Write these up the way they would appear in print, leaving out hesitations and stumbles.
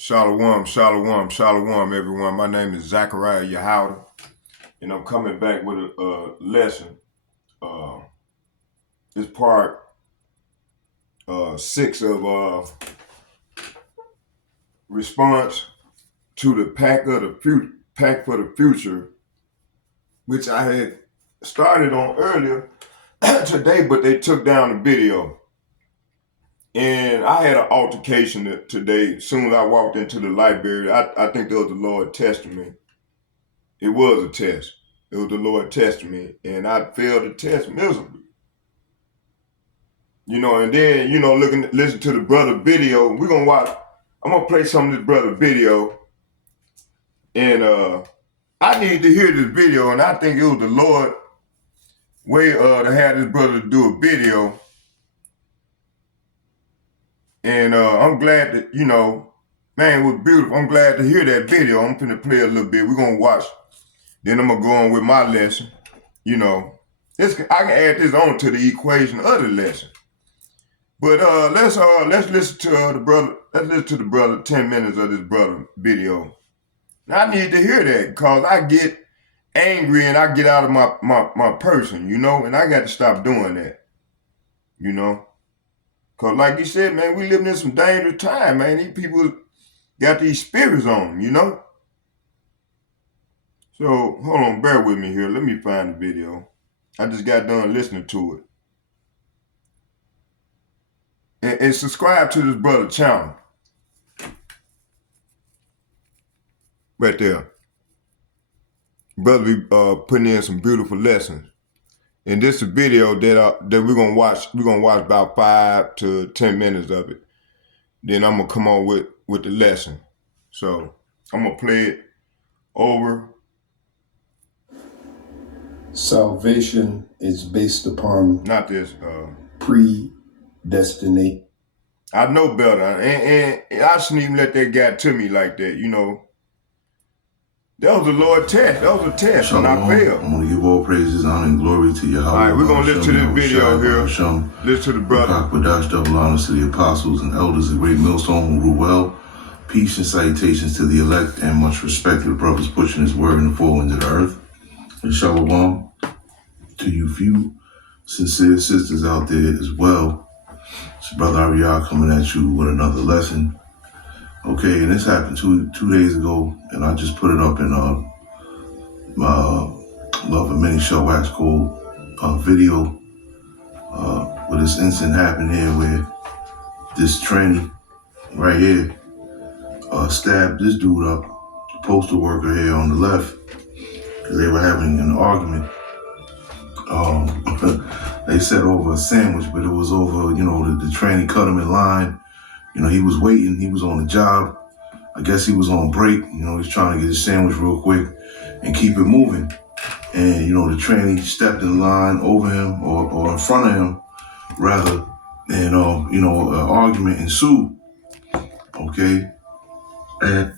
Shalom, shalom, shalom, everyone. My name is Zachariah Yahouda, and I'm coming back with a lesson. It's part 6 of response to the Pact for the Future, which I had started on earlier today, but they took down the video. And I had an altercation today. As soon as I walked into the library, I think that was the Lord testing me. It was a test. It was the Lord testing me, and I failed the test miserably. And then, listen to the brother video. We're gonna watch. I'm gonna play some of this brother video, and I need to hear this video, and I think it was the Lord way to have this brother do a video, and I'm glad that man, it was beautiful. I'm glad to hear that video. I'm finna play a little bit. We're gonna watch. Then I'm gonna go on with my lesson. I can add this on to the equation of the lesson. But let's listen to the brother. Let's listen to the brother 10 minutes of this brother video. Now, I need to hear that because I get angry and I get out of my person, and I got to stop doing that, Because like you said, man, we living in some dangerous time, man. These people got these spirits on them, So hold on, bear with me here. Let me find the video. I just got done listening to it. And subscribe to this brother channel. Right there. Brother be putting in some beautiful lessons. And this is a video that we're gonna watch. We're gonna watch about 5 to 10 minutes of it. Then I'm gonna come on with the lesson. So I'm gonna play it over. Salvation is based upon not this predestinate. I know better, and I shouldn't even let that get to me like that. That was a Lord test. That was a test, Shalom. And I failed. I'm going to give all praises, honor, and glory to Yahweh. All right, we're going to listen to this video here. Listen to the brother. Pact, double honors to the apostles and elders of Great Millstone who rule well. Peace and salutations to the elect, and much respect to the brothers pushing his word in the four winds of the earth. And shalom to you few sincere sisters out there as well. It's Brother Ariel coming at you with another lesson. Okay, and this happened two days ago, and I just put it up in my Love and Many Show Wax Cold video where this incident happened here where this tranny right here stabbed this dude up, the postal worker here on the left, because they were having an argument. They said over a sandwich, but it was over, the tranny cut him in line. He was waiting. He was on the job. I guess he was on break. He's trying to get his sandwich real quick and keep it moving. And, the tranny stepped in line over him or in front of him, rather. And, an argument ensued. Okay. And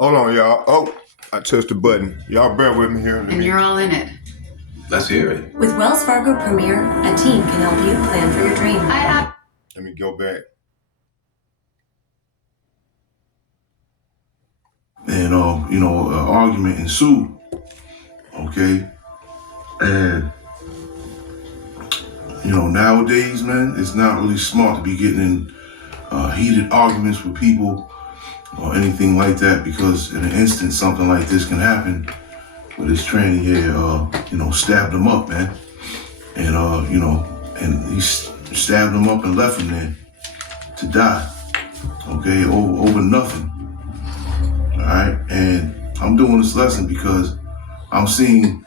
hold on, y'all. Oh, I touched the button. Y'all bear with me here. And you're all in it. Let's hear it. With Wells Fargo Premier, a team can help you plan for your dream. Let me go back. And, an argument ensued. Okay. And, nowadays, man, it's not really smart to be getting in heated arguments with people or anything like that, because in an instant, something like this can happen. Where this tranny here, stabbed him up, man. And, and he stabbed him up and left him there to die. Okay, over nothing. All right, and I'm doing this lesson because I'm seeing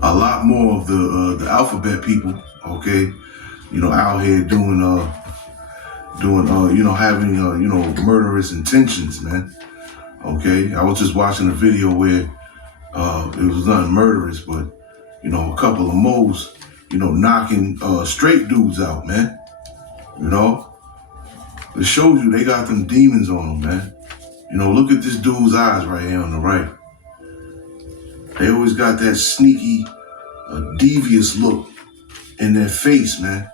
a lot more of the alphabet people, okay, out here doing, having, murderous intentions, man. Okay, I was just watching a video where it was nothing murderous, but, a couple of moles, knocking straight dudes out, man. It shows you they got them demons on them, man. Look at this dude's eyes right here on the right. They always got that sneaky, devious look in their face, man.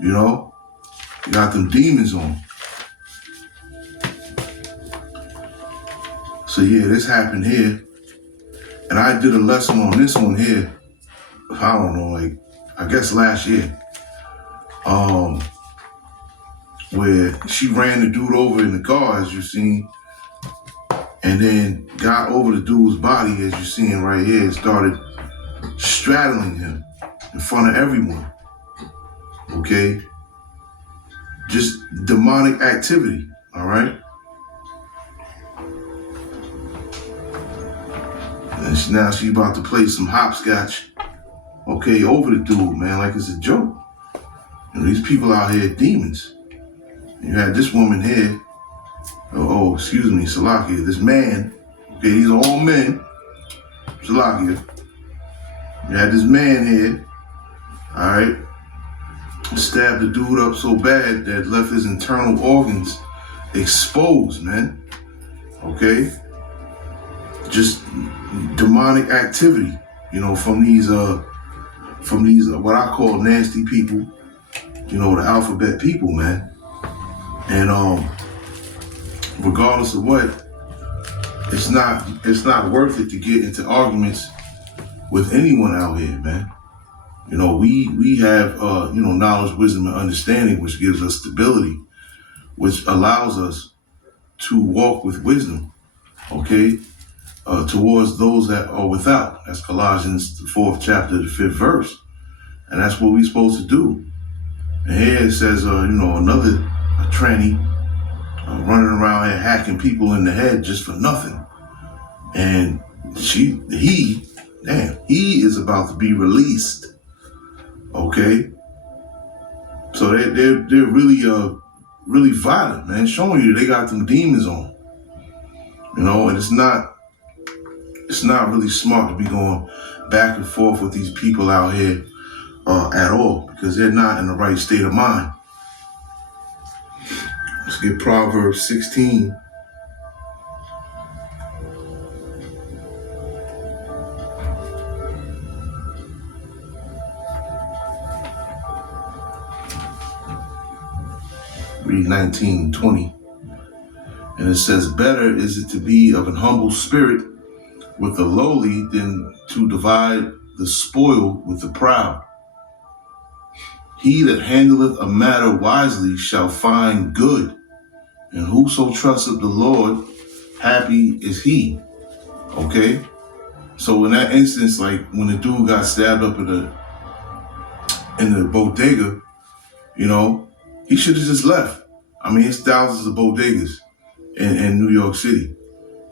They got them demons on them. So yeah, this happened here. And I did a lesson on this one here, I don't know, like, I guess last year. Where she ran the dude over in the car, as you seen, and then got over the dude's body, as you're seeing right here, and started straddling him in front of everyone. Okay? Just demonic activity, all right? And now she's about to play some hopscotch, okay, over the dude, man, like it's a joke. And these people out here, demons. You had this woman here, excuse me, Salakia, this man, okay, these are all men, Salakia. You had this man here, all right, stabbed the dude up so bad that left his internal organs exposed, man, okay? Just demonic activity, from these what I call nasty people, the alphabet people, man. And regardless of what, it's not worth it to get into arguments with anyone out here, man. We have knowledge, wisdom, and understanding, which gives us stability, which allows us to walk with wisdom, okay, towards those that are without. That's Colossians, the 4th chapter, the 5th verse. And that's what we're supposed to do. And here it says, another tranny running around here hacking people in the head just for nothing. And he is about to be released. Okay? So they're really violent, man, showing you they got them demons on. And it's not really smart to be going back and forth with these people out here at all, because they're not in the right state of mind. Let's get Proverbs 16. Read 19, 20. And it says, better is it to be of an humble spirit with the lowly than to divide the spoil with the proud. He that handleth a matter wisely shall find good, and whoso trusteth the Lord, happy is he. Okay? So in that instance, like when the dude got stabbed up in the bodega, he should have just left. I mean, it's thousands of bodegas in New York City.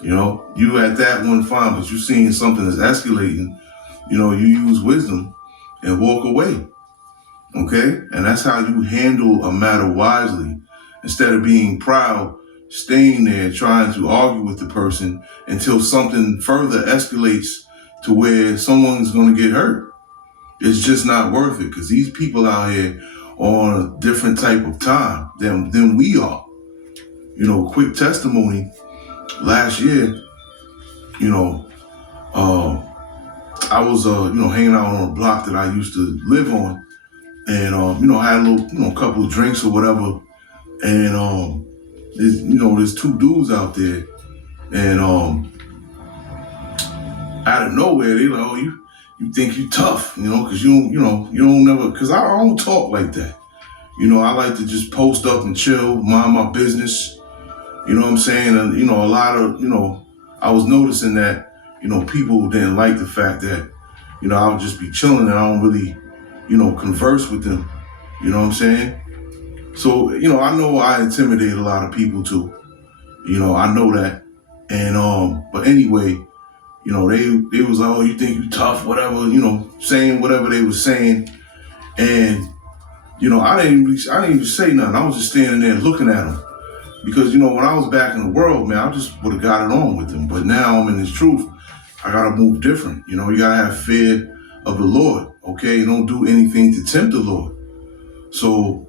You at that one fine, but you seeing something that's escalating, you use wisdom and walk away. Okay? And that's how you handle a matter wisely. Instead of being proud, staying there trying to argue with the person until something further escalates to where someone's going to get hurt. It's just not worth it, because these people out here are on a different type of time than we are. Quick testimony. Last year, I was, hanging out on a block that I used to live on. And, I had a little, couple of drinks or whatever. And, there's two dudes out there. And, out of nowhere, they like, oh, you think you tough, cause you don't never, cause I don't talk like that. I like to just post up and chill, mind my business. You know what I'm saying? And, a lot of, I was noticing that, people didn't like the fact that, I would just be chilling and I don't really, converse with them. You know what I'm saying? So, I know I intimidate a lot of people too. I know that. And, but anyway, they was like, oh, you think you tough, whatever, saying whatever they was saying. And, I didn't even say nothing. I was just standing there looking at them. Because, when I was back in the world, man, I just would have got it on with them. But now I'm in this truth. I got to move different. You got to have fear of the Lord. Okay? You don't do anything to tempt the Lord. So,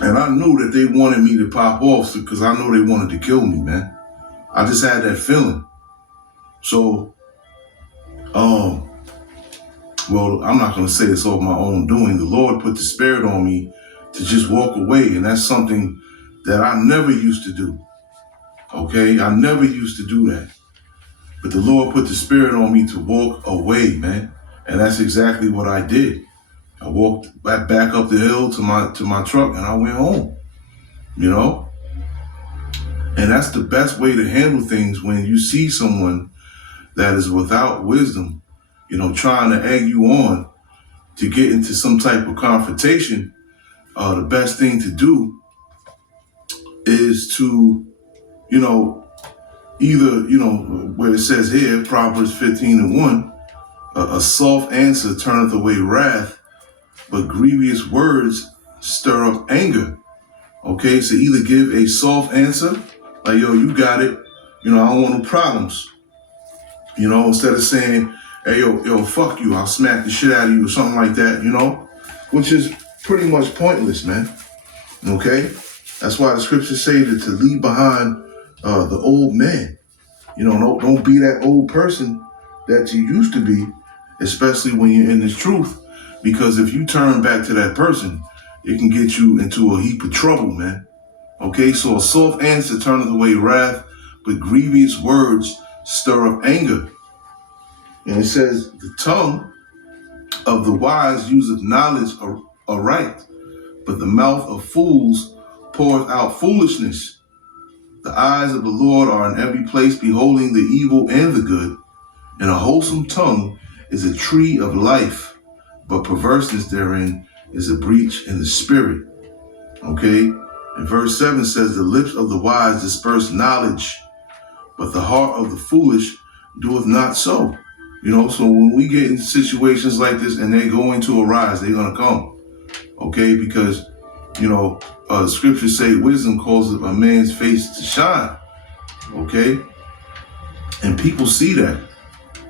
and I knew that they wanted me to pop off because I know they wanted to kill me, man. I just had that feeling. So, well, I'm not going to say it's all my own doing. The Lord put the spirit on me to just walk away. And that's something that I never used to do. Okay, I never used to do that. But the Lord put the spirit on me to walk away, man. And that's exactly what I did. I walked back up the hill to my truck and I went home, you know? And that's the best way to handle things when you see someone that is without wisdom, you know, trying to egg you on to get into some type of confrontation. The best thing to do is to, you know, either, you know, where it says here, Proverbs 15:1, a soft answer turneth away wrath, but grievous words stir up anger. Okay, so either give a soft answer, like, yo, you got it, you know, I don't want no problems. You know, instead of saying, hey, yo, fuck you, I'll smack the shit out of you or something like that, you know, which is pretty much pointless, man. Okay, that's why the scriptures say that to leave behind the old man. You know, don't be that old person that you used to be, especially when you're in this truth, because if you turn back to that person, it can get you into a heap of trouble, man. Okay, so a soft answer turneth away wrath, but grievous words stir up anger. And it says, the tongue of the wise useth knowledge aright, but the mouth of fools poureth out foolishness. The eyes of the Lord are in every place, beholding the evil and the good, and a wholesome tongue is a tree of life, but perverseness therein is a breach in the spirit. Okay? And verse 7 says, the lips of the wise disperse knowledge, but the heart of the foolish doeth not so. You know, so when we get in situations like this and they're going to arise, they're going to come. Okay? Because, you know, the scriptures say wisdom causes a man's face to shine. Okay? And people see that.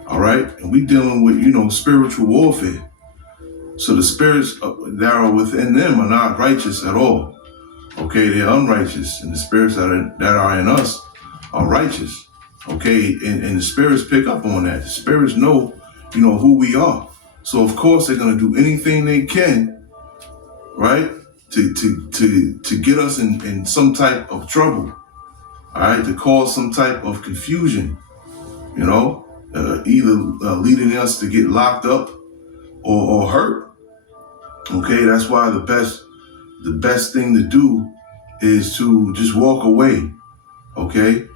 All right? And we dealing with, you know, spiritual warfare. So the spirits that are within them are not righteous at all. Okay? They're unrighteous. And the spirits that are in us are righteous. Okay? And the spirits pick up on that. The spirits know, you know, who we are. So of course they're going to do anything they can, right? To get us in some type of trouble. All right? To cause some type of confusion, you know? Either leading us to get locked up or hurt. Okay, that's why the best thing to do is to just walk away. Okay,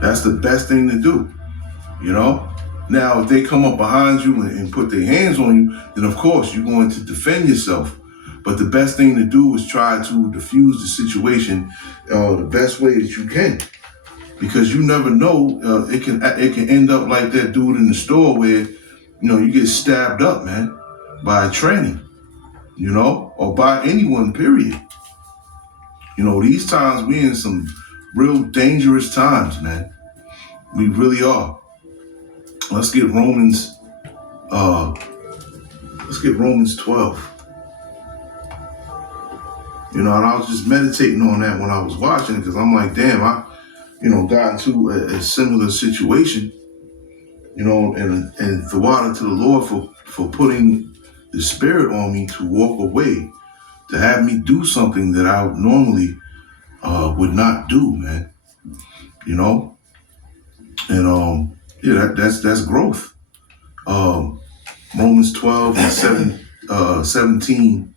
that's the best thing to do. You know. Now, if they come up behind you and put their hands on you, then of course you're going to defend yourself. But the best thing to do is try to diffuse the situation the best way that you can. Because you never know, it can end up like that dude in the store where, you know, you get stabbed up, man, by a tranny, you know, or by anyone, period. You know, these times we in some real dangerous times, man. We really are. Let's get Romans 12. You know, and I was just meditating on that when I was watching it because I'm like, damn, I got into a similar situation, you know, and the water to the Lord for putting the spirit on me to walk away, to have me do something that I normally would not do, man. You know, and yeah, that's growth. Romans 12 and 17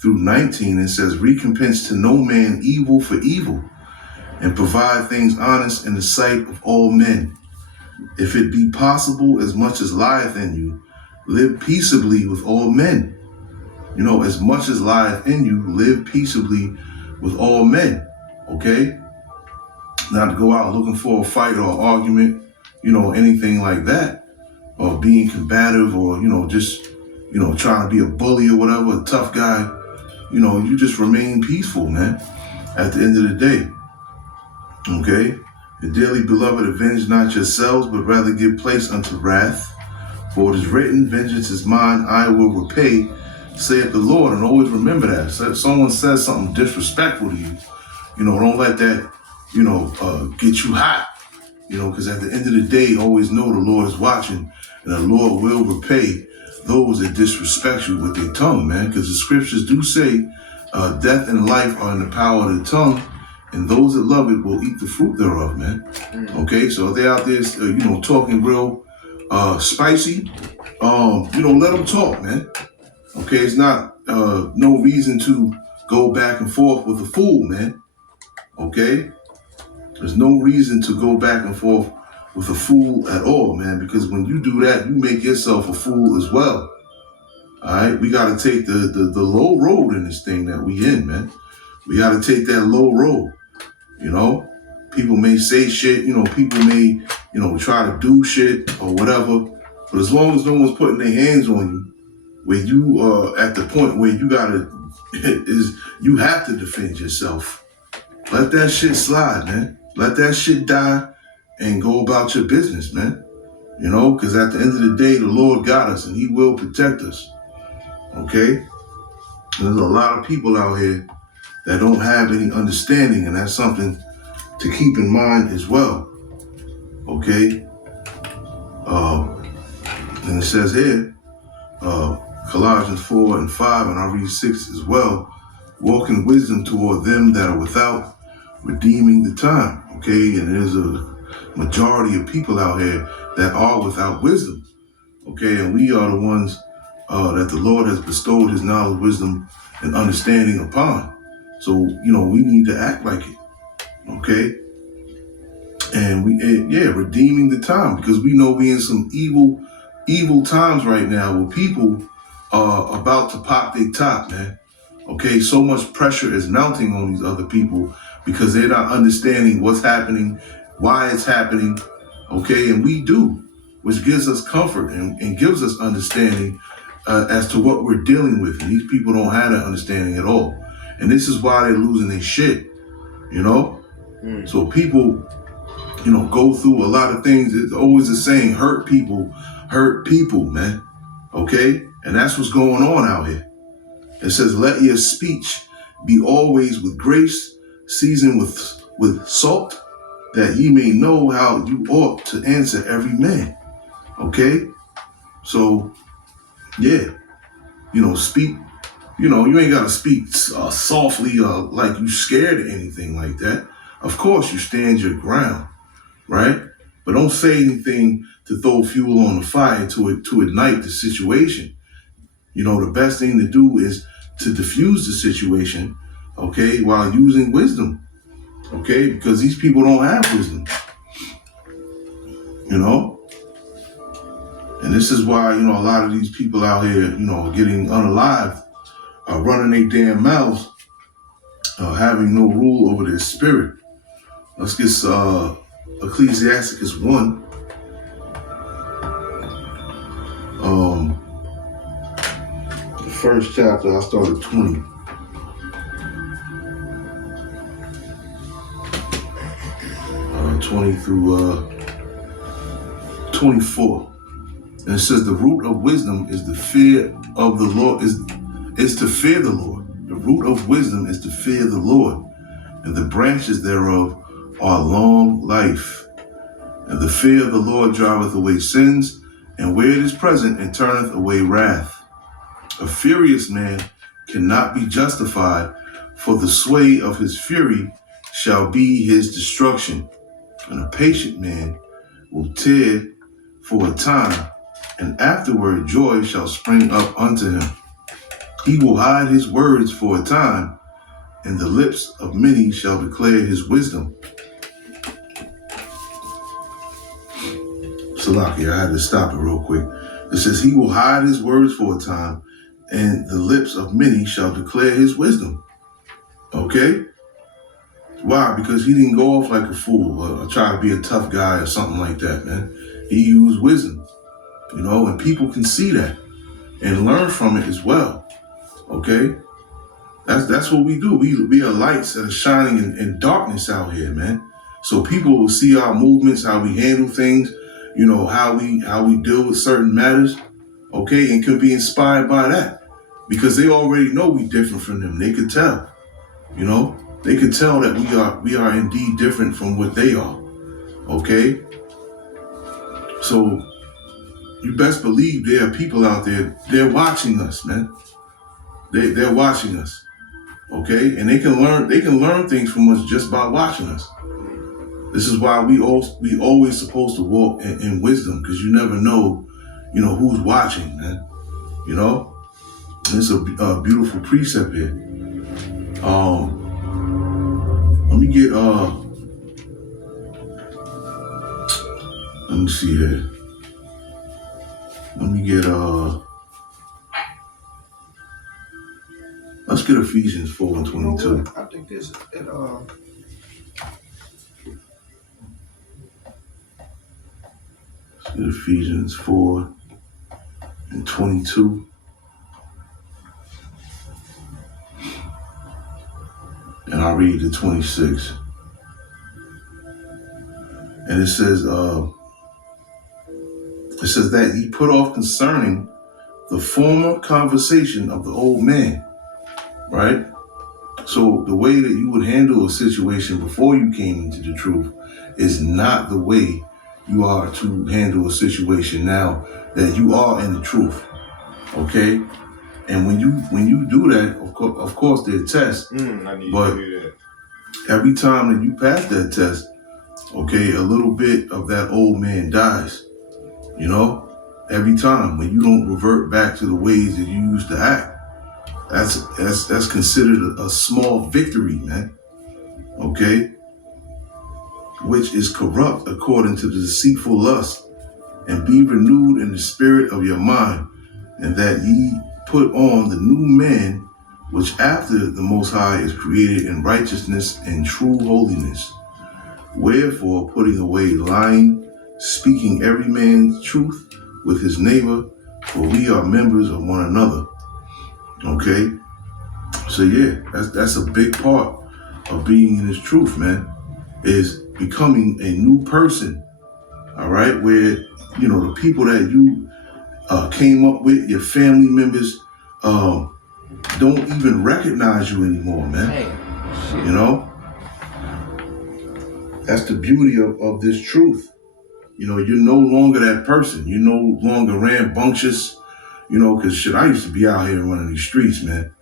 through 19, it says, recompense to no man evil for evil, and provide things honest in the sight of all men. If it be possible, as much as lieth in you, live peaceably with all men. You know, as much as lieth in you, live peaceably with all men. Okay? Not to go out looking for a fight or argument, you know, anything like that, or being combative, or, you know, just, you know, trying to be a bully or whatever, a tough guy. You know, you just remain peaceful, man, at the end of the day. Okay? And dearly beloved, avenge not yourselves, but rather give place unto wrath. For it is written, vengeance is mine, I will repay, saith the Lord. And always remember that. So if someone says something disrespectful to you, you know, don't let that, you know, get you hot. You know, because at the end of the day, always know the Lord is watching, and the Lord will repay those that disrespect you with their tongue, man. Because the scriptures do say death and life are in the power of the tongue, and those that love it will eat the fruit thereof, man. Okay, so if they're out there, talking real spicy, let them talk, man. Okay, it's not no reason to go back and forth with a fool, man. Okay, there's no reason to go back and forth with a fool at all, man, because when you do that, you make yourself a fool as well. All right, we got to take the low road in this thing that we in, man. We got to take that low road. People may say shit, people may, try to do shit or whatever. But as long as no one's putting their hands on you, where you are at the point where you have to defend yourself. Let that shit slide, man. Let that shit die and go about your business, man. Because at the end of the day, the Lord got us and he will protect us. Okay? There's a lot of people out here that don't have any understanding, and that's something to keep in mind as well. Okay? And it says here, Colossians 4 and 5, and I'll read 6 as well. Walk in wisdom toward them that are without, redeeming the time. Okay? And there's a majority of people out here that are without wisdom. Okay? And we are the ones that the Lord has bestowed his knowledge, wisdom, and understanding upon. So, we need to act like it. Okay? And redeeming the time, because we know we in some evil times right now where people are about to pop their top, man. Okay, so much pressure is mounting on these other people because they're not understanding what's happening, why it's happening. Okay, and we do, which gives us comfort and gives us understanding as to what we're dealing with. And these people don't have that understanding at all. And this is why they're losing their shit, So people, go through a lot of things. It's always the saying, hurt people, man. Okay? And that's what's going on out here. It says, let your speech be always with grace, seasoned with salt, that ye may know how you ought to answer every man. Okay? So, yeah. Speak. You ain't got to speak softly like you scared of anything like that. Of course, you stand your ground, right? But don't say anything to throw fuel on the fire to ignite the situation. The best thing to do is to diffuse the situation, okay, while using wisdom, okay? Because these people don't have wisdom, And this is why, a lot of these people out here, are getting unalived, running their damn mouths, having no rule over their spirit. Let's get Ecclesiasticus 1. The first chapter, I started 20. 20 through 24. And it says the root of wisdom is the fear of the Lord, is to fear the Lord. The root of wisdom is to fear the Lord, and the branches thereof are long life. And the fear of the Lord driveth away sins, and where it is present, it turneth away wrath. A furious man cannot be justified, for the sway of his fury shall be his destruction. And a patient man will tear for a time, and afterward joy shall spring up unto him. He will hide his words for a time, and the lips of many shall declare his wisdom. Salaki, I had to stop it real quick. It says he will hide his words for a time, and the lips of many shall declare his wisdom. Okay? Why? Because he didn't go off like a fool or try to be a tough guy or something like that, man. He used wisdom, and people can see that and learn from it as well. Okay? That's what we do. We are lights that are shining in darkness out here, man. So people will see our movements, how we handle things, how we deal with certain matters, okay, and can be inspired by that. Because they already know we different from them. They could tell, they could tell that we are indeed different from what they are. Okay? So you best believe there are people out there, they're watching us, man. They're watching us. Okay, and they can learn things from us just by watching us. This is why we always supposed to walk in wisdom, because you never know, who's watching, man. And it's a beautiful precept here. Let me get let me see here. Let me get let's get Ephesians 4 and 22. I think this Let's get Ephesians 4 and 22. And I'll read the 26. And it says that ye put off concerning the former conversation of the old man, right? So the way that you would handle a situation before you came into the truth is not the way you are to handle a situation now that you are in the truth, okay? And when you do that, of course, there are tests, but every time that you pass that test, okay, a little bit of that old man dies. Every time when you don't revert back to the ways that you used to act, that's considered a small victory, man. Okay, which is corrupt according to the deceitful lust, and be renewed in the spirit of your mind, and that ye put on the new man, which after the Most High is created in righteousness and true holiness. Wherefore, putting away lying, speaking every man's truth with his neighbor, for we are members of one another. Okay? So yeah, that's a big part of being in this truth, man, is becoming a new person. All right? Where, the people that you came up with, your family members, don't even recognize you anymore, man. Hey, that's the beauty of this truth. You're no longer that person. You're no longer rambunctious, because I used to be out here running these streets, man.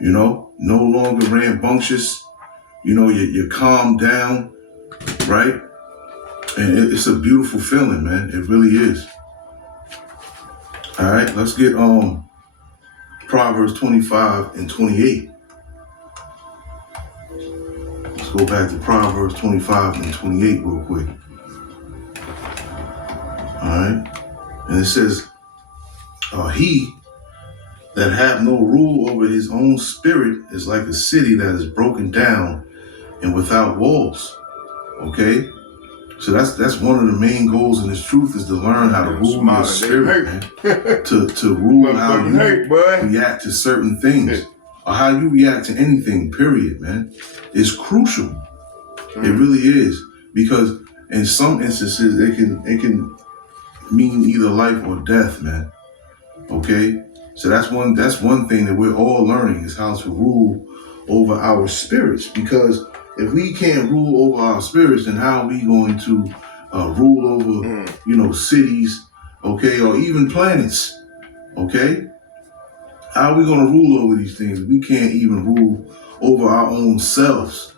No longer rambunctious. You're calmed down, right? And it's a beautiful feeling, man. It really is. All right, let's get Proverbs 25 and 28. Let's go back to Proverbs 25 and 28 real quick. All right. And it says, he that hath no rule over his own spirit is like a city that is broken down and without walls. Okay. So that's one of the main goals in this truth, is to learn how to rule your spirit, man. to rule how you react to certain things, or how you react to anything, period, man. It's crucial. It really is. Because in some instances it can mean either life or death, man. Okay? So that's one thing that we're all learning, is how to rule over our spirits. Because if we can't rule over our spirits, then how are we going to rule over, cities, okay, or even planets, okay? How are we going to rule over these things if we can't even rule over our own selves?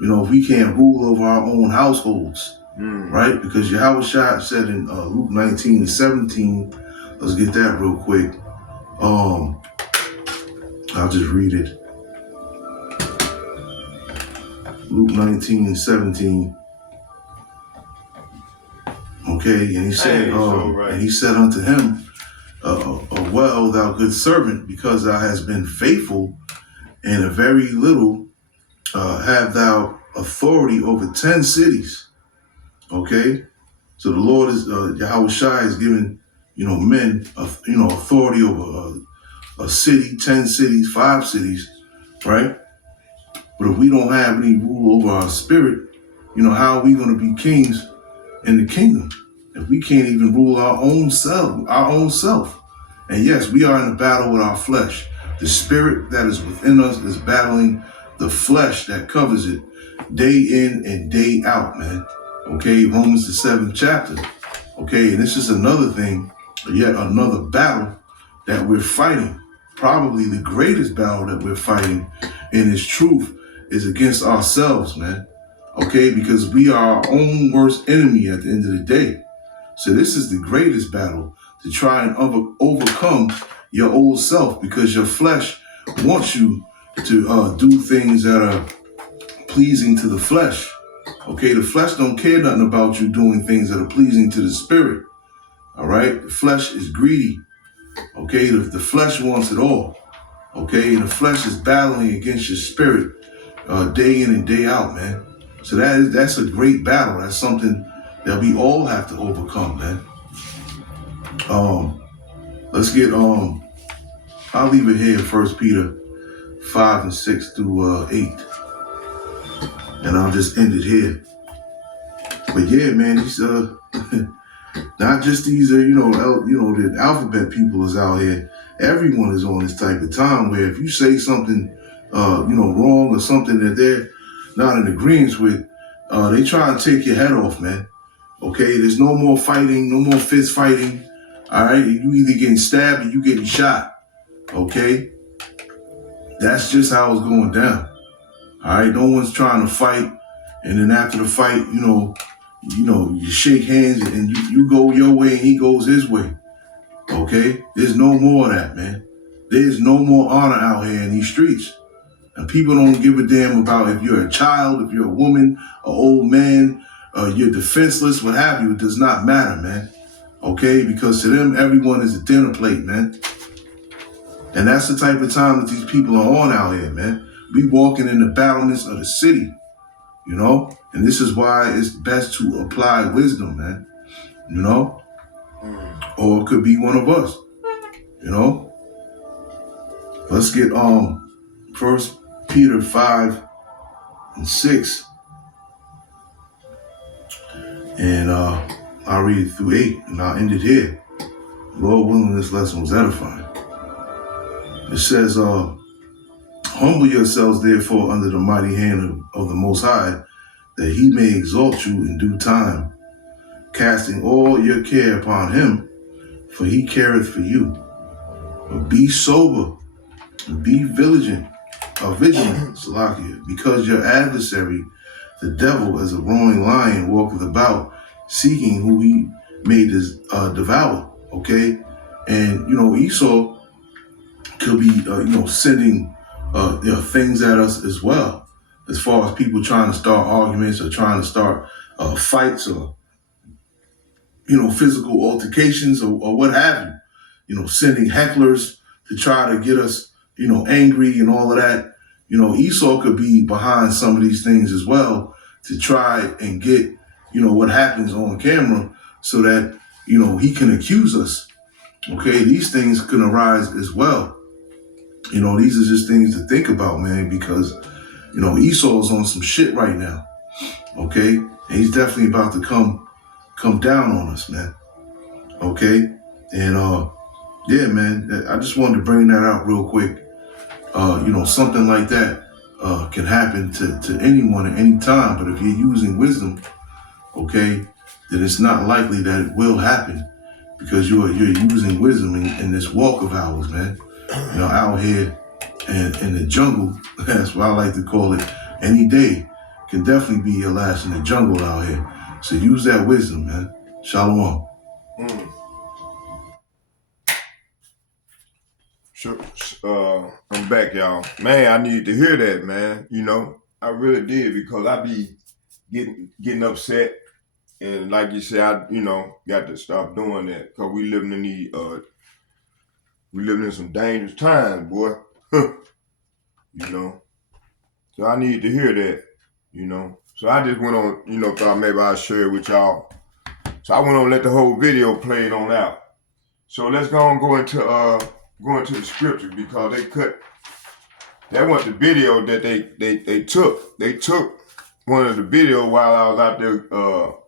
If we can't rule over our own households, right? Because Yahushua said in Luke 19 and 17, let's get that real quick. I'll just read it. Luke 19 and 17. Okay, and he said, and he said unto him, well, thou good servant, because thou hast been faithful in a very little, have thou authority over 10 cities. Okay, so the Lord is Yahushua is giving men authority over a city, 10 cities, 5 cities, right? But if we don't have any rule over our spirit, how are we going to be kings in the kingdom if we can't even rule our own self? And yes, we are in a battle with our flesh. The spirit that is within us is battling the flesh that covers it day in and day out, man. Okay, Romans the 7th chapter. Okay, and this is another thing, yet another battle that we're fighting. probably the greatest battle that we're fighting in its truth is against ourselves, man. Okay, because we are our own worst enemy at the end of the day. So this is the greatest battle, to try and overcome your old self, because your flesh wants you to do things that are pleasing to the flesh. Okay, the flesh don't care nothing about you doing things that are pleasing to the spirit. All right, the flesh is greedy. Okay, the flesh wants it all. Okay, and the flesh is battling against your spirit day in and day out, man. So that's a great battle. That's something that we all have to overcome, man. Let's get I'll leave it here in 1 Peter 5 and 6 through 8. And I'll just end it here. But yeah, man, these not just these the alphabet people is out here. Everyone is on this type of time where if you say something wrong or something that they're not in agreement with, they try and take your head off, man. Okay, there's no more fighting, no more fist fighting. All right, you either getting stabbed or you getting shot. Okay, that's just how it's going down. All right, no one's trying to fight, and then after the fight, you shake hands and you go your way and he goes his way. Okay, there's no more of that, man. There's no more honor out here in these streets. And people don't give a damn about if you're a child, if you're a woman, an old man, you're defenseless, what have you. It does not matter, man. Okay, because to them, everyone is a dinner plate, man. And that's the type of time that these people are on out here, man. We walking in the battlements of the city, and this is why it's best to apply wisdom, man, or it could be one of us, Let's get 1 Peter 5 and 6, and I'll read it through 8, and I'll end it here. Lord willing, this lesson was edifying. It says, humble yourselves, therefore, under the mighty hand of the Most High, that he may exalt you in due time, casting all your care upon him, for he careth for you. But be sober, and be vigilant, Salakia, because your adversary, the devil, as a roaring lion, walketh about, seeking who he may devour. Okay, and Esau could be sending things at us as well, as far as people trying to start arguments or trying to start fights or physical altercations or what have you, sending hecklers to try to get us angry and all of that. Esau could be behind some of these things as well, to try and get what happens on camera, so that he can accuse us. Okay, these things can arise as well. These are just things to think about, man, because, Esau's on some shit right now. Okay. And he's definitely about to come down on us, man. Okay. And, yeah, man, I just wanted to bring that out real quick. Something like that, can happen to anyone at any time. But if you're using wisdom, okay, then it's not likely that it will happen, because you're using wisdom in this walk of ours, man. Out here in the jungle, that's what I like to call it. Any day can definitely be your last in the jungle out here. So use that wisdom, man. Shalom. Sure. I'm back, y'all. Man, I need to hear that, man. I really did, because I be getting upset, and like you said, I got to stop doing that, because we living in some dangerous times, boy. So I need to hear that, So I just went on, thought maybe I'd share it with y'all. So I went on and let the whole video play it on out. So let's go into the scripture, because that wasn't the video that they took. They took one of the video while I was out there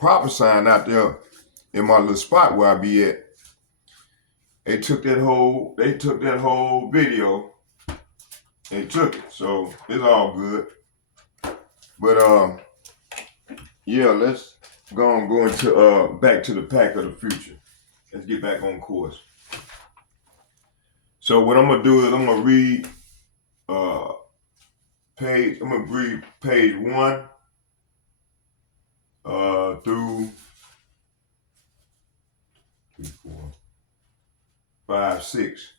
prophesying out there in my little spot where I be at. They took that whole video. They took it, so it's all good. But yeah, let's go into back to the Pact of the future. Let's get back on course. So what I'm gonna do is I'm gonna read page 1 through 3, 4, 5, 6.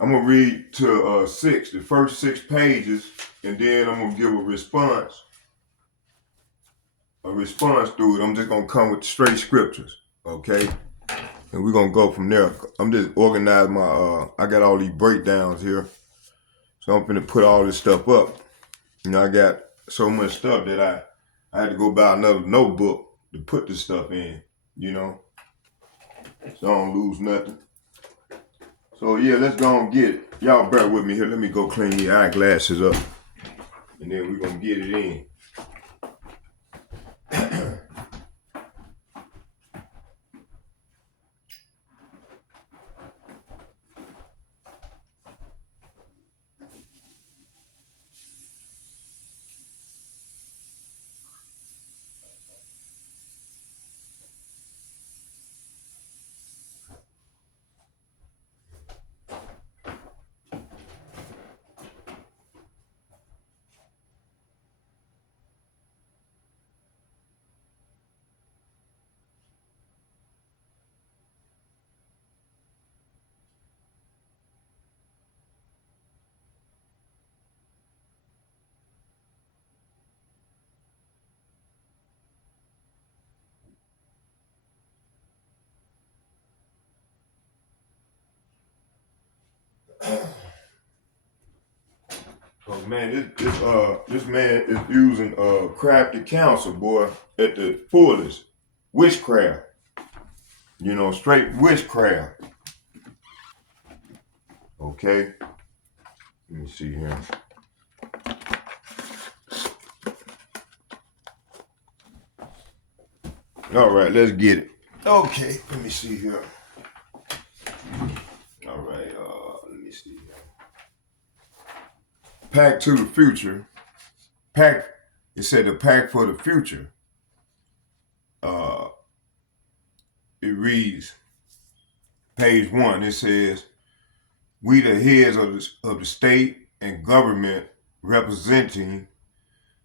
I'm gonna read to 6, the first 6 pages, and then I'm gonna give a response through it. I'm just gonna come with straight scriptures, okay? And we're gonna go from there. I'm just organizing my I got all these breakdowns here. So I'm gonna put all this stuff up. I got so much stuff that I had to go buy another notebook to put this stuff in, so I don't lose nothing. So yeah, let's go and get it. Y'all bear with me here. Let me go clean the eyeglasses up, and then we're gonna get it in. Oh man, this man is using crafty counsel, boy, at the fullest. Witchcraft. Straight witchcraft. Okay. Let me see here. All right, let's get it. Okay, let me see here. All right, let me see here. Pact to the future. Pact, it said the pact for the future. It reads, page 1, it says, we the heads of the state and government representing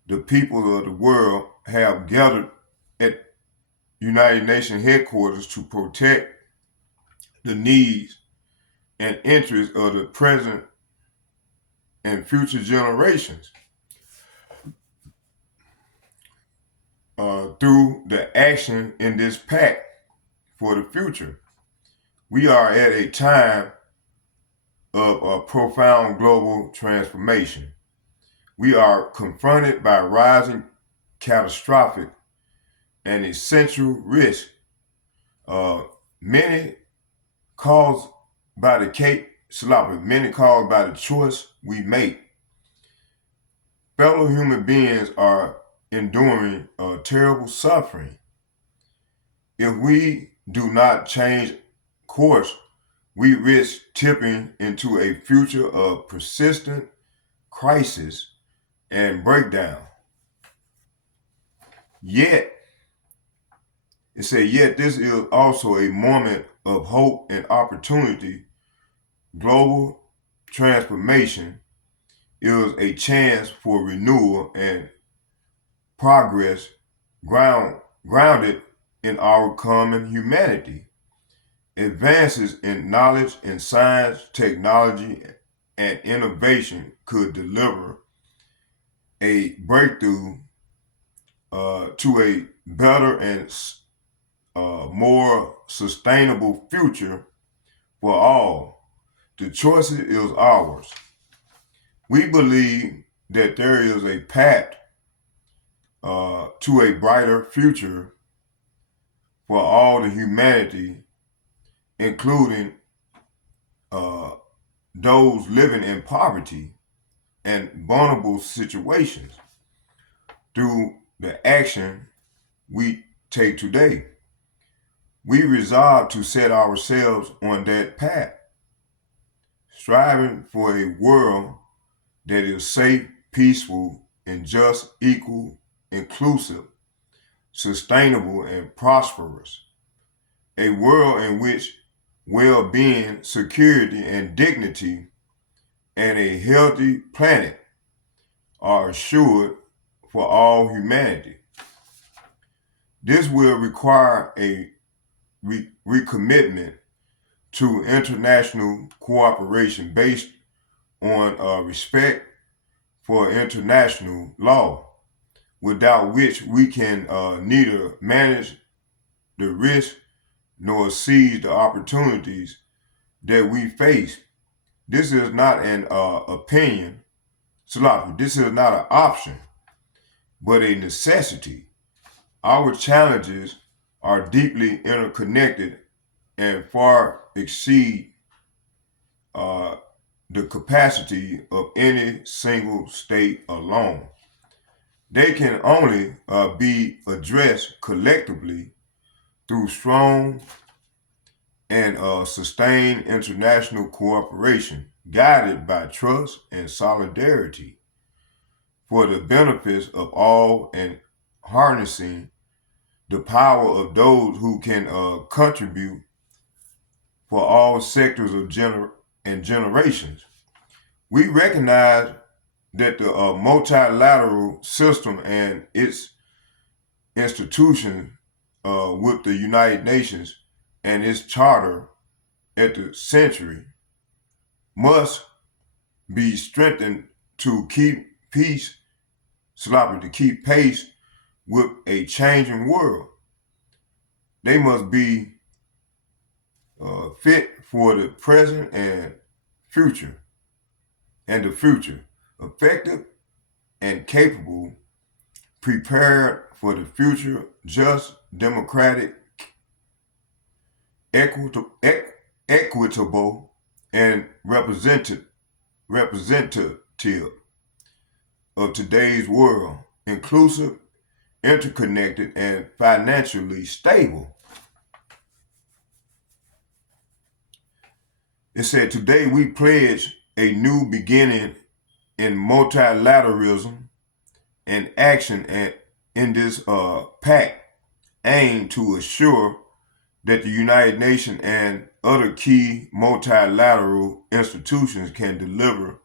the people of the world have gathered at United Nations headquarters to protect the needs and interests of the present and future generations through the action in this pact for the future. We are at a time of a profound global transformation. We are confronted by rising catastrophic and essential risk, many caused by many caused by the choice we make. Fellow human beings are enduring terrible suffering. If we do not change course, we risk tipping into a future of persistent crisis and breakdown. Yet this is also a moment of hope and opportunity. Global transformation is a chance for renewal and progress grounded in our common humanity. Advances in knowledge in science, technology, and innovation could deliver a breakthrough to a better and more sustainable future for all. The choice is ours. We believe that there is a path to a brighter future for all the humanity, including those living in poverty and vulnerable situations, through the action we take today. We resolve to set ourselves on that path, striving for a world that is safe, peaceful, and just, equal, inclusive, sustainable, and prosperous. A world in which well-being, security, and dignity, and a healthy planet are assured for all humanity. This will require a recommitment to international cooperation based on respect for international law, without which we can neither manage the risk nor seize the opportunities that we face. This is not an opinion, Salafi. This is not an option, but a necessity. Our challenges are deeply interconnected and far exceed the capacity of any single state alone. They can only be addressed collectively through strong and sustained international cooperation, guided by trust and solidarity for the benefits of all and harnessing the power of those who can contribute for all sectors of generations. We recognize that the multilateral system and its institutions with the United Nations and its charter at the century must be strengthened to keep to keep pace with a changing world. They must be fit for the present and the future, effective and capable, prepared for the future, just, democratic, equitable, and representative of today's world, inclusive, interconnected, and financially stable. It said, today we pledge a new beginning in multilateralism and action in this pact aimed to assure that the United Nations and other key multilateral institutions can deliver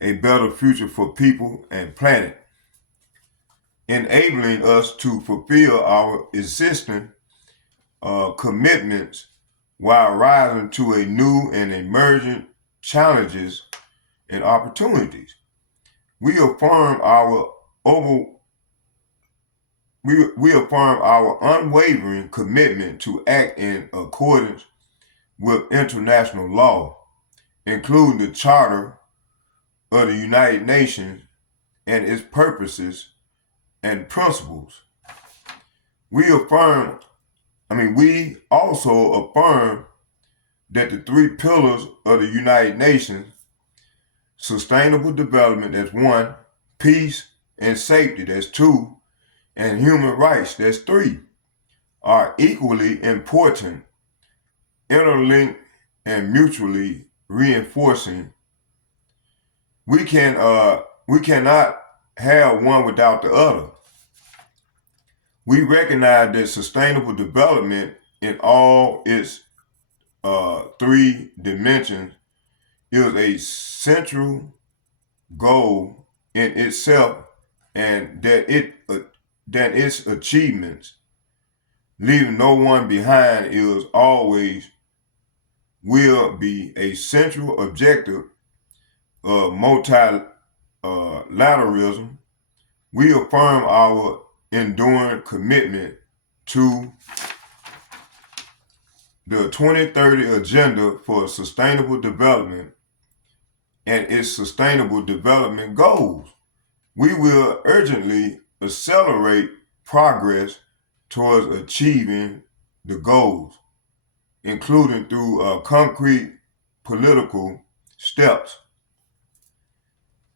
a better future for people and planet, enabling us to fulfill our existing commitments while rising to a new and emerging challenges and opportunities. We affirm our unwavering commitment to act in accordance with international law, including the Charter of the United Nations and its purposes and principles. We also affirm that the three pillars of the United Nations, sustainable development, that's one, peace and safety, that's two, and human rights, that's three, are equally important, interlinked, and mutually reinforcing. We cannot have one without the other. We recognize that sustainable development in all its three dimensions is a central goal in itself, and that its achievements, leaving no one behind, is always will be a central objective of multilateralism. We affirm our enduring commitment to the 2030 Agenda for Sustainable Development and its Sustainable Development Goals. We will urgently accelerate progress towards achieving the goals, including through concrete political steps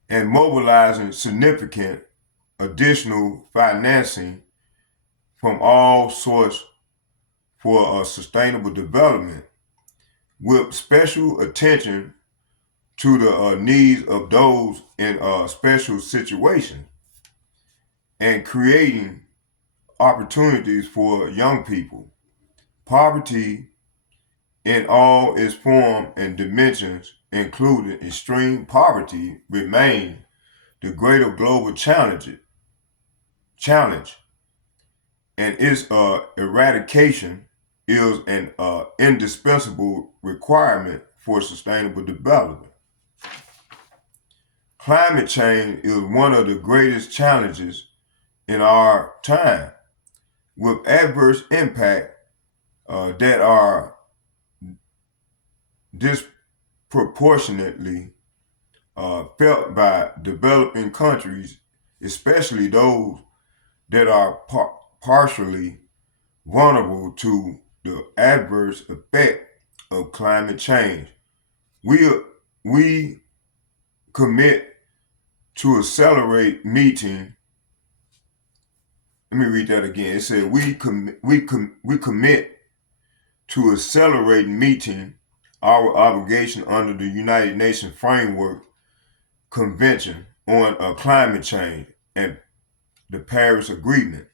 and mobilizing significant additional financing from all sources for sustainable development, with special attention to the needs of those in special situations, and creating opportunities for young people. Poverty in all its form and dimensions, including extreme poverty, remain the greater global challenge, and its eradication is an indispensable requirement for sustainable development. Climate change is one of the greatest challenges in our time, with adverse impact that are disproportionately felt by developing countries, especially those that are partially vulnerable to the adverse effect of climate change. We commit to accelerate meeting. Let me read that again. It said we commit to accelerate meeting our obligation under the United Nations Framework Convention on Climate Change and the Paris Agreement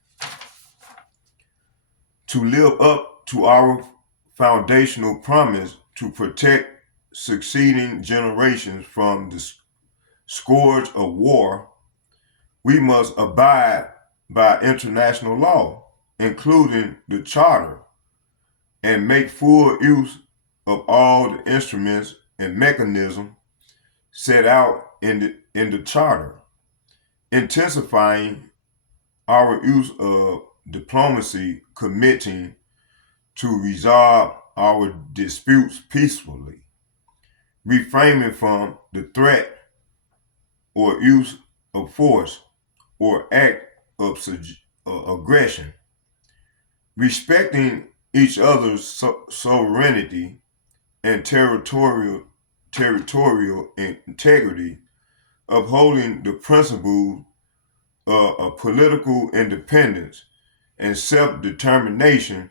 to live up to our foundational promise to protect succeeding generations from the scourge of war. We must abide by international law, including the Charter, and make full use of all the instruments and mechanisms set out in the Charter, intensifying our use of diplomacy, committing to resolve our disputes peacefully, refraining from the threat or use of force or act of aggression, respecting each other's sovereignty and territorial integrity, upholding the principles of political independence and self-determination,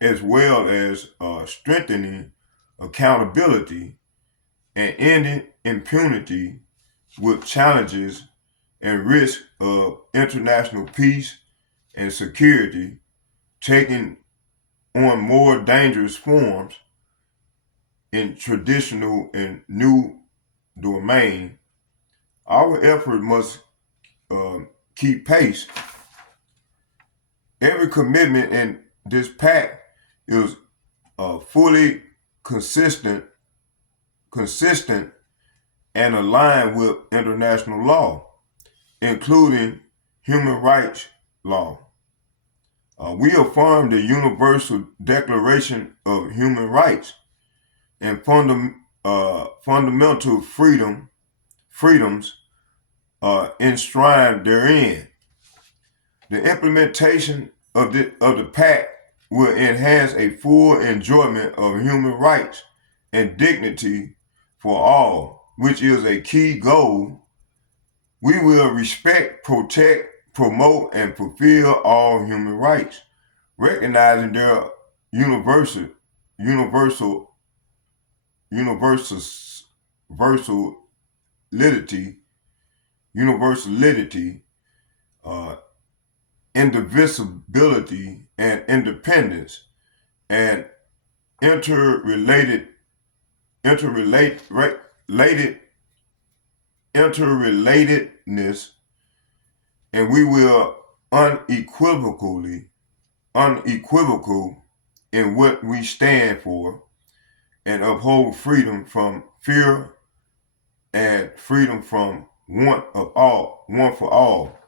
as well as strengthening accountability and ending impunity with challenges and risk of international peace and security taking on more dangerous forms in traditional and new domain. Our effort must keep pace. Every commitment in this pact is fully consistent and aligned with international law, including human rights law. We affirm the Universal Declaration of Human Rights and fundamental freedoms enshrined therein. The implementation of the Pact will enhance a full enjoyment of human rights and dignity for all, which is a key goal. We will respect, protect, promote, and fulfill all human rights, recognizing their universality, universality, uh, indivisibility, and independence, and interrelated, interrelated, interrelatedness, and we will unequivocal in what we stand for, and uphold freedom from fear and freedom from want for all.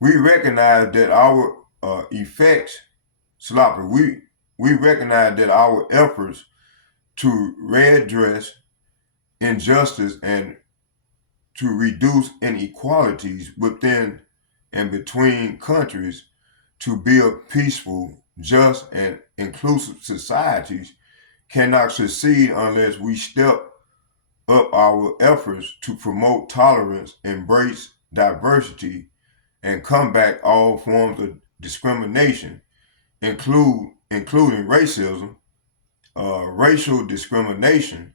We recognize that our we recognize that our efforts to redress injustice and to reduce inequalities within and between countries to build peaceful, just, and inclusive societies cannot succeed unless we step up our efforts to promote tolerance, embrace diversity, and combat all forms of discrimination, including racism, racial discrimination,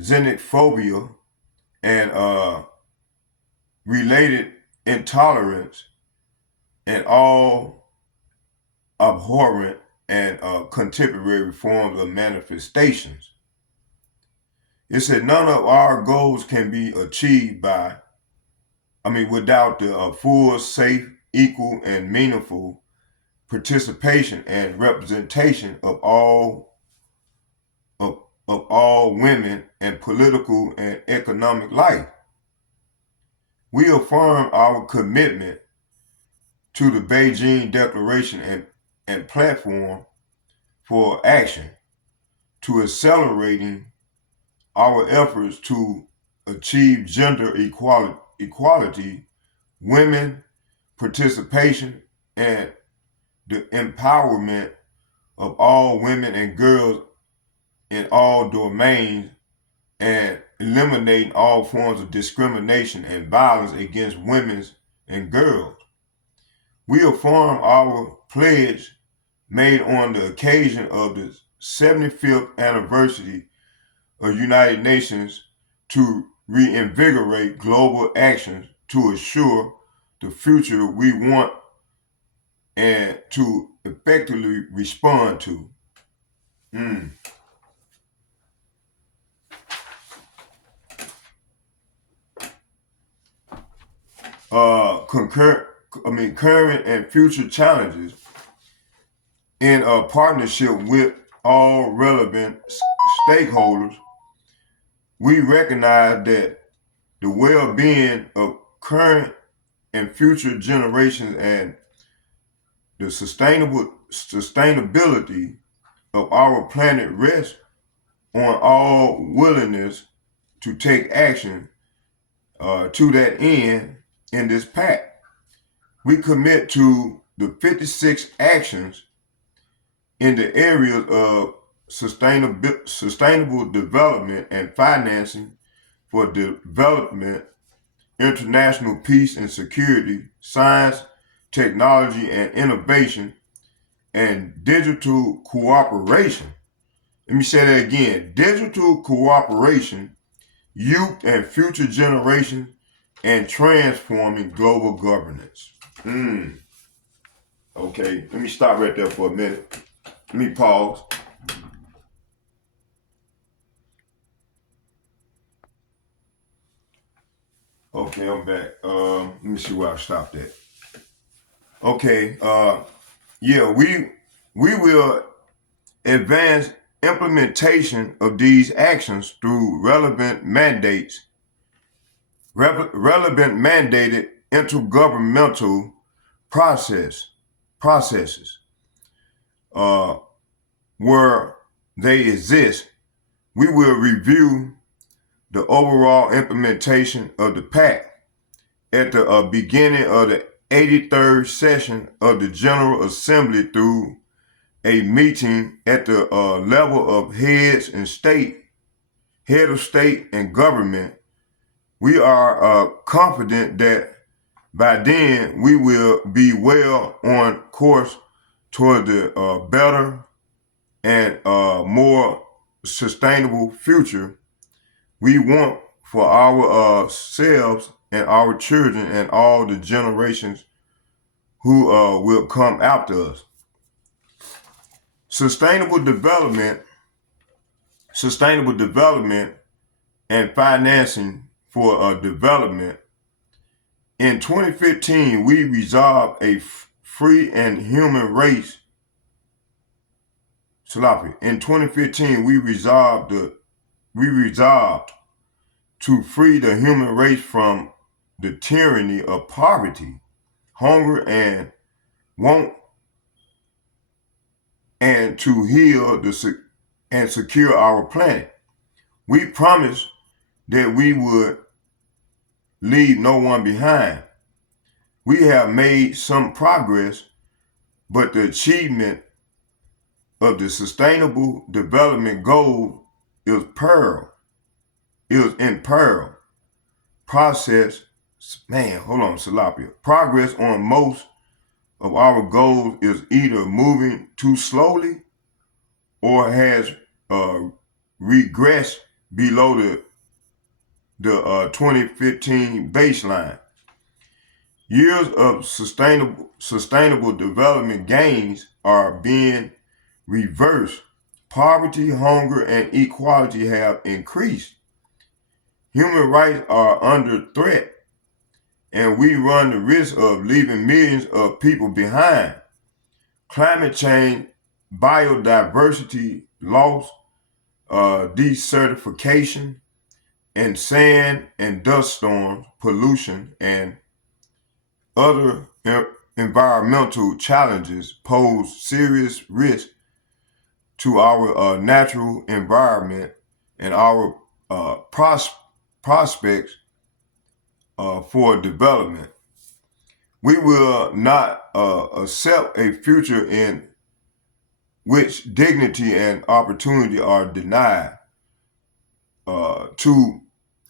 xenophobia, and related intolerance, and all abhorrent and contemporary forms of manifestations. It said none of our goals can be achieved without the full, safe, equal, and meaningful participation and representation of all women in political and economic life. We affirm our commitment to the Beijing Declaration and platform for action to accelerating our efforts to achieve gender equality, women participation, and the empowerment of all women and girls in all domains, and eliminating all forms of discrimination and violence against women and girls. We affirm our pledge made on the occasion of the 75th anniversary of United Nations to reinvigorate global actions to assure the future we want and to effectively respond to. Current and future challenges in a partnership with all relevant stakeholders. We recognize that the well-being of current and future generations and the sustainability of our planet rests on all willingness to take action to that end in this pact. We commit to the 56 actions in the areas of sustainable development and financing for development, international peace and security, science, technology and innovation, and digital cooperation. Let me say that again. Digital cooperation, youth and future generations, and transforming global governance. Okay, let me stop right there for a minute. Let me pause. Okay, I'm back. Let me see where I stopped at. Okay, we will advance implementation of these actions through relevant mandated intergovernmental processes where they exist. We will review the overall implementation of the Pact at the beginning of the 83rd session of the General Assembly through a meeting at the level of head of state and government. We are confident that by then we will be well on course toward the better and more sustainable future we want for ourselves and our children and all the generations who will come after us. Sustainable development and financing for development. In 2015, we resolved a free and human race. In 2015, we resolved to free the human race from the tyranny of poverty, hunger, and want, and to heal and secure our planet. We promised that we would leave no one behind. We have made some progress, but the achievement of the Sustainable Development Goal is in peril. Progress on most of our goals is either moving too slowly or has regressed below the 2015 baseline. Years of sustainable development gains are being reversed. Poverty, hunger, and inequality have increased. Human rights are under threat, and we run the risk of leaving millions of people behind. Climate change, biodiversity loss, desertification, and sand and dust storms, pollution, and other environmental challenges pose serious risk to our natural environment and our prospects for development. We will not accept a future in which dignity and opportunity are denied to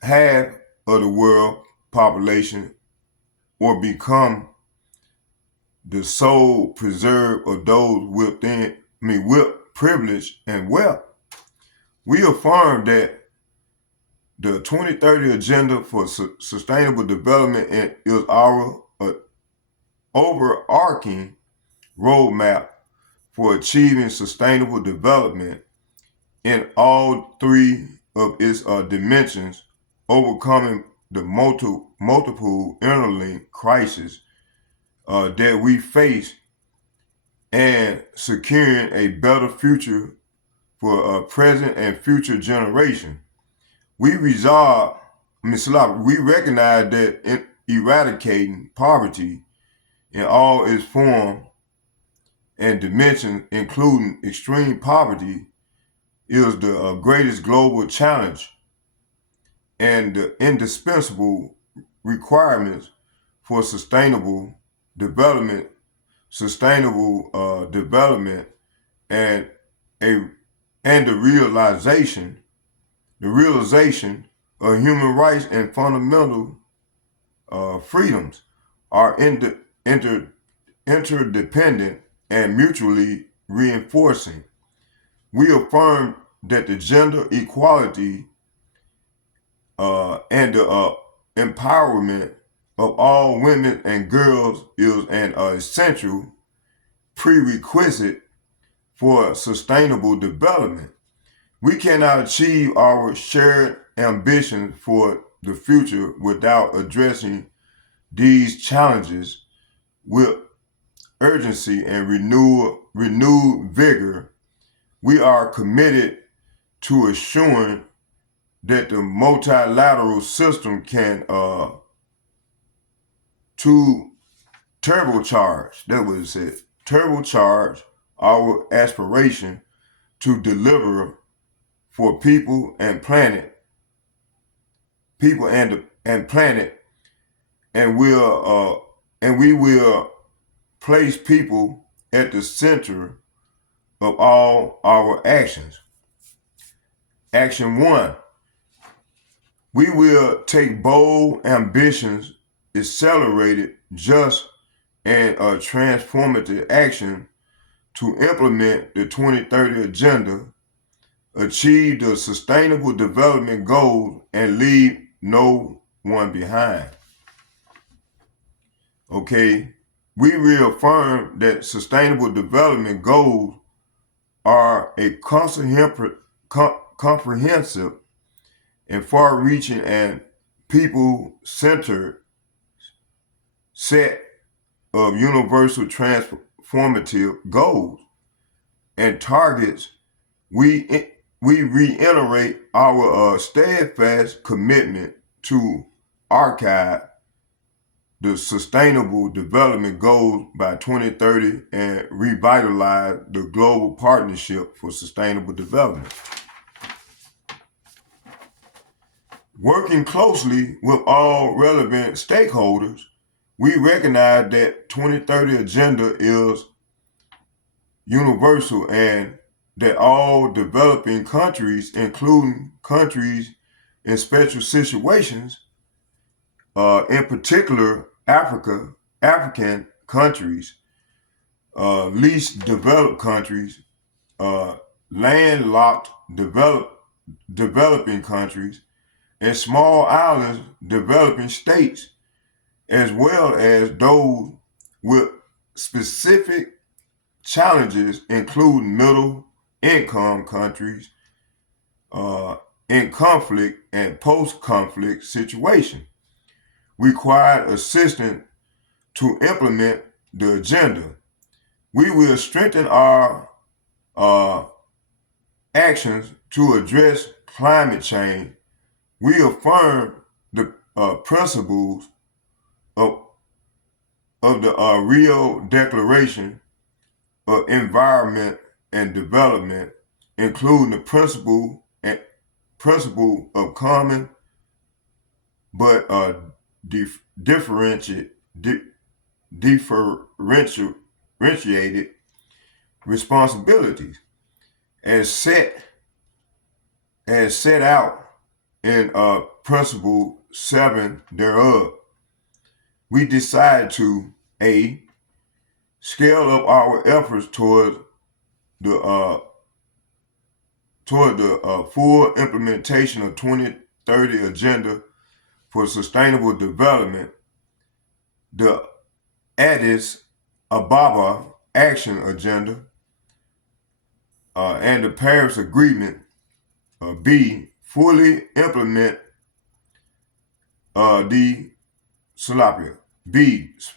half of the world population or become the sole preserve of those with privilege and wealth. We affirm that the 2030 Agenda for Sustainable Development is our overarching roadmap for achieving sustainable development in all three of its dimensions, overcoming the multiple interlinked crises that we face and securing a better future for present and future generation. We recognize that in eradicating poverty in all its forms and dimensions, including extreme poverty, is the greatest global challenge and the indispensable requirements for development, sustainable development, and a and the realization of human rights and fundamental freedoms are interdependent and mutually reinforcing. We affirm that the gender equality and the empowerment of all women and girls is an essential prerequisite for sustainable development. We cannot achieve our shared ambitions for the future without addressing these challenges with urgency and renewed vigor. We are committed to assuring that the multilateral system can to turbocharge our aspiration to deliver for people and planet, and planet, and we will place people at the center of all our actions. Action 1. We will take bold ambitions, accelerated, just, and transformative action to implement the 2030 Agenda, achieve the Sustainable Development Goals, and leave no one behind. Okay, we reaffirm that Sustainable Development Goals are a comprehensive and far-reaching and people-centered set of universal transformative goals and targets. We reiterate our steadfast commitment to archive the Sustainable Development Goals by 2030 and revitalize the Global Partnership for Sustainable Development. Working closely with all relevant stakeholders, we recognize that 2030 Agenda is universal and that all developing countries, including countries in special situations, in particular African countries, least developed countries, landlocked developing countries, and small islands developing states, as well as those with specific challenges, including middle income countries in conflict and post-conflict situation, required assistance to implement the agenda. We will strengthen our actions to address climate change. We affirm the principles of, the Rio Declaration of Environment and Development, including the principle of common but differentiated responsibilities as set out in principle 7 thereof. We decide to A, scale up our efforts toward the full implementation of 2030 Agenda for Sustainable Development, the Addis Ababa Action Agenda, and the Paris Agreement. B, fully implement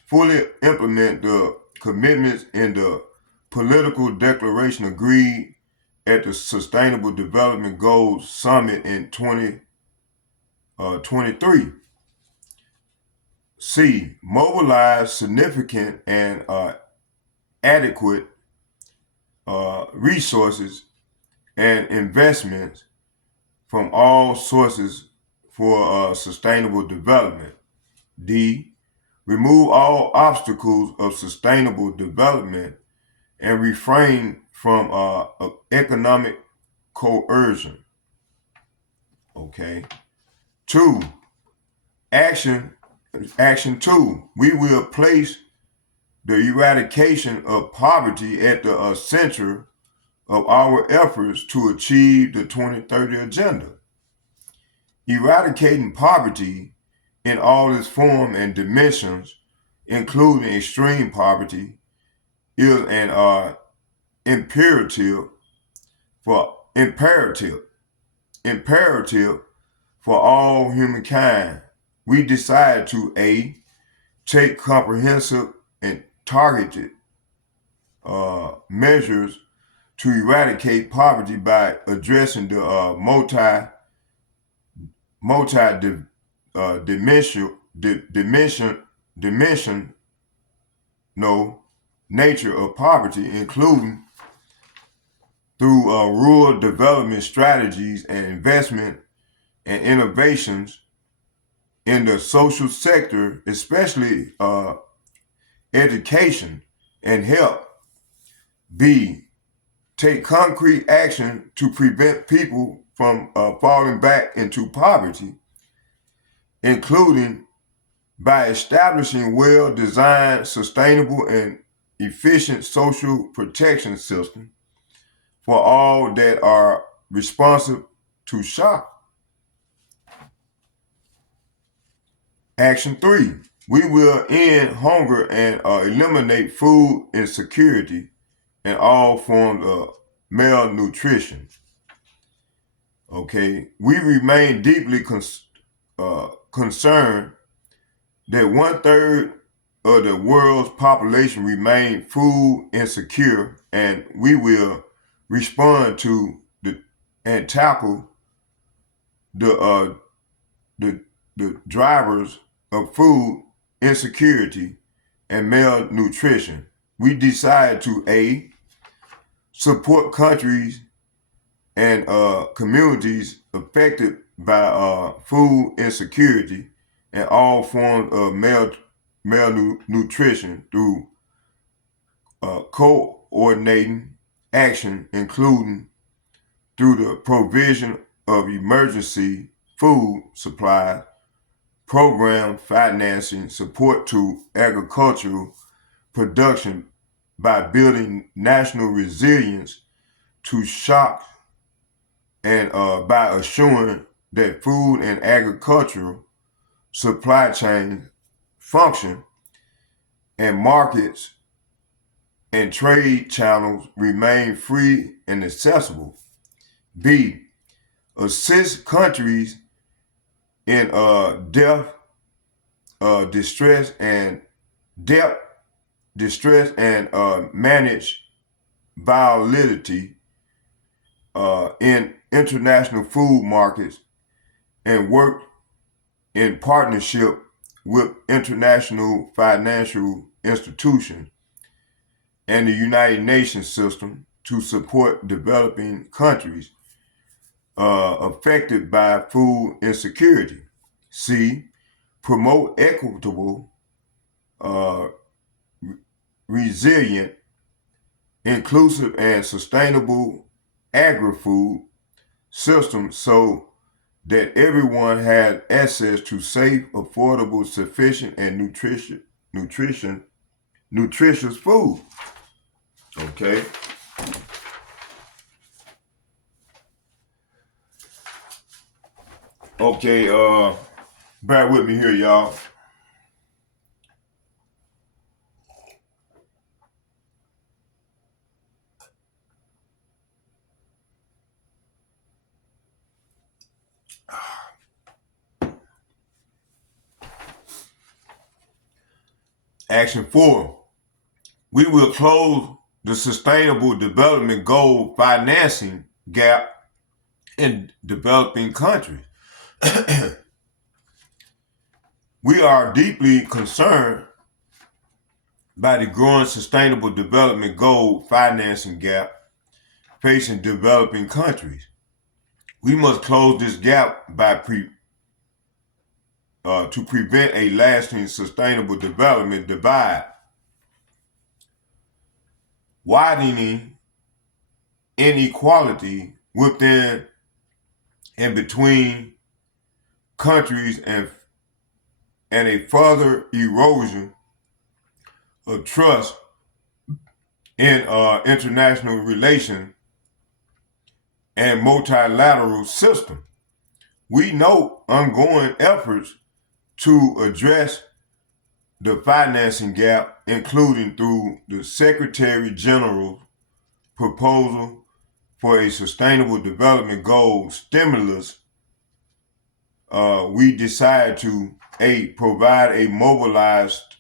fully implement the commitments in the political declaration agreed at the Sustainable Development Goals Summit in 2023. C, mobilize significant and adequate resources and investments from all sources for sustainable development. D, remove all obstacles of sustainable development and refrain from economic coercion. Okay. 2, action 2, we will place the eradication of poverty at the center of our efforts to achieve the 2030 Agenda. Eradicating poverty in all its forms and dimensions, including extreme poverty, is an imperative for all humankind. We decide to A, take comprehensive and targeted measures to eradicate poverty by addressing the dimensional nature of poverty, including through rural development strategies and investment and innovations in the social sector, especially education and health. B, take concrete action to prevent people from falling back into poverty, including by establishing well-designed, sustainable, and efficient social protection systems for all that are responsive to shock. Action 3, we will end hunger and eliminate food insecurity and all forms of malnutrition. Okay, we remain deeply concerned that 1/3 of the world's population remain food insecure, and we will respond to and tackle the drivers of food insecurity and malnutrition. We decide to A, support countries and communities affected by food insecurity and all forms of malnutrition through coordinating action, including through the provision of emergency food supplies, program financing, support to agricultural production by building national resilience to shock, and by assuring that food and agricultural supply chains function and markets and trade channels remain free and accessible. B, assist countries in distress and debt, distress and manage volatility in international food markets and work in partnership with international financial institutions and the United Nations system to support developing countries affected by food insecurity. C, promote equitable, uh, resilient, inclusive, and sustainable agri-food systems so that everyone has access to safe, affordable, sufficient, and nutritious food. Okay. Okay, bear with me here, y'all. Action 4. We will close the Sustainable Development Goal financing gap in developing countries. We are deeply concerned by the growing Sustainable Development Goal financing gap facing developing countries. We must close this gap by to prevent a lasting sustainable development divide. Widening inequality within and between countries and a further erosion of trust in international relations and multilateral system. We note ongoing efforts to address the financing gap, including through the Secretary General's proposal for a Sustainable Development Goal stimulus. We decided to provide a mobilized,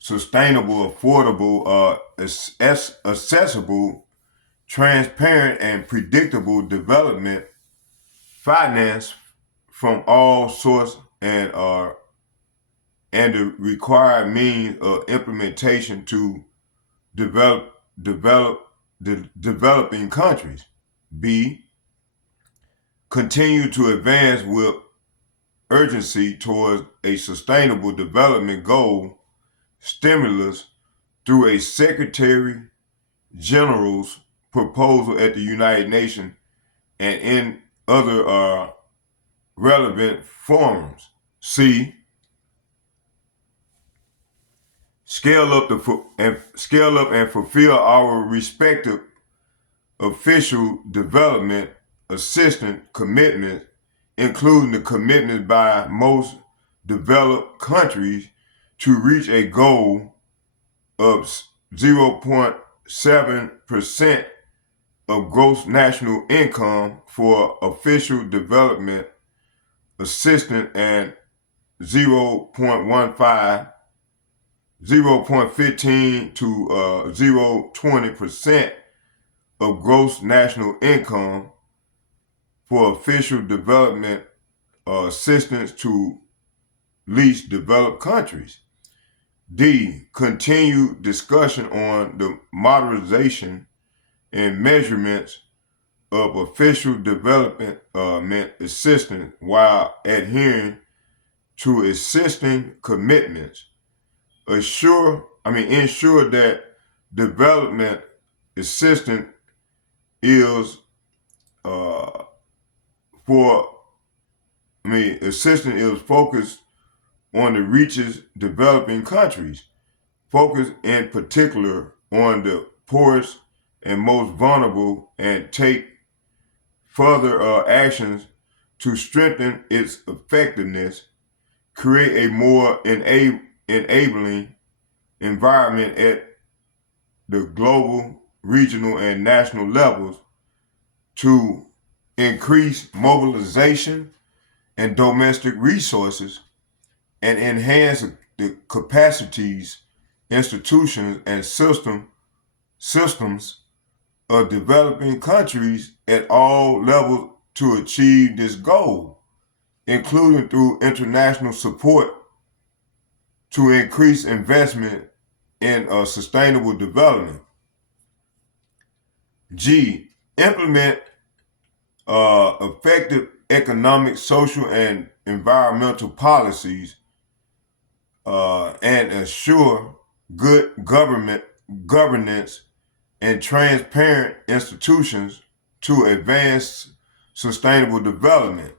sustainable, affordable, accessible, transparent, and predictable development finance from all sources and the required means of implementation to developing countries. B, continue to advance with urgency towards a sustainable development goal stimulus through a Secretary General's proposal at the United Nations and in other relevant forums. C, scale up and fulfill our respective official development assistance commitments, including the commitments by most developed countries to reach a goal of 0.7% of gross national income for official development assistance and 0.15 to 0.20% of gross national income for official development assistance to least developed countries. D, continued discussion on the modernization and measurements of official development assistance while adhering to existing commitments. Ensure that development assistance is assistance is focused on the reaches developing countries, focus in particular on the poorest and most vulnerable, and take further actions to strengthen its effectiveness, create a more enabling environment the global, regional, and national levels to increase mobilization and domestic resources and enhance the capacities, institutions, and systems of developing countries at all levels to achieve this goal, including through international support to increase investment in sustainable development. G, implement effective economic, social, and environmental policies and assure good governance and transparent institutions to advance sustainable development.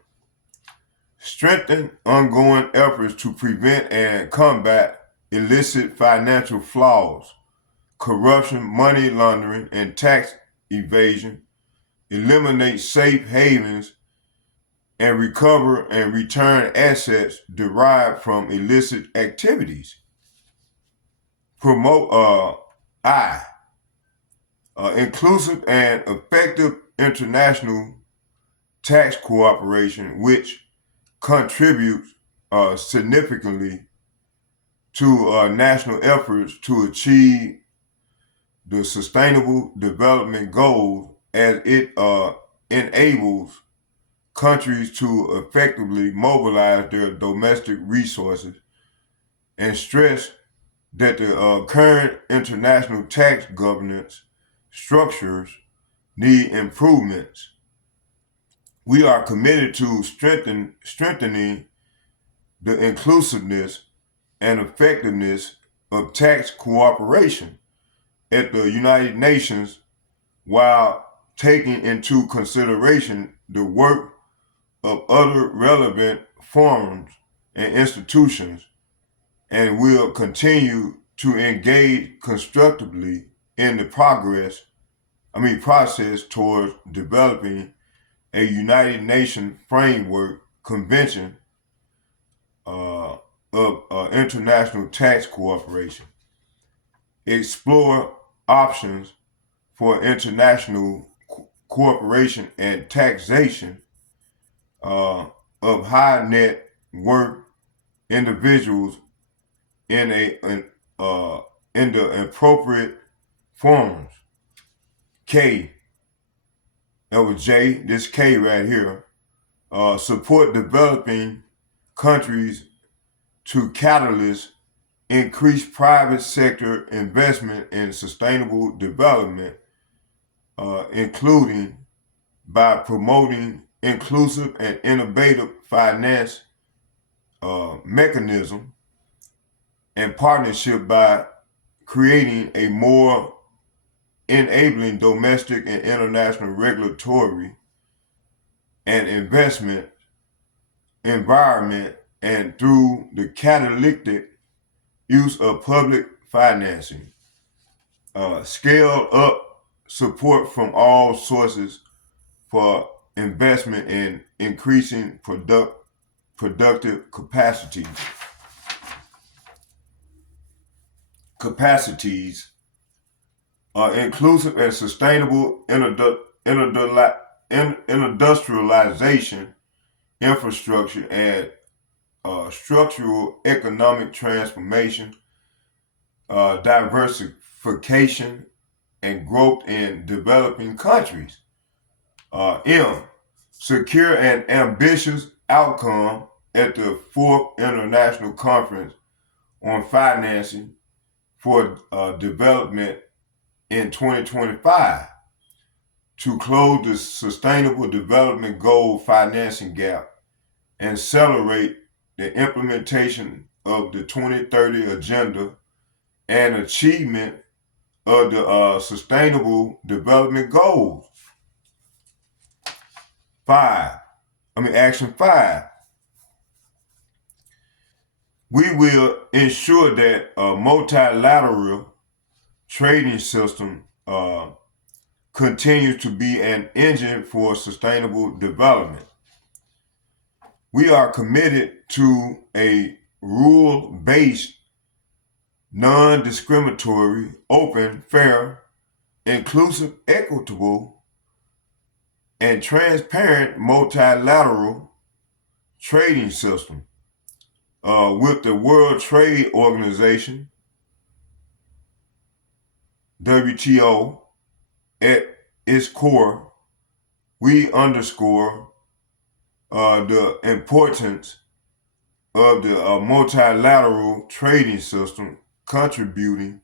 Strengthen ongoing efforts to prevent and combat illicit financial flows, corruption, money laundering, and tax evasion. Eliminate safe havens and recover and return assets derived from illicit activities. Promote inclusive and effective international tax cooperation, which contributes significantly to national efforts to achieve the sustainable development goals as it enables countries to effectively mobilize their domestic resources and stress that the current international tax governance structures need improvements. We are committed to strengthening the inclusiveness and effectiveness of tax cooperation at the United Nations while taking into consideration the work of other relevant forums and institutions, and will continue to engage constructively in the process towards developing a United Nations framework convention of international tax cooperation. Explore options for international cooperation and taxation of high net worth individuals in the appropriate forms. K, that was J, this K right here. Support developing countries to catalyst increase private sector investment in sustainable development, including by promoting inclusive and innovative finance mechanism and partnership by creating a more enabling domestic and international regulatory and investment environment, and through the catalytic use of public financing. Scale up support from all sources for investment in increasing productive capacities, inclusive and sustainable industrialization, infrastructure, and structural economic transformation, diversification, and growth in developing countries. M, secure an ambitious outcome at the fourth International Conference on Financing for Development in 2025 to close the Sustainable Development Goal financing gap and accelerate the implementation of the 2030 Agenda and achievement of the Sustainable Development Goals. Action 5. We will ensure that a multilateral trading system continues to be an engine for sustainable development. We are committed to a rule-based non-discriminatory, open, fair, inclusive, equitable, and transparent multilateral trading system with the World Trade Organization, WTO, at its core. We underscore the importance of the multilateral trading system contributing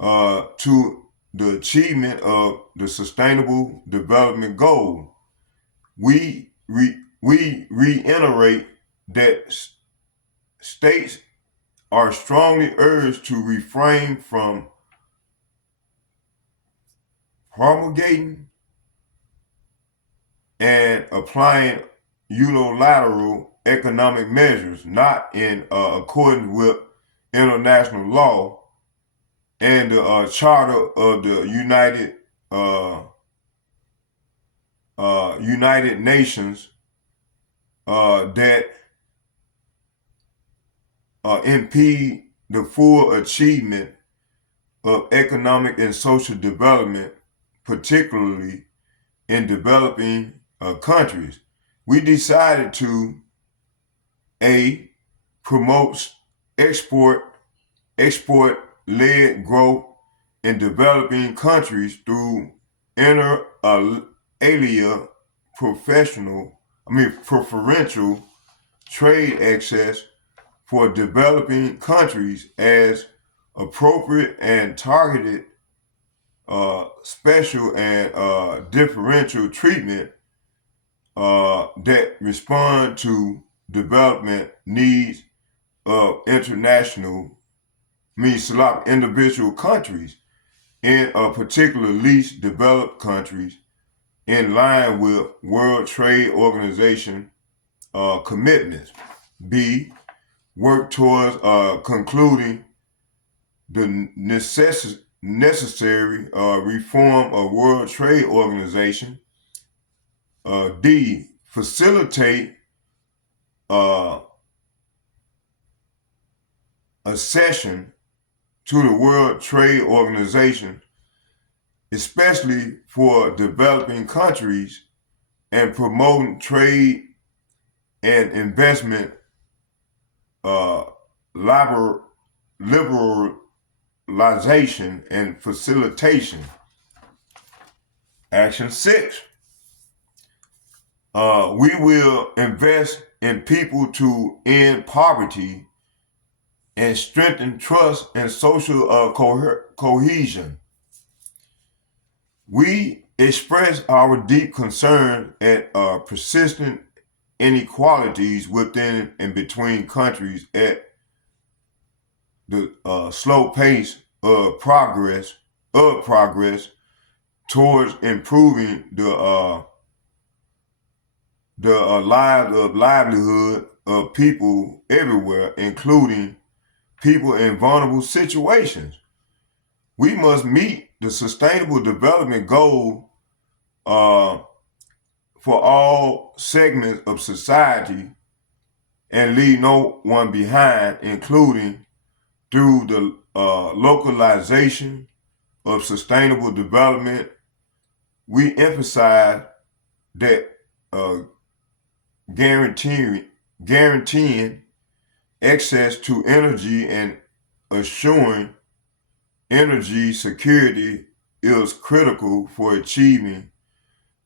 to the achievement of the Sustainable Development Goal. We reiterate that states are strongly urged to refrain from promulgating and applying unilateral economic measures not in accordance with international law and the Charter of the United Nations that impede the full achievement of economic and social development, particularly in developing countries. We decided to promote export led growth in developing countries through inter alia preferential trade access for developing countries as appropriate and targeted special and differential treatment that respond to development needs of individual countries, in particular least developed countries, in line with World Trade Organization commitments. B, work towards concluding the necessary reform of World Trade Organization. D, facilitate accession to the World Trade Organization, especially for developing countries, and promoting trade and investment liberalization and facilitation. Action 6. We will invest in people to end poverty and strengthen trust and social cohesion. We express our deep concern at persistent inequalities within and between countries at the slow pace of progress towards improving the livelihood of people everywhere, including people in vulnerable situations. We must meet the Sustainable Development Goal for all segments of society and leave no one behind, including through the localization of sustainable development. We emphasize that guaranteeing access to energy and assuring energy security is critical for achieving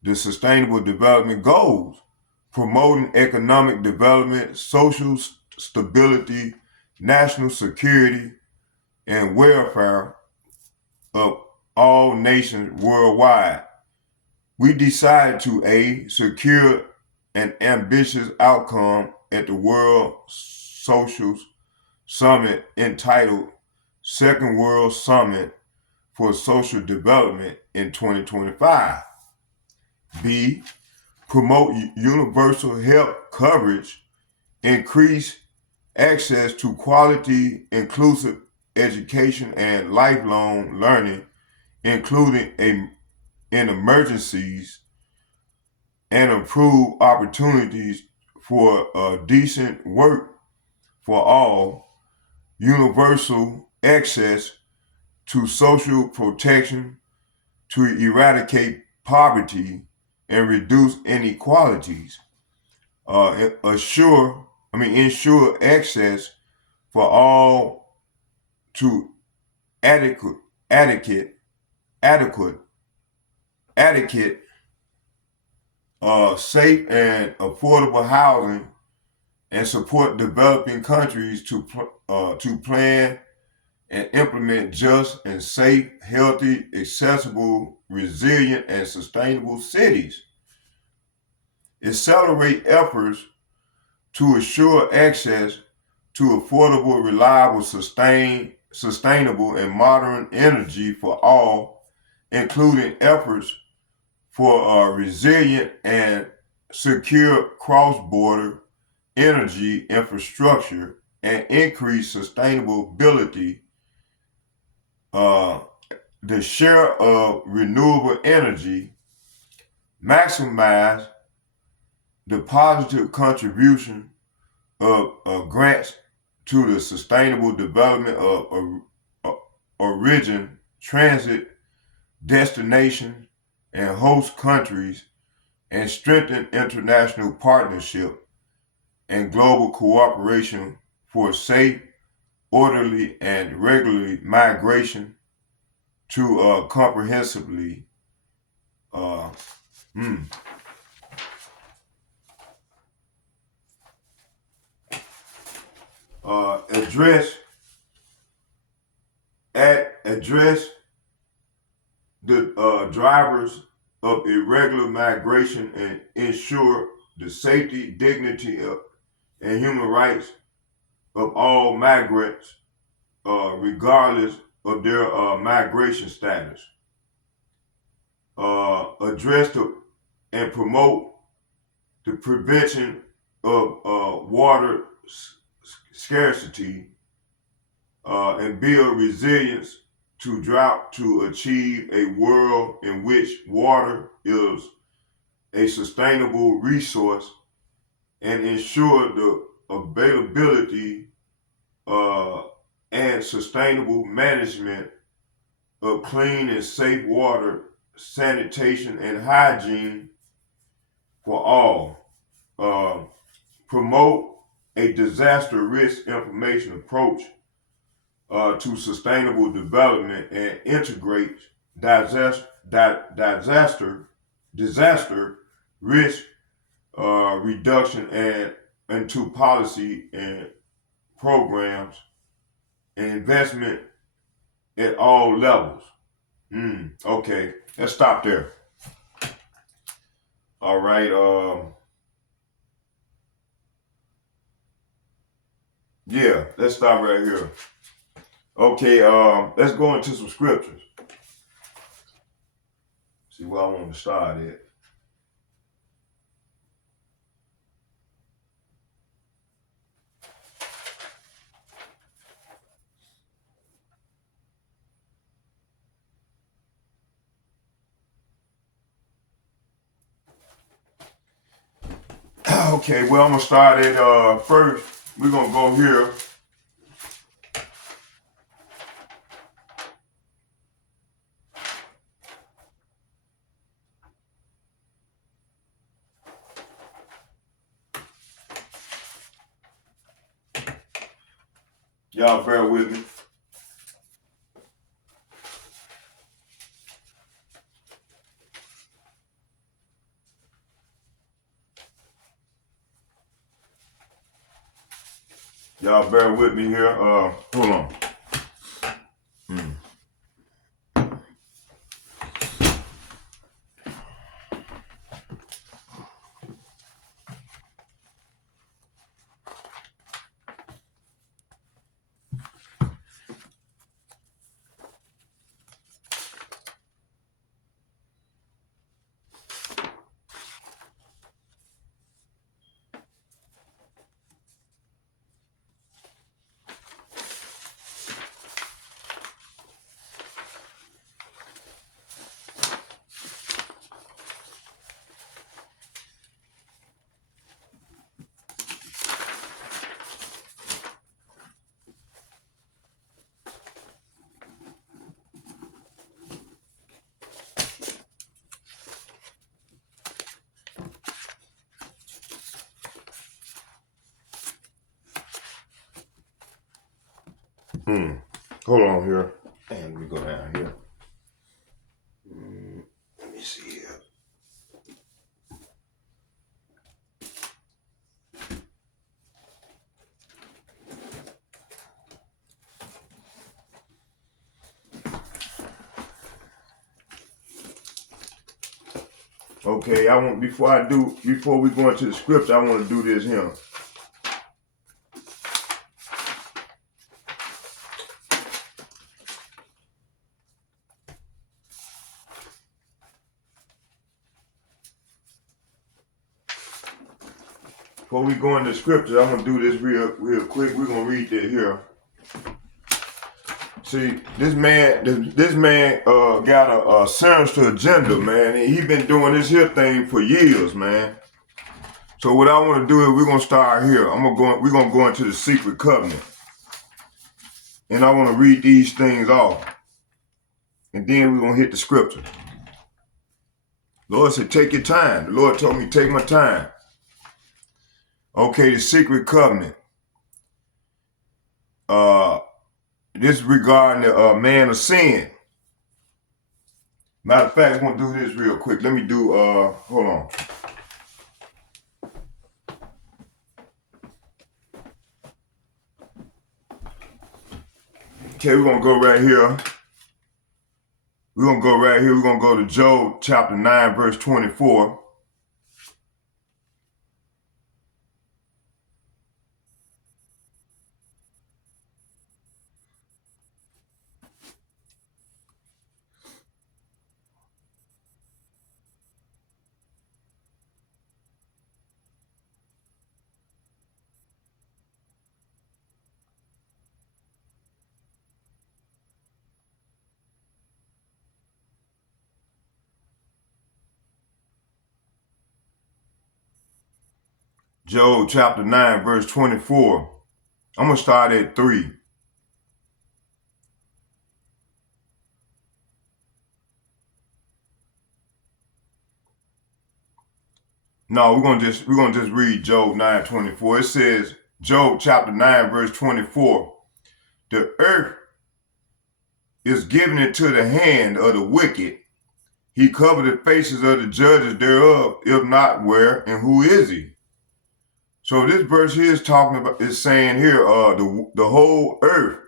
the Sustainable Development Goals, promoting economic development, social stability, national security, and welfare of all nations worldwide. We decided to secure an ambitious outcome at the World Social Summit entitled Second World Summit for Social Development in 2025. B, promote universal health coverage, increase access to quality, inclusive education and lifelong learning, including in emergencies, and improve opportunities for decent work for all, universal access to social protection, to eradicate poverty and reduce inequalities, ensure access for all to adequate, adequate, adequate, adequate, safe and affordable housing, and support developing countries to plan and implement just and safe, healthy, accessible, resilient, and sustainable cities. Accelerate efforts to assure access to affordable, reliable, sustainable, and modern energy for all, including efforts for resilient and secure cross-border energy infrastructure and increase sustainability, the share of renewable energy, maximize the positive contribution of grants to the sustainable development of origin, transit, destination, and host countries, and strengthen international partnership and global cooperation for safe, orderly, and regular migration to comprehensively uh, hmm, address the drivers of irregular migration and ensure the safety, dignity, and human rights of all migrants, regardless of their migration status. And promote the prevention of water scarcity and build resilience to drought to achieve a world in which water is a sustainable resource and ensure the availability uh, and sustainable management of clean and safe water, sanitation, and hygiene for all. Uh, Promote a disaster risk information approach to sustainable development and integrate disaster risk reduction and into policy and programs and investment at all levels. Okay, let's stop there. All right. Yeah, let's stop right here. Okay. Let's go into some scriptures. See where I want to start at. Okay, well, I'm gonna start at first. We're gonna go here. Y'all bear with me. Y'all bear with me here. Hold on. Hold on here. And let me go down here. Let me see here. Okay, before we go into the scripture, I want to do this here. Before we go into the scripture, I'm gonna do this real quick. We're gonna read it here. See, this man got a sinister agenda, man. And he been doing this here thing for years, man. So what I want to do is we're gonna start here. We're gonna go into the secret covenant, and I want to read these things off, and then we're gonna hit the scripture. Lord said, "Take your time." The Lord told me, "Take my time." Okay, the secret covenant. This regarding the man of sin. Matter of fact, I'm gonna do this real quick. Let me do. Hold on. Okay, we're gonna go right here. We're gonna go to Job chapter 9, verse 24. Job chapter 9, verse 24. I'm going to start at 3. No, we're gonna just read Job 9:24. It says, Job chapter 9, verse 24. The earth is given into the hand of the wicked. He covered the faces of the judges thereof, if not where and who is he? So this verse here is saying here, the whole earth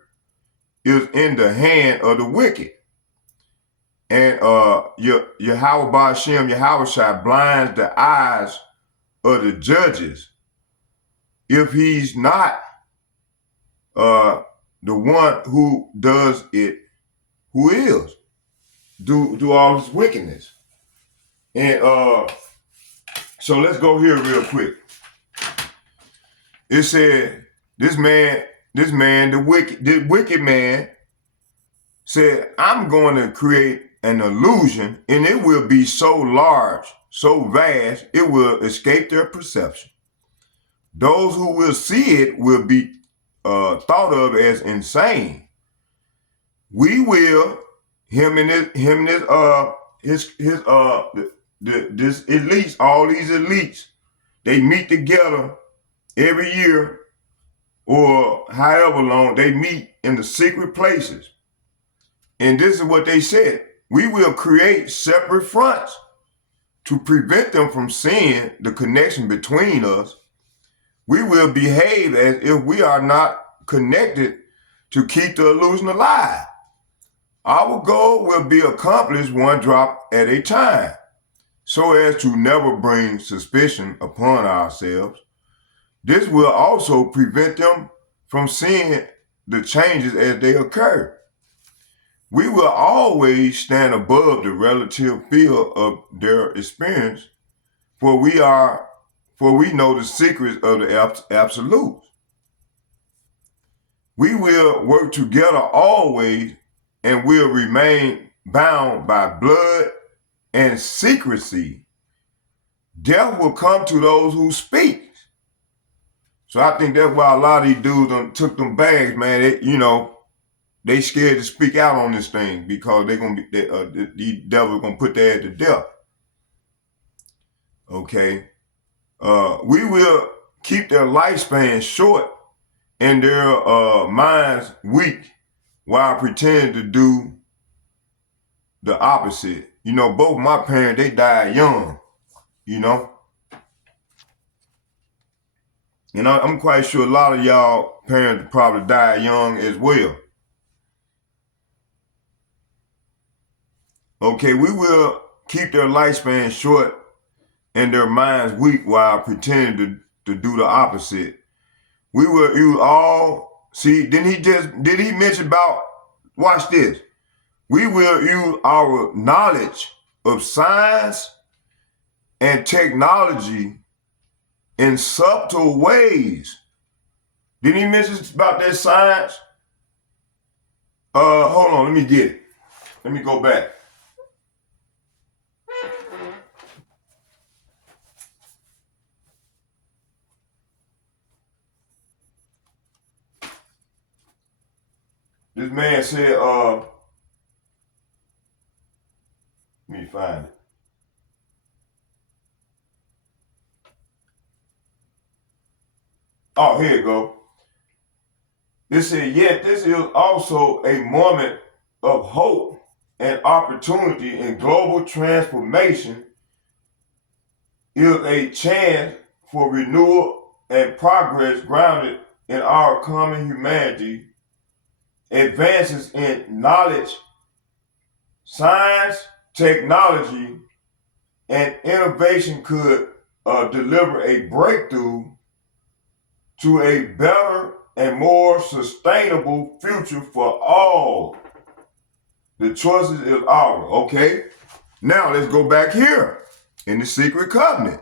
is in the hand of the wicked. And Yahweh Ba'ashem, Yahweh Shai blinds the eyes of the judges. If he's not the one who does it, who is do all this wickedness. And so let's go here real quick. It said this man, the wicked man said, I'm going to create an illusion, and it will be so large, so vast, it will escape their perception. Those who will see it will be thought of as insane. We will, this elites, all these elites, they meet together every year or however long they meet in the secret places. And this is what they said. We will create separate fronts to prevent them from seeing the connection between us. We will behave as if we are not connected to keep the illusion alive. Our goal will be accomplished one drop at a time, so as to never bring suspicion upon ourselves. This will also prevent them from seeing the changes as they occur. We will always stand above the relative field of their experience, for we know the secrets of the absolutes. We will work together always and will remain bound by blood and secrecy. Death will come to those who speak. So I think that's why a lot of these dudes took them bags, man. They scared to speak out on this thing because these devils gonna put their head to death. Okay, we will keep their lifespan short and their minds weak while pretending to do the opposite. You know, both my parents, they died young, you know. And I'm quite sure a lot of y'all parents probably died young as well. Okay, we will keep their lifespan short and their minds weak while pretending to do the opposite. We will use all, see, did he mention about, watch this. We will use our knowledge of science and technology in subtle ways. Didn't he mention about that science? Hold on, let me get it. Let me go back. This man said, let me find it. Oh, here you go. This said, yet this is also a moment of hope and opportunity in global transformation. Is a chance for renewal and progress grounded in our common humanity. Advances in knowledge, science, technology, and innovation could deliver a breakthrough to a better and more sustainable future for all. The choices is ours, okay? Now let's go back here in the secret covenant.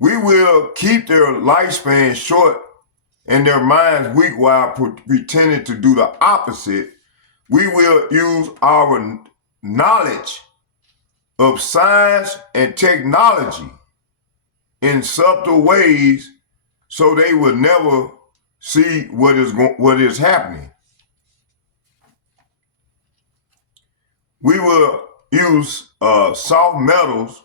We will keep their lifespan short and their minds weak while pretending to do the opposite. We will use our knowledge of science and technology in subtle ways so they will never see what is happening. We will use soft metals,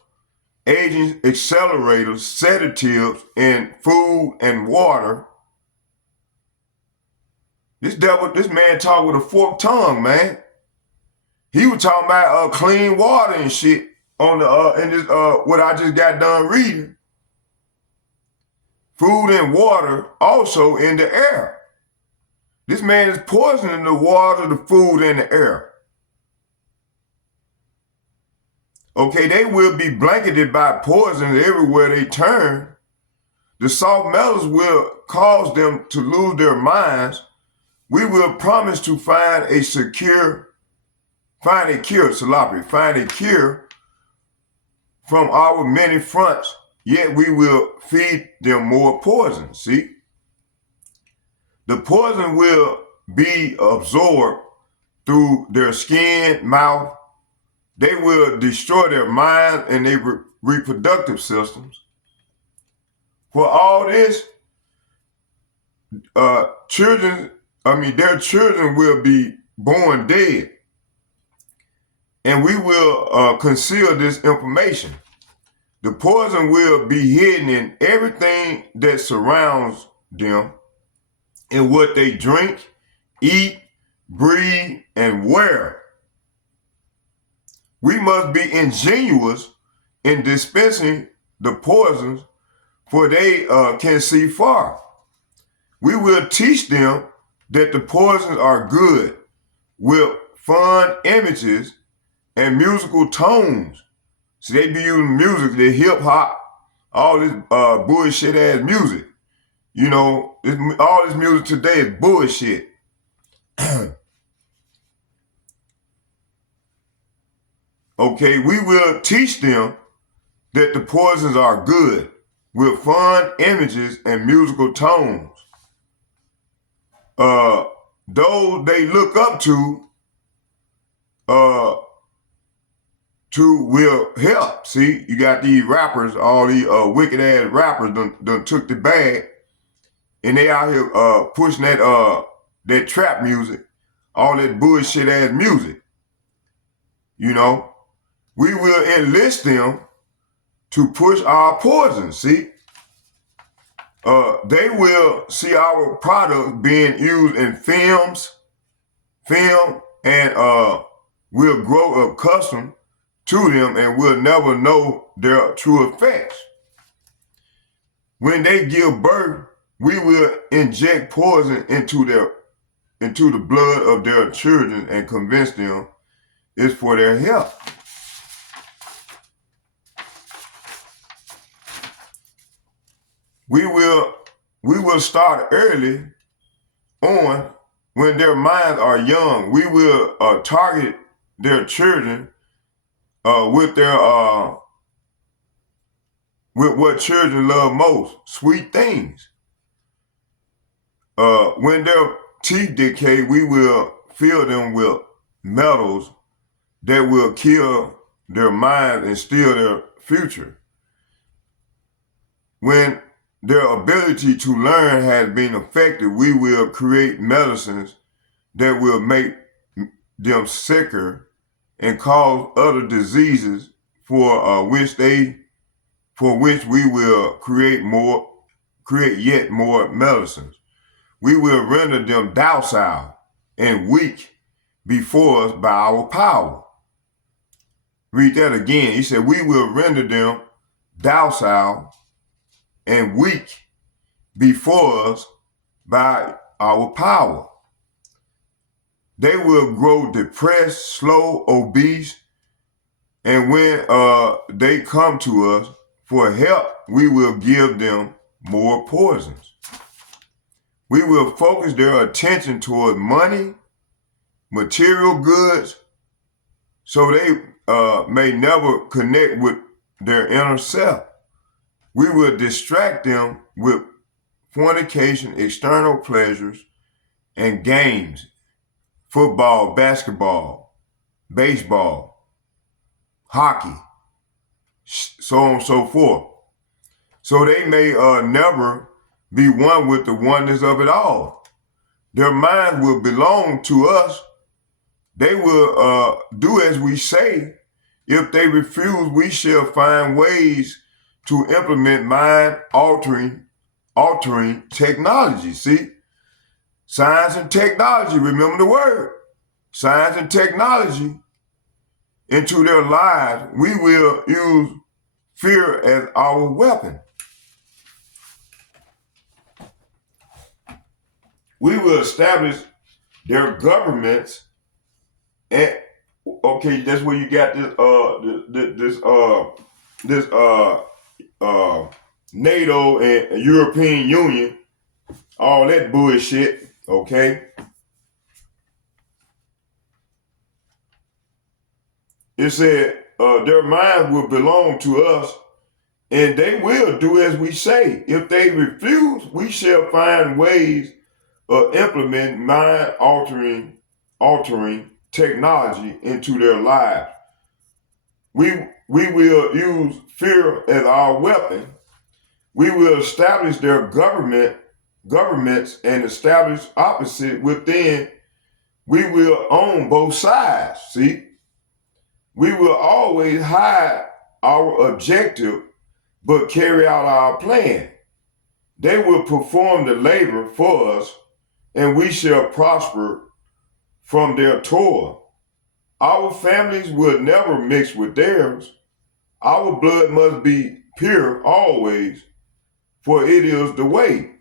aging accelerators, sedatives in food and water. This man talked with a forked tongue, man. He was talking about clean water and shit on the in this what I just got done reading. Food and water also in the air. This man is poisoning the water, the food, and the air. Okay, they will be blanketed by poison everywhere they turn. The soft metals will cause them to lose their minds. We will promise to find a cure from our many fronts, yet we will feed them more poison, see? The poison will be absorbed through their skin, mouth. They will destroy their minds and their reproductive systems. For all this, their children will be born dead. And we will conceal this information. The poison will be hidden in everything that surrounds them, in what they drink, eat, breathe, and wear. We must be ingenious in dispensing the poisons, for they can see far. We will teach them that the poisons are good, with fun images and musical tones. So they be using music, the hip hop, all this bullshit ass music. You know, all this music today is bullshit. Okay, we will teach them that the poisons are good, with fun images and musical tones. Those they look up to will help. See, you got these rappers, all these wicked ass rappers done took the bag, and they out here pushing that trap music, all that bullshit ass music. You know, we will enlist them to push our poison, see? They will see our products being used in film, and will grow accustomed to them and will never know their true effects. When they give birth, we will inject poison into the blood of their children and convince them it's for their health. We will start early on when their minds are young. We will target their children with what children love most, sweet things. When their teeth decay, we will fill them with metals that will kill their minds and steal their future. When their ability to learn has been affected, we will create medicines that will make them sicker and cause other diseases for which we will create yet more medicines. We will render them docile and weak before us by our power. Read that again. He said, we will render them docile and weak before us by our power. They will grow depressed, slow, obese, and when they come to us for help, we will give them more poisons. We will focus their attention toward money, material goods, so they may never connect with their inner self. We will distract them with fornication, external pleasures, and games, football, basketball, baseball, hockey, so on and so forth. So they may never be one with the oneness of it all. Their minds will belong to us. They will do as we say. If they refuse, we shall find ways to implement mind-altering technology. See? Science and technology, remember the word. Science and technology into their lives. We will use fear as our weapon. We will establish their governments. And okay, that's where you got this NATO and European Union, all that bullshit. Okay, it said their minds will belong to us, and they will do as we say. If they refuse, we shall find ways of implementing mind-altering technology into their lives. We will use fear as our weapon. We will establish their governments and establish opposite within. We will own both sides. See, we will always hide our objective, but carry out our plan. They will perform the labor for us, and we shall prosper from their toil. Our families will never mix with theirs. Our blood must be pure always, for it is the way.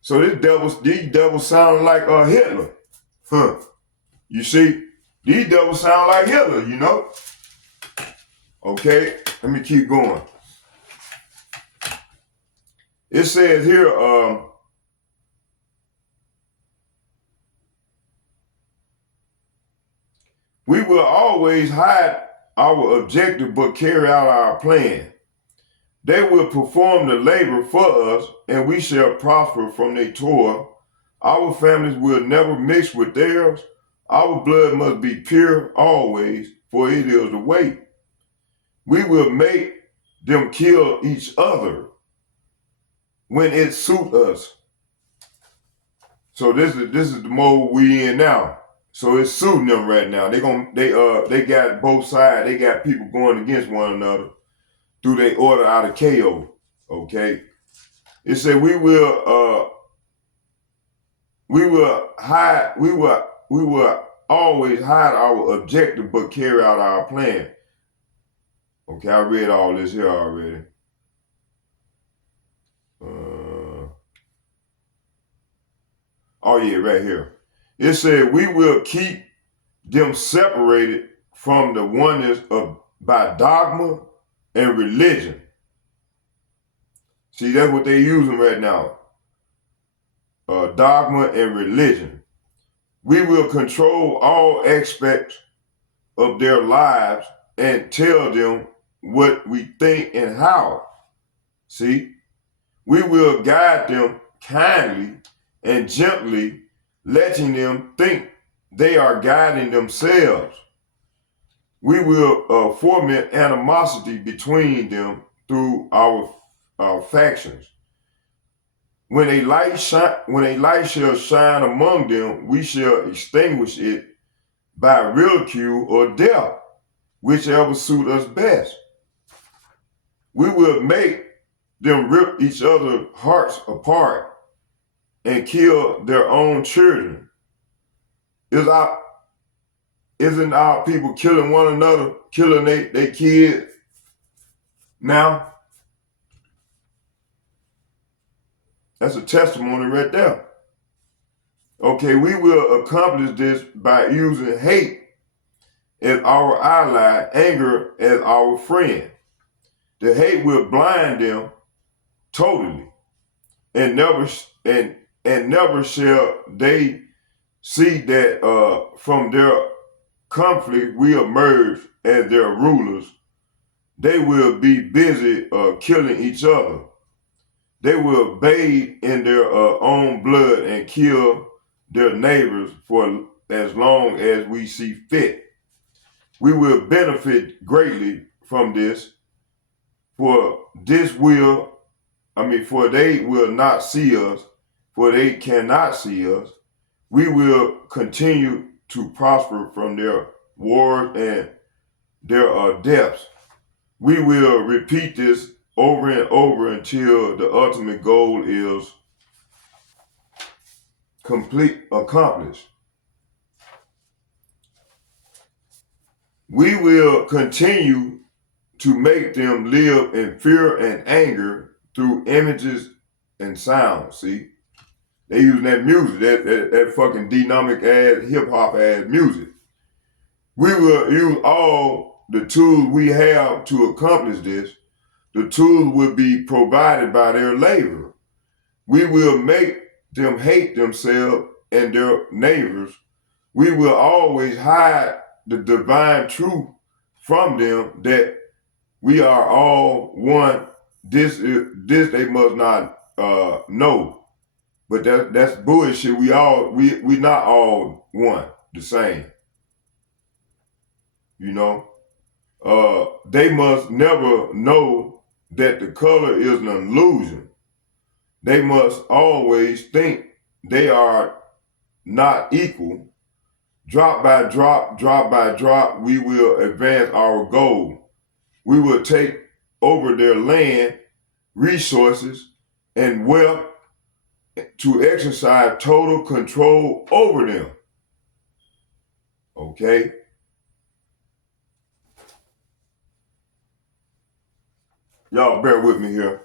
So these devils sound like Hitler. Huh. You see, these devils sound like Hitler, you know? Okay, let me keep going. It says here, we will always hide our objective but carry out our plan. They will perform the labor for us, and we shall prosper from their toil. Our families will never mix with theirs. Our blood must be pure always, for it is the way. We will make them kill each other when it suits us. So this is the mode we in now. So it's suiting them right now. They got both sides. They got people going against one another through their order out of KO. Okay. It said we will always hide our objective but carry out our plan. Okay, I read all this here already. Oh yeah, right here. It said we will keep them separated from the oneness of by dogma and religion. See, that's what they're using right now. Dogma and religion. We will control all aspects of their lives and tell them what we think and how. See, we will guide them kindly and gently, letting them think they are guiding themselves. We will foment animosity between them through our factions. When a light shall shine among them, we shall extinguish it by ridicule or death, whichever suit us best. We will make them rip each other's hearts apart and kill their own children. Isn't our people killing one another, killing their kids now? That's a testimony right there. Okay, we will accomplish this by using hate as our ally, anger as our friend. The hate will blind them totally, and never shall they see that from their conflict we emerge as their rulers. They will be busy killing each other. They will bathe in their own blood and kill their neighbors for as long as we see fit. We will benefit greatly from this, for they will not see us, for they cannot see us. We will continue to prosper from their wars and their deaths. We will repeat this over and over until the ultimate goal is accomplished. We will continue to make them live in fear and anger through images and sounds. See, they using that music, that fucking dynamic ass, hip hop ass music. We will use all the tools we have to accomplish this. The tools will be provided by their labor. We will make them hate themselves and their neighbors. We will always hide the divine truth from them that we are all one. This they must not know. But that's bullshit. We not all one, the same. You know? They must never know that the color is an illusion. They must always think they are not equal. Drop by drop, we will advance our goal. We will take over their land, resources, and wealth to exercise total control over them. Okay? Y'all bear with me here.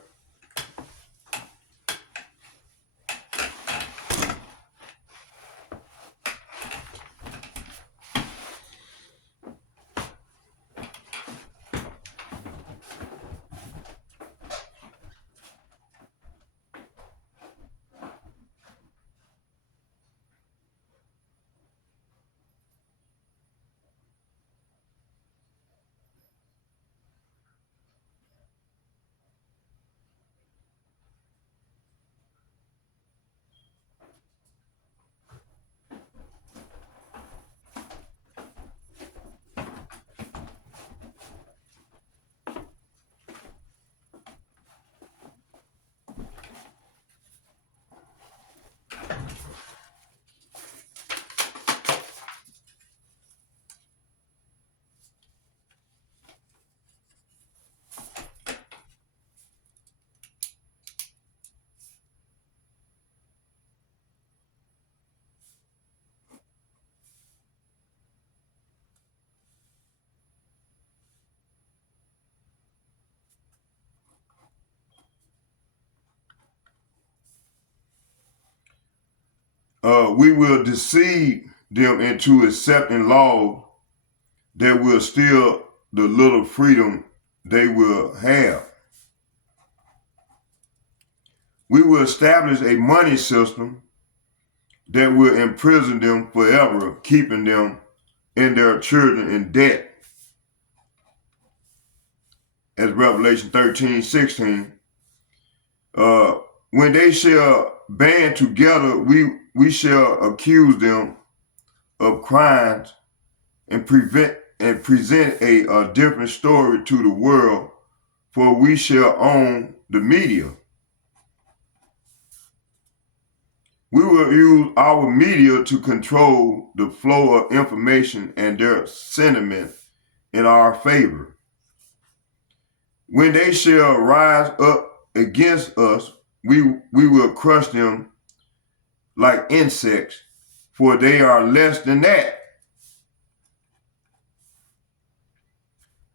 We will deceive them into accepting laws that will steal the little freedom they will have. We will establish a money system that will imprison them forever, keeping them and their children in debt. As Revelation 13:16. When they shall band together, we shall accuse them of crimes and present a different story to the world, for we shall own the media. We will use our media to control the flow of information and their sentiment in our favor. When they shall rise up against us, we will crush them like insects, for they are less than that.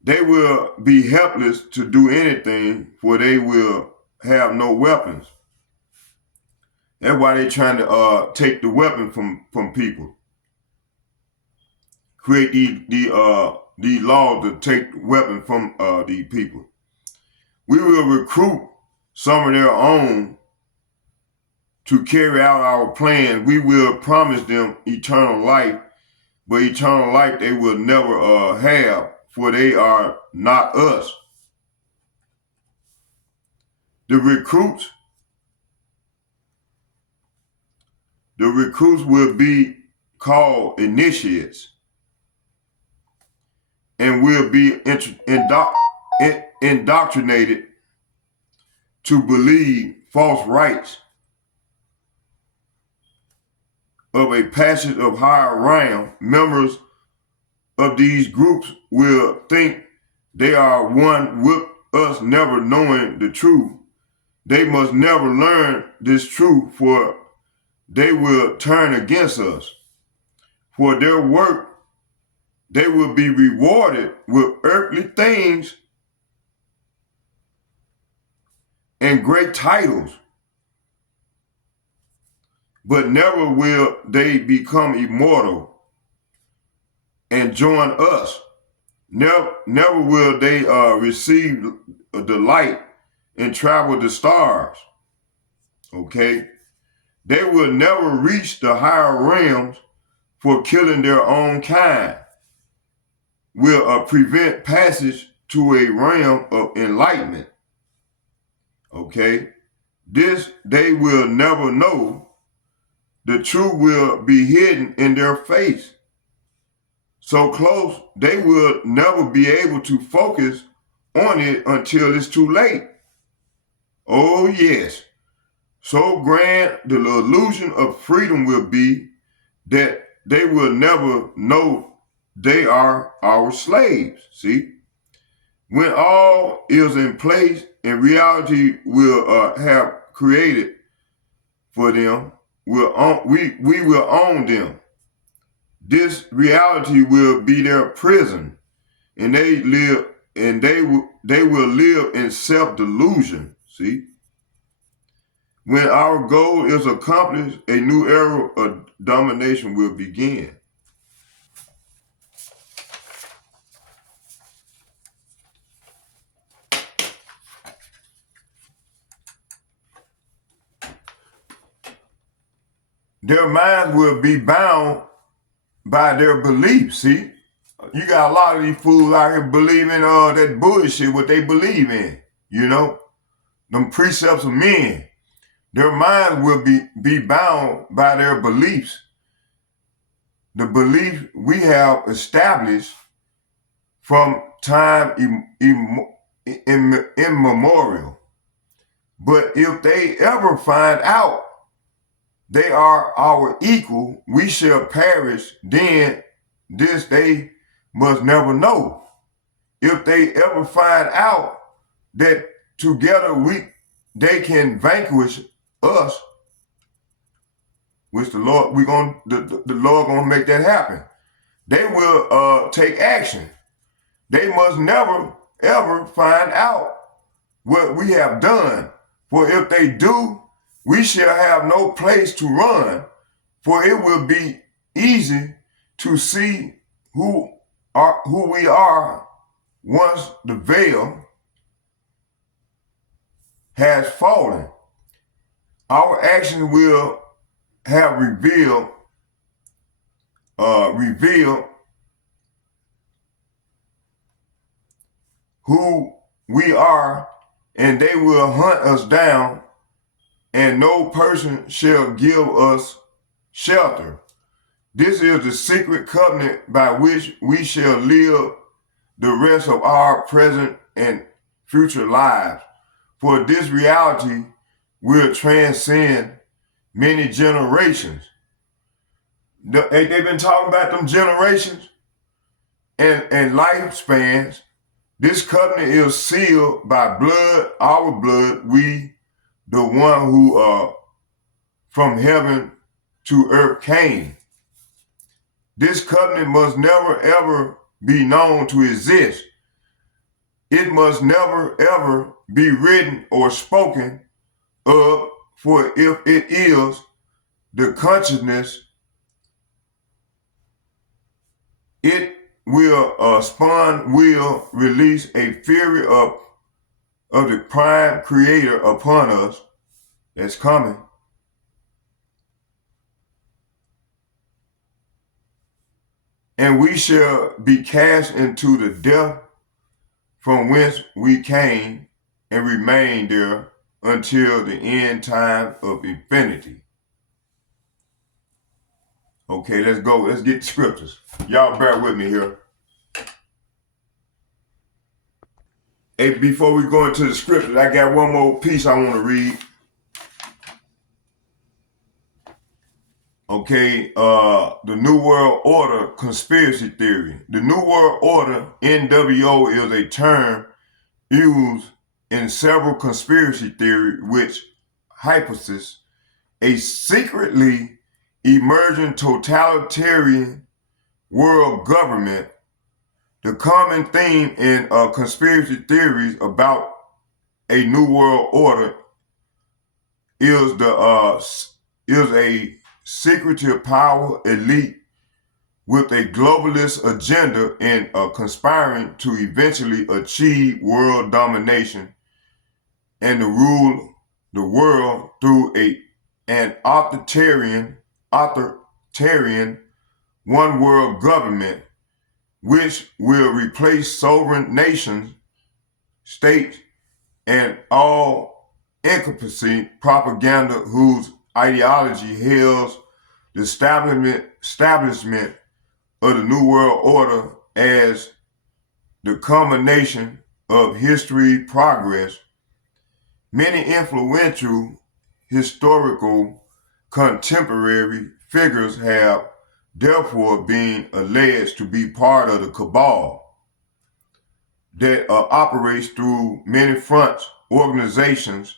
They will be helpless to do anything, for they will have no weapons. That's why they're trying to take the weapon from people. Create the law to take the weapon from these people. We will recruit some of their own to carry out our plan. We will promise them eternal life, but eternal life they will never have, for they are not us. The recruits will be called initiates and will be indoctrinated to believe false rights of a passage of higher rank. Members of these groups will think they are one with us, never knowing the truth. They must never learn this truth, for they will turn against us. For their work, they will be rewarded with earthly things and great titles, but never will they become immortal and join us. Never will they receive the light and travel the stars. Okay? They will never reach the higher realms, for killing their own kind will prevent passage to a realm of enlightenment. Okay? This they will never know. The truth will be hidden in their face, so close they will never be able to focus on it until it's too late. Oh yes. So grand the illusion of freedom will be that they will never know they are our slaves. See? When all is in place and reality will have created for them, we will own them. This reality will be their prison, and they will live in self-delusion. See? When our goal is accomplished, a new era of domination will begin. Their minds will be bound by their beliefs. See? You got a lot of these fools out here believing that bullshit, what they believe in, them precepts of men. Their minds will be bound by their beliefs, the belief we have established from time immemorial. But if they ever find out they are our equal, we shall perish. Then this they must never know. If they ever find out that together they can vanquish us, which the Lord the Lord gonna make that happen. They will take action. They must never ever find out what we have done. For if they do, we shall have no place to run, For it will be easy to see who we are once the veil has fallen. Our actions will have revealed who we are, and they will hunt us down, and no person shall give us shelter. This is the secret covenant by which we shall live the rest of our present and future lives. For this reality will transcend many generations. They've been talking about them generations and lifespans. This covenant is sealed by blood, our blood, we, the one who from heaven to earth came. This covenant must never ever be known to exist. It must never ever be written or spoken of, for if it is, the consciousness, it will release a fury of the prime creator upon us that's coming. And we shall be cast into the depth from whence we came and remain there until the end time of infinity. Okay, let's go. Let's get the scriptures. Y'all bear with me here. Hey, before we go into the scriptures, I got one more piece I want to read. Okay, the New World Order conspiracy theory. The New World Order, NWO, is a term used in several conspiracy theories which hypothesize a secretly emerging totalitarian world government. The common theme in conspiracy theories about a new world order is a secretive power elite with a globalist agenda and conspiring to eventually achieve world domination and to rule the world through an authoritarian one world government, which will replace sovereign nations, states, and all encompassing propaganda whose ideology hails the establishment of the New World Order as the culmination of history progress. Many influential historical contemporary figures have therefore been alleged to be part of the cabal that operates through many fronts organizations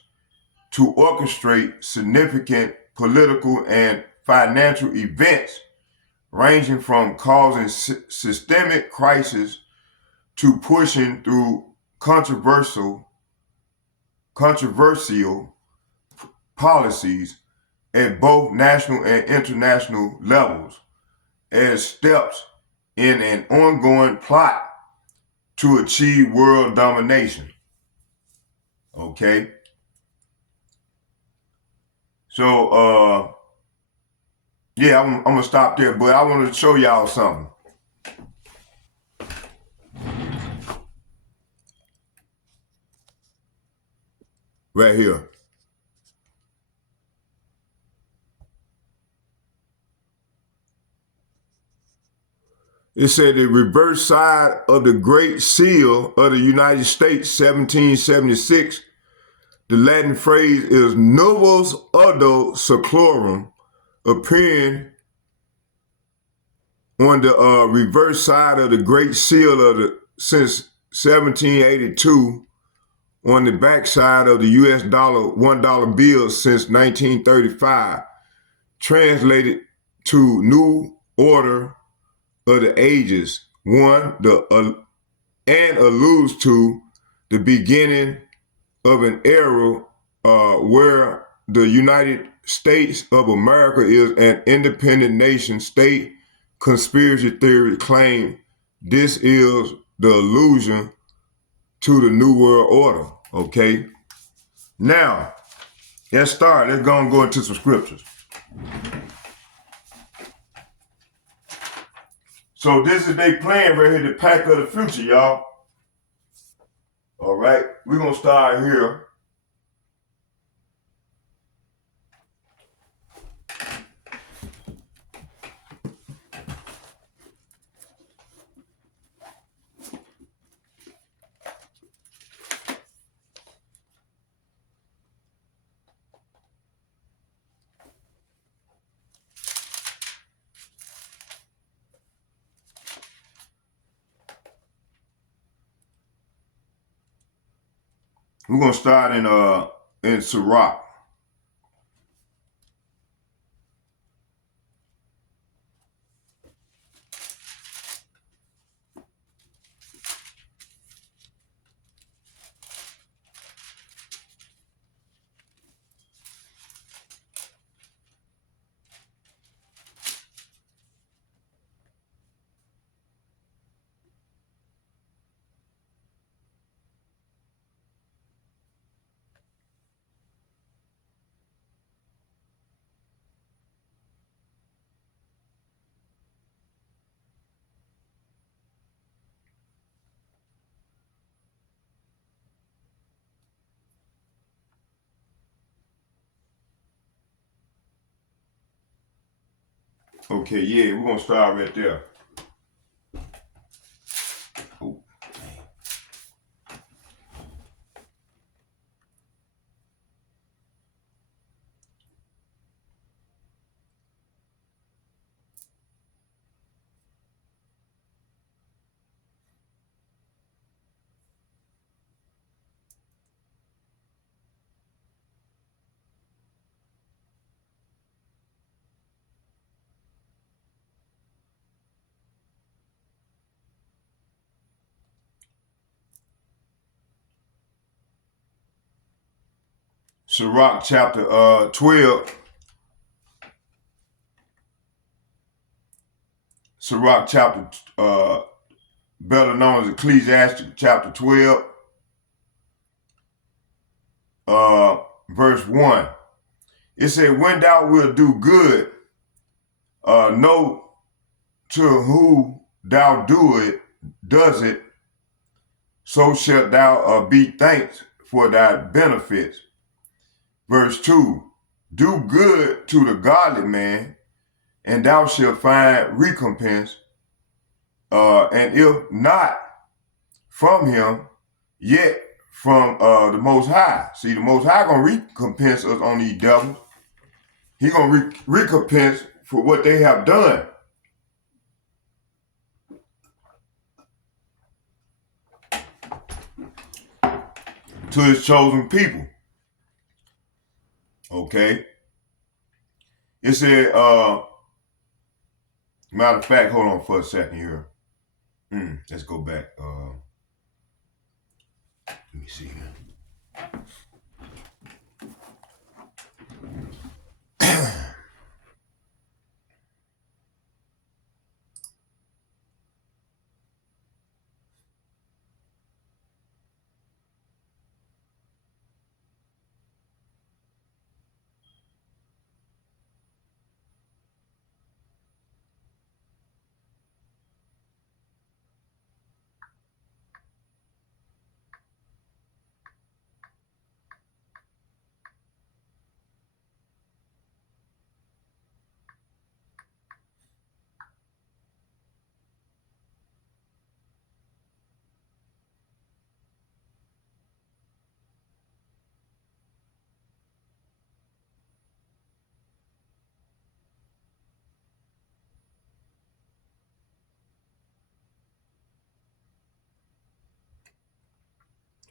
to orchestrate significant political and financial events, ranging from causing systemic crisis to pushing through controversial policies at both national and international levels as steps in an ongoing plot to achieve world domination. Okay? So, yeah, I'm gonna stop there, but I want to show y'all something. Right here. It said the reverse side of the Great Seal of the United States, 1776. The Latin phrase is Novus Ordo Seclorum, appearing on the reverse side of the Great Seal since 1782, on the back side of the US $1 bill since 1935, translated to New Order of the Ages, and alludes to the beginning of an era where the United States of America is an independent nation state. Conspiracy theory claim this is the allusion to the New World Order. Okay. Now, let's start. Let's go into some scriptures. So this is they plan right here, the Pact of the future, y'all. All right. We're going to start here. We're going to start in Sirach. Okay, yeah, we're going to start right there. Oh, Sirach chapter 12. Sirach chapter, better known as Ecclesiastes chapter 12, verse 1. It said, when thou wilt do good, know to who thou does it, so shalt thou be thanked for thy benefits. Verse 2, do good to the godly man, and thou shalt find recompense. And if not from him, yet from the Most High. See, the Most High gonna recompense us on these devils. He gonna recompense for what they have done. To his chosen people. Okay. It said, matter of fact, hold on for a second here. Let's go back. Let me see here.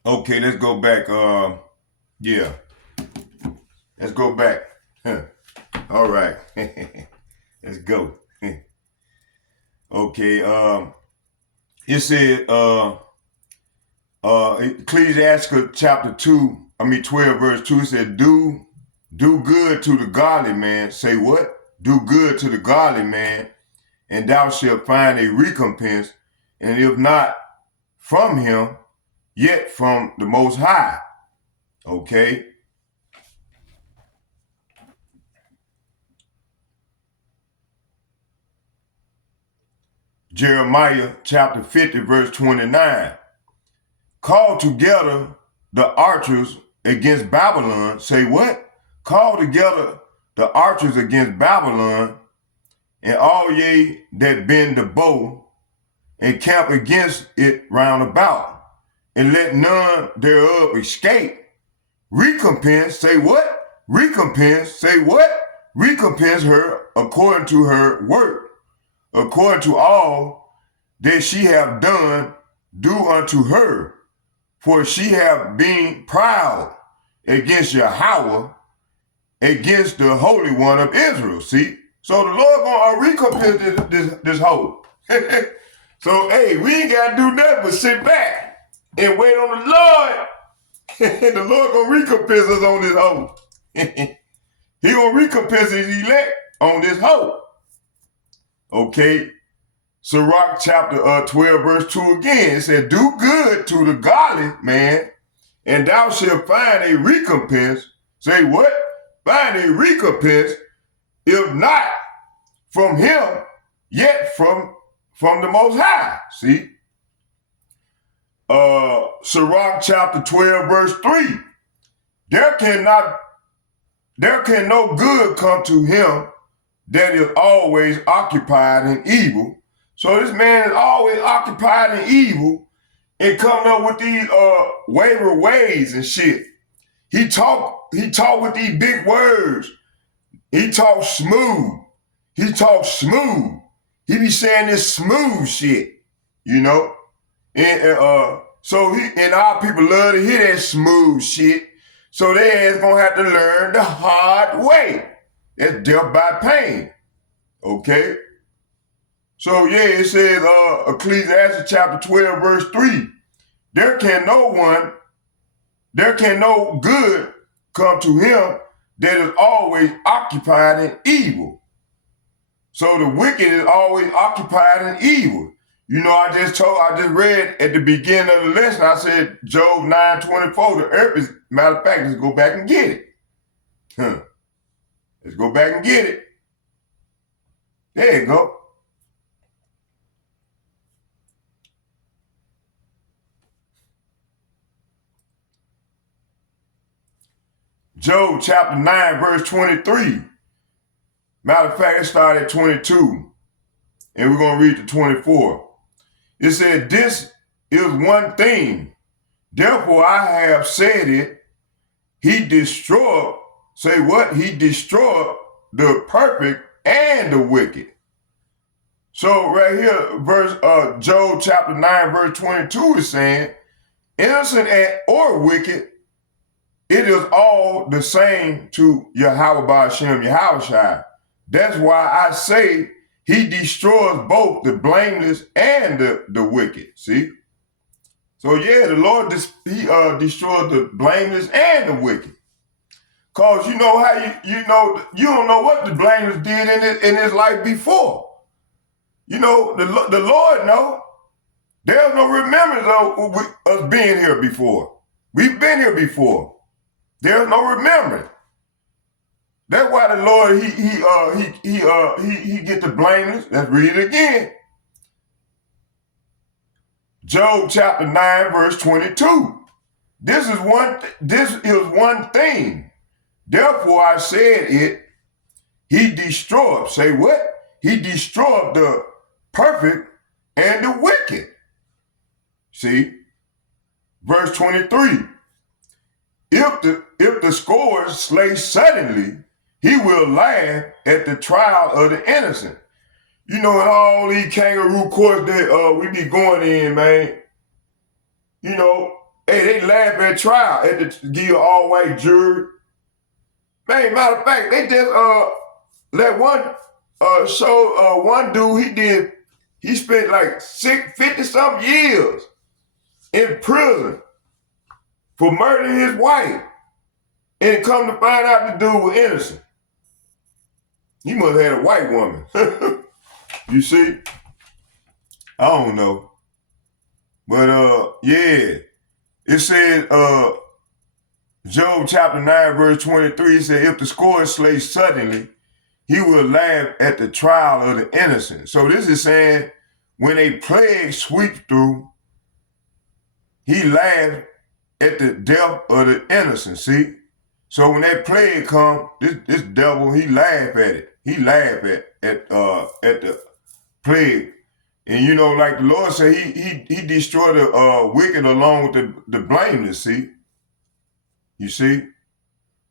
Okay, let's go back. Yeah, let's go back. All right, let's go. Okay, it said, Ecclesiastes chapter 12, verse 2, it said, do Do good to the godly man. Say what? Do good to the godly man, and thou shalt find a recompense, and if not from him, yet from the Most High. Okay? Jeremiah chapter 50, verse 29. Call together the archers against Babylon. Say what? Call together the archers against Babylon, and all ye that bend the bow, and camp against it round about, and let none thereof escape. Recompense, say what? Recompense, say what? Recompense her according to her work, according to all that she have done, do unto her. For she have been proud against Yahweh, against the Holy One of Israel. See? So the Lord gonna recompense this hoe. So, hey, we ain't got to do nothing but sit back and wait on the Lord. The Lord gonna recompense us on this hoe. He gonna recompense his elect on this hoe. Okay? Sirach chapter 12, verse 2 again. It said, do good to the godly man, and thou shalt find a recompense. Say what? Find a recompense, if not from him, yet from the Most High. See? Sirach chapter 12, verse 3. There can no good come to him that is always occupied in evil. So this man is always occupied in evil and coming up with these wayward ways and shit. He talk with these big words. He talks smooth. He He be saying this smooth shit, you know? And so our people love to hear that smooth shit. So they ass gonna have to learn the hard way. That's death by pain. Okay? So yeah, it says Ecclesiastes chapter 12, verse 3. There can no good come to him that is always occupied in evil. So the wicked is always occupied in evil. You know, I just read at the beginning of the lesson, I said Job 9:24, the earth is, matter of fact, let's go back and get it. Let's go back and get it. There you go. Job chapter 9, verse 23. Matter of fact, it started at 22. And we're going to read to 24. It said, this is one thing. Therefore I have said it. He destroyed, say what? He destroyed the perfect and the wicked. So right here, Job chapter 9, verse 22 is saying, innocent or wicked, it is all the same to Yahweh Ba'ashem Yahushua. That's why I say he destroys both the blameless and the wicked. See? So yeah, the Lord, he destroys the blameless and the wicked. Cause you know how you don't know what the blameless did in his life before. You know, the Lord know. There's no remembrance of us being here before. We've been here before. There's no remembrance. That's why the Lord he get the blameless. Let's read it again. Job chapter 9, verse 22. This is one thing. Therefore I said it. He destroyed. Say what? He destroyed the perfect and the wicked. See? Verse 23. If the scourge slay suddenly, he will laugh at the trial of the innocent. You know, in all these kangaroo courts that we be going in, man, you know, hey, they laugh at trial at the give all white jury. Man, matter of fact, they just let one show one dude he spent like 50-something years in prison for murdering his wife. And come to find out the dude was innocent. He must have had a white woman. You see? I don't know. But yeah. It said Job chapter 9, verse 23, it said, if the score slay suddenly, he will laugh at the trial of the innocent. So this is saying when a plague sweeps through, he laughed at the death of the innocent. See? So when that plague come, this devil, he laugh at it. He laugh at the plague. And you know, like the Lord said, he destroyed the wicked along with the blameless, see? You see?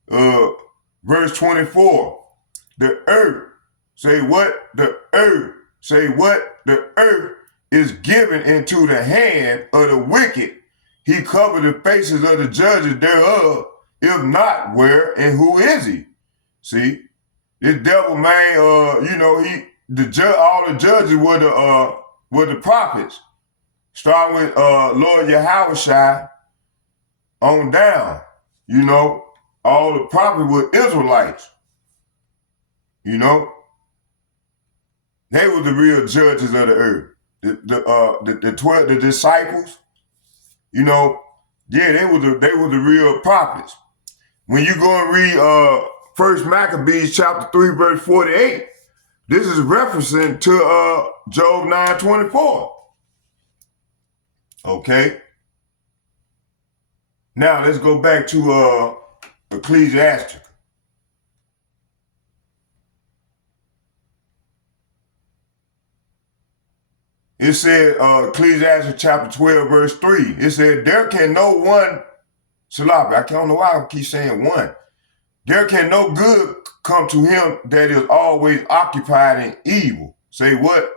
Verse 24, the earth, say what? The earth, say what? The earth is given into the hand of the wicked. He covered the faces of the judges thereof. If not, where and who is he? See? This devil, man, you know, all the judges were the prophets. Starting with Lord Yahushua on down. You know, all the prophets were Israelites. You know, they were the real judges of the earth. The disciples, you know, yeah, they were the real prophets. When you go and read First Maccabees chapter 3, verse 48, this is referencing to Job 9:24. Okay. Now let's go back to Ecclesiastes. It said, Ecclesiastes chapter 12, verse 3. It said, there can no one, Salafi, I don't know why I keep saying one. There can no good come to him that is always occupied in evil. Say what?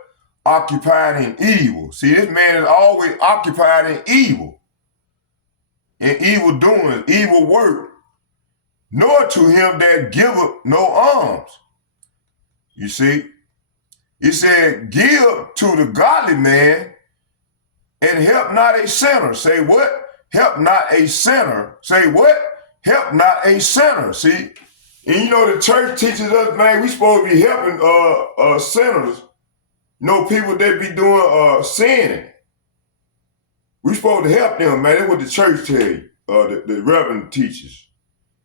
Occupied in evil. See, this man is always occupied in evil. In evil doing, evil work. Nor to him that giveth no alms. You see? He said, give to the godly man and help not a sinner. Say what? Help not a sinner. Say what? Help not a sinner. See? And you know, the church teaches us, man, we supposed to be helping sinners. You know, people that be doing sinning. We supposed to help them, man. That's what the church tell you. The reverend teaches.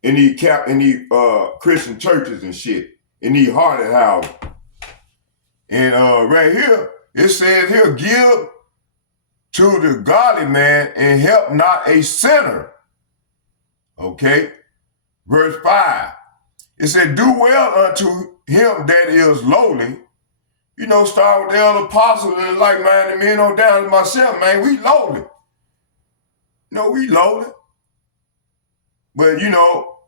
In these Christian churches and shit. In these harlot houses. And right here, it says here, give to the godly man and help not a sinner. Okay? Verse 5. It said, do well unto him that is lowly. You know, start with the elder apostles and like-minded men on down to myself, man. We lowly. You know, we lowly. But, you know,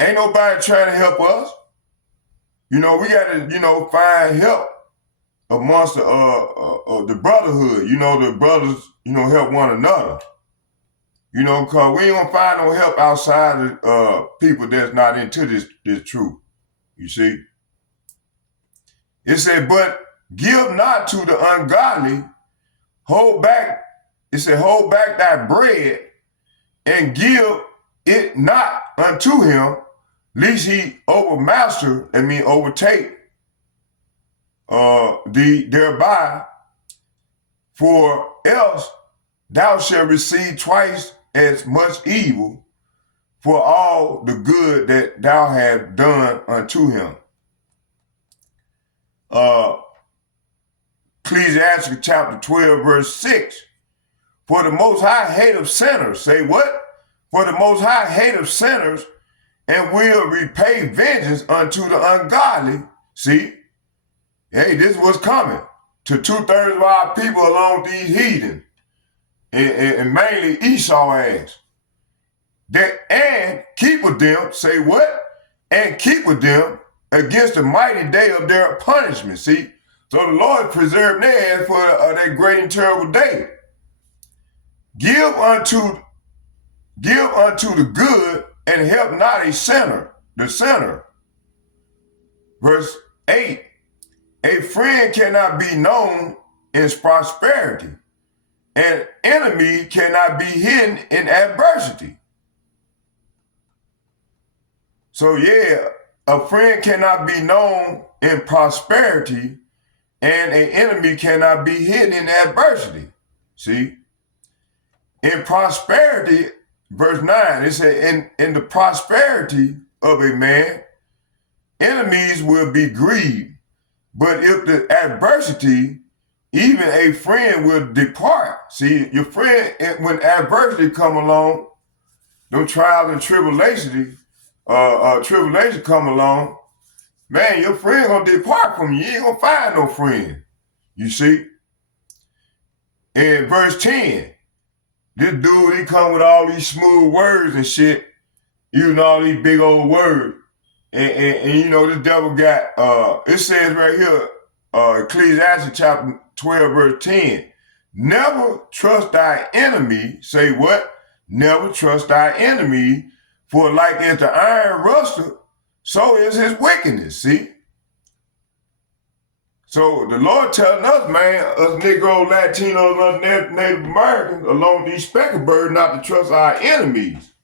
ain't nobody trying to help us. You know, we got to, you know, find help amongst the brotherhood. You know, the brothers, you know, help one another. You know, because we ain't going to find no help outside of people that's not into this truth. You see? It said, but give not to the ungodly, hold back, it said, hold back thy bread and give it not unto him, lest he overtake thee thereby, for else thou shalt receive twice as much evil for all the good that thou hast done unto him. Ecclesiastes chapter 12, verse 6. For the Most High hateth sinners. Say what? For the Most High hateth sinners and will repay vengeance unto the ungodly. See? Hey, this was coming to 2/3 of our people along with these heathens. And mainly Esau ass. And keep with them, say what? And keep with them against the mighty day of their punishment. See? So the Lord preserved their ass for that great and terrible day. Give unto the good and help not a sinner, the sinner. Verse 8, a friend cannot be known in his prosperity. An enemy cannot be hidden in adversity. So yeah, a friend cannot be known in prosperity, and an enemy cannot be hidden in adversity. See, in prosperity, verse 9, it said, in the prosperity of a man, enemies will be grieved. But if the adversity, even a friend will depart. See, your friend, when adversity come along, them trials and tribulation come along, man, your friend gonna depart from you. You ain't gonna find no friend. You see? In verse 10, this dude, he come with all these smooth words and shit, using all these big old words. And you know, this devil got, it says right here, Ecclesiastes chapter 12, verse 10, never trust thy enemy. Say what? Never trust thy enemy, for like as the iron rusteth, so is his wickedness. See? So the Lord telling us, man, us Negro, Latinos, us Native Americans, along with these speckled birds, not to trust our enemies.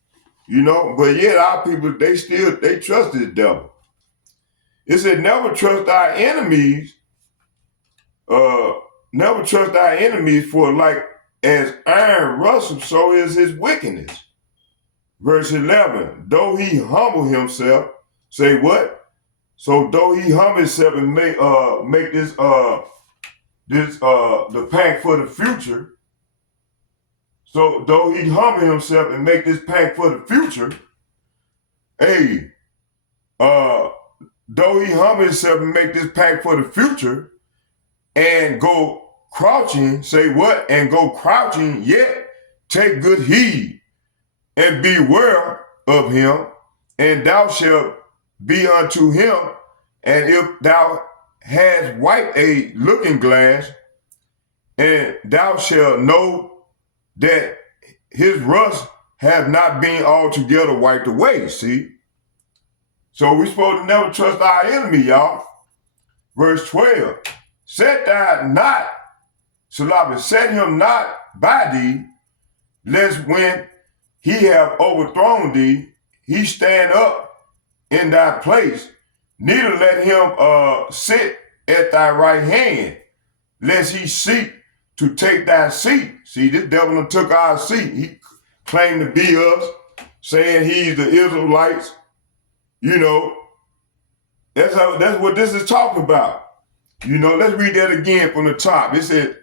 You know, but yet our people, they trust this devil. It said, never trust our enemies, for like as iron rustles, so is his wickedness. Verse 11, though he humble himself, say what? So though he humble himself and make this the pact for the future. So though he humble himself and make this pact for the future, though he humble himself and make this pact for the future, and go crouching, say what? And go crouching, yet take good heed, and beware of him, and thou shalt be unto him, and if thou hast wiped a looking glass, and thou shalt know that his rust have not been altogether wiped away. See? So we supposed to never trust our enemy, y'all. Verse 12, set him not by thee, lest when he have overthrown thee, he stand up in thy place, neither let him sit at thy right hand, lest he seek to take thy seat. See, this devil done took our seat. He claimed to be us, saying he's the Israelites. You know, that's what this is talking about. You know, let's read that again from the top. It said,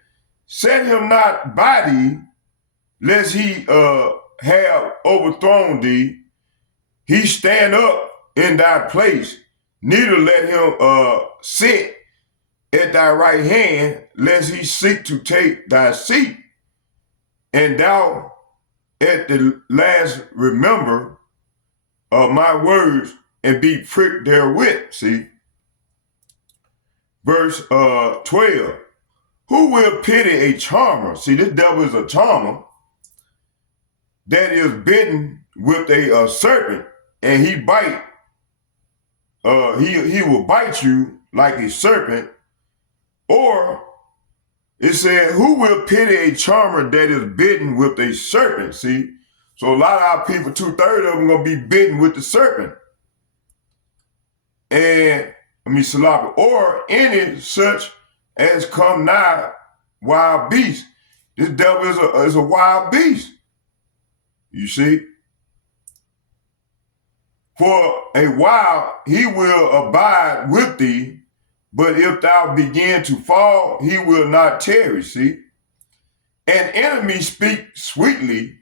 set him not by thee, lest he have overthrown thee. He stand up in thy place, neither let him sit at thy right hand, lest he seek to take thy seat. And thou at the last remember my words, and be pricked therewith. See? Verse 12. Who will pity a charmer? See, this devil is a charmer that is bitten with a serpent, and he bite. He will bite you like a serpent. Or it said, who will pity a charmer that is bitten with a serpent? See? So a lot of our people, 2/3 of them gonna be bitten with the serpent. And Salabi, or any such as come nigh wild beast. This devil is a wild beast. You see? For a while he will abide with thee, but if thou begin to fall, he will not tarry. See? An enemy speak sweetly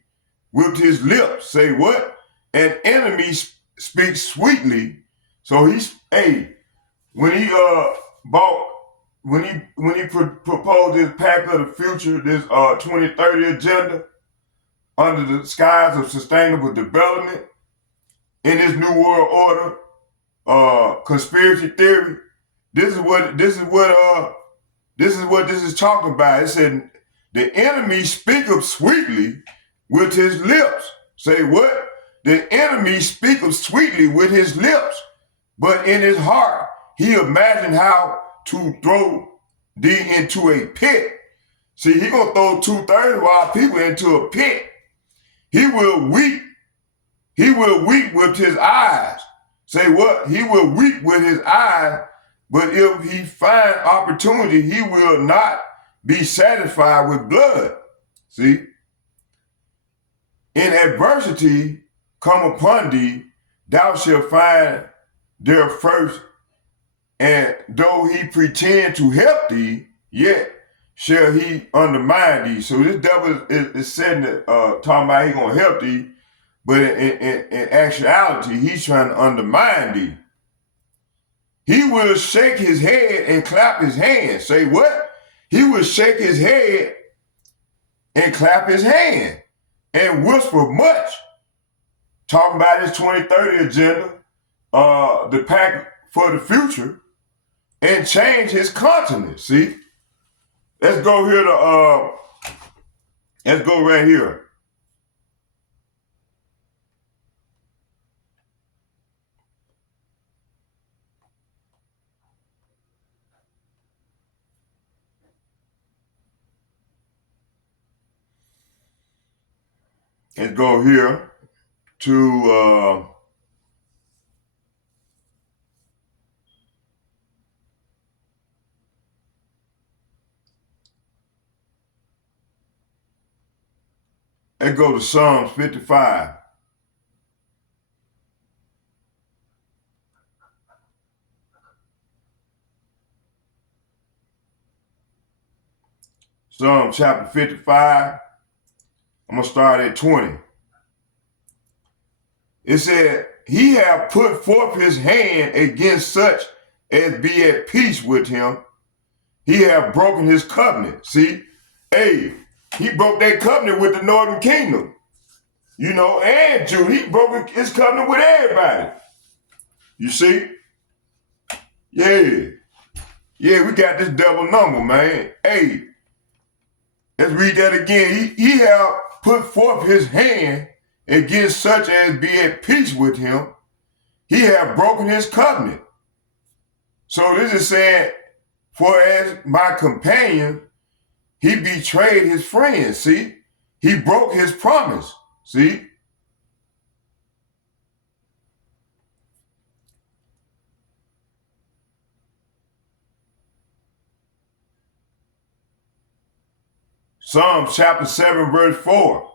with his lips. Say what? An enemy speaks sweetly. So when he proposed this pact of the future, this 2030 agenda under the skies of sustainable development in this new world order, conspiracy theory, this is what this is talking about. It said the enemy speaketh sweetly with his lips. Say what? The enemy speaketh sweetly with his lips, but in his heart he imagined how to throw thee into a pit. See, he gonna throw 2/3 of our people into a pit. He will weep with his eyes, Say what? He will weep with his eyes, but if he find opportunity, he will not be satisfied with blood. See? In adversity come upon thee, thou shalt find there first, and though he pretend to help thee, yet shall he undermine thee. So this devil is saying that, talking about he gonna help thee, but in actuality, he's trying to undermine thee. He will shake his head and clap his hands. Say what? He will shake his head and clap his hand and whisper much, talking about his 2030 agenda, the pact for the future, and change his continent. See? Let's go here to, let's go right here. Let's go here to, let's go to Psalms 55. Psalm chapter 55, I'm going to start at 20. It said, he have put forth his hand against such as be at peace with him. He have broken his covenant. See? Hey, he broke that covenant with the northern kingdom. You know, and Jude, he broke his covenant with everybody. You see? Yeah. Yeah, we got this double number, man. Hey, let's read that again. He have put forth his hand against such as be at peace with him. He have broken his covenant. So this is saying, for as my companion, he betrayed his friends. See? He broke his promise. See? Psalms chapter 7, verse 4.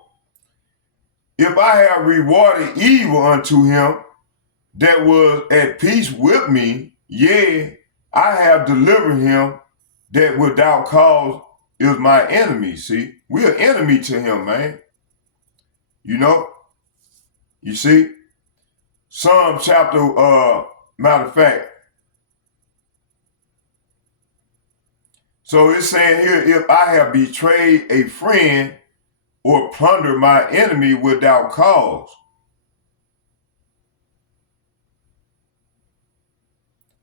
If I have rewarded evil unto him that was at peace with me, yea, I have delivered him that without cause is my enemy. See, we're enemy to him, man. You know, you see, Psalm chapter, matter of fact, so it's saying here, if I have betrayed a friend or plundered my enemy without cause.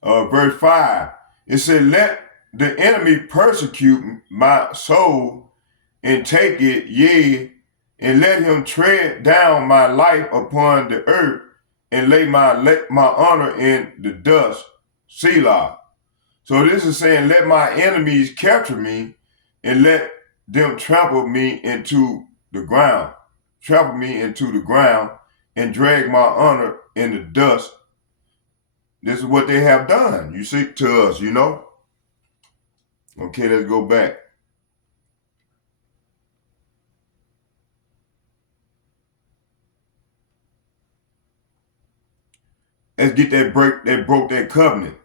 Verse 5, it said, let the enemy persecute my soul and take it, yea, and let him tread down my life upon the earth and lay my honor in the dust. Selah. So this is saying, let my enemies capture me and let them trample me into the ground, and drag my honor in the dust. This is what they have done, you see, to us, you know? Okay, let's go back. Let's get that broke that covenant.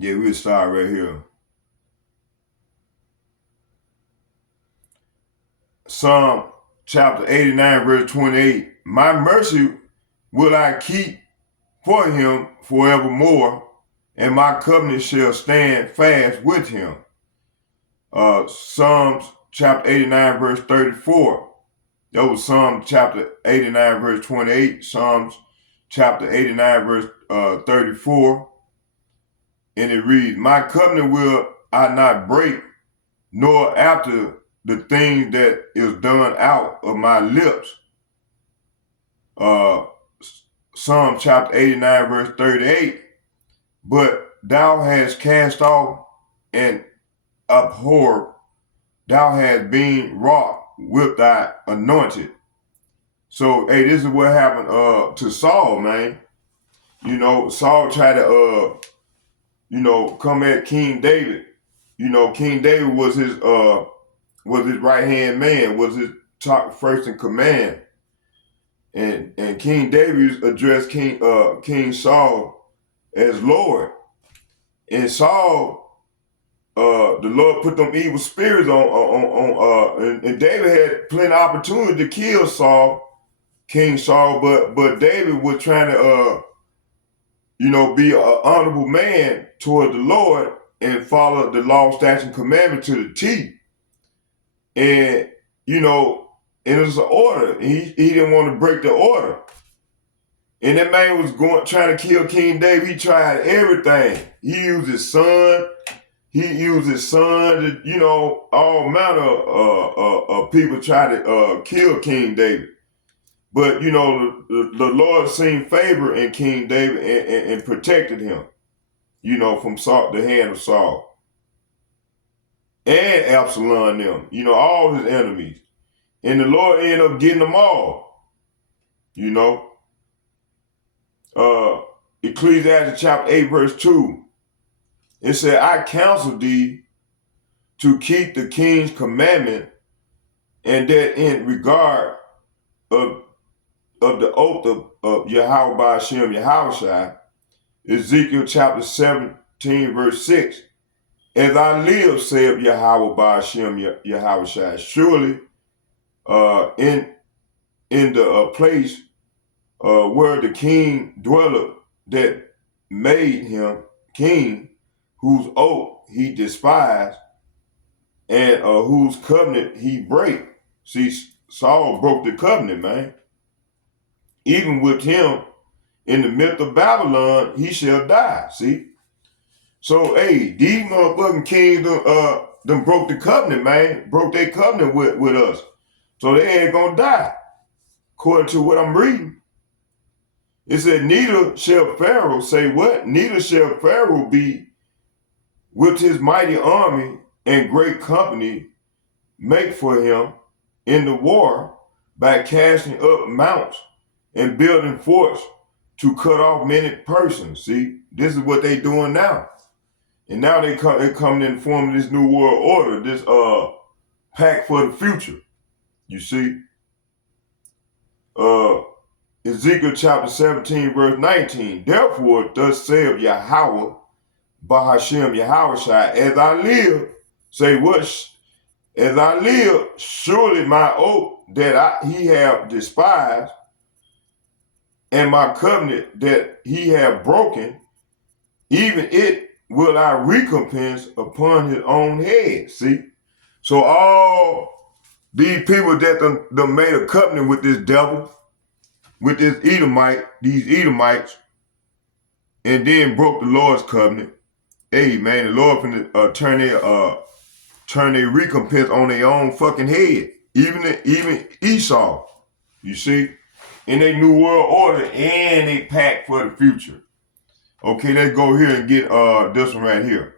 Yeah, we'll start right here. Psalm chapter 89, verse 28. My mercy will I keep for him forevermore, and my covenant shall stand fast with him. Psalms chapter 89, verse 34. That was Psalm chapter 89, verse 28. Psalms chapter 89, verse 34. And it reads, my covenant will I not break, nor after the thing that is done out of my lips. Psalm chapter 89, verse 38. but thou hast cast off and abhorred, thou hast been wrought with thy anointed. So, hey, this is what happened to Saul, man. Saul tried to come at King David. King David was his right hand man, was his top first in command. And King David addressed King Saul as Lord. And Saul, the Lord put them evil spirits and David had plenty of opportunity to kill King Saul, but David was trying to be an honorable man toward the Lord and follow the law, statutes, and commandment to the T. And and it was an order. He didn't want to break the order. And that man was trying to kill King David. He tried everything. He used his son. All manner of people tried to kill King David. But, the Lord seen favor in King David and protected him, from the hand of Saul. And Absalom them, all his enemies. And the Lord ended up getting them all. Ecclesiastes chapter 8, verse 2. It said, I counsel thee to keep the king's commandment, and that in regard of the oath of Yahweh by Hashem Yahushua, Ezekiel chapter 17, verse 6. As I live, saith Yahweh by Hashem Yahushua, surely in the place where the king dwelleth that made him king, whose oath he despised, and whose covenant he break. See, Saul broke the covenant, man. Even with him in the midst of Babylon, he shall die. See? So, hey, these motherfucking kings them broke the covenant, man. Broke their covenant with us. So they ain't gonna die. According to what I'm reading. It said, neither shall Pharaoh, say what? Neither shall Pharaoh be with his mighty army and great company make for him in the war by casting up mounts and building forts to cut off many persons. See, this is what they doing now. And now they coming in forming this new world order, this pact for the future. You see? Ezekiel chapter 17, verse 19. Therefore, thus saith Yahweh by Hashem Yahushua, as I live, say what? As I live, surely my oath that he have despised, and my covenant that he have broken, even it will I recompense upon his own head. See? So all these people that done made a covenant with this devil, with these Edomites, and then broke the Lord's covenant. Hey, man, the Lord finna turn their recompense on their own fucking head. Even Esau, you see, in their new world order and a pact for the future. Okay, let's go here and get this one right here.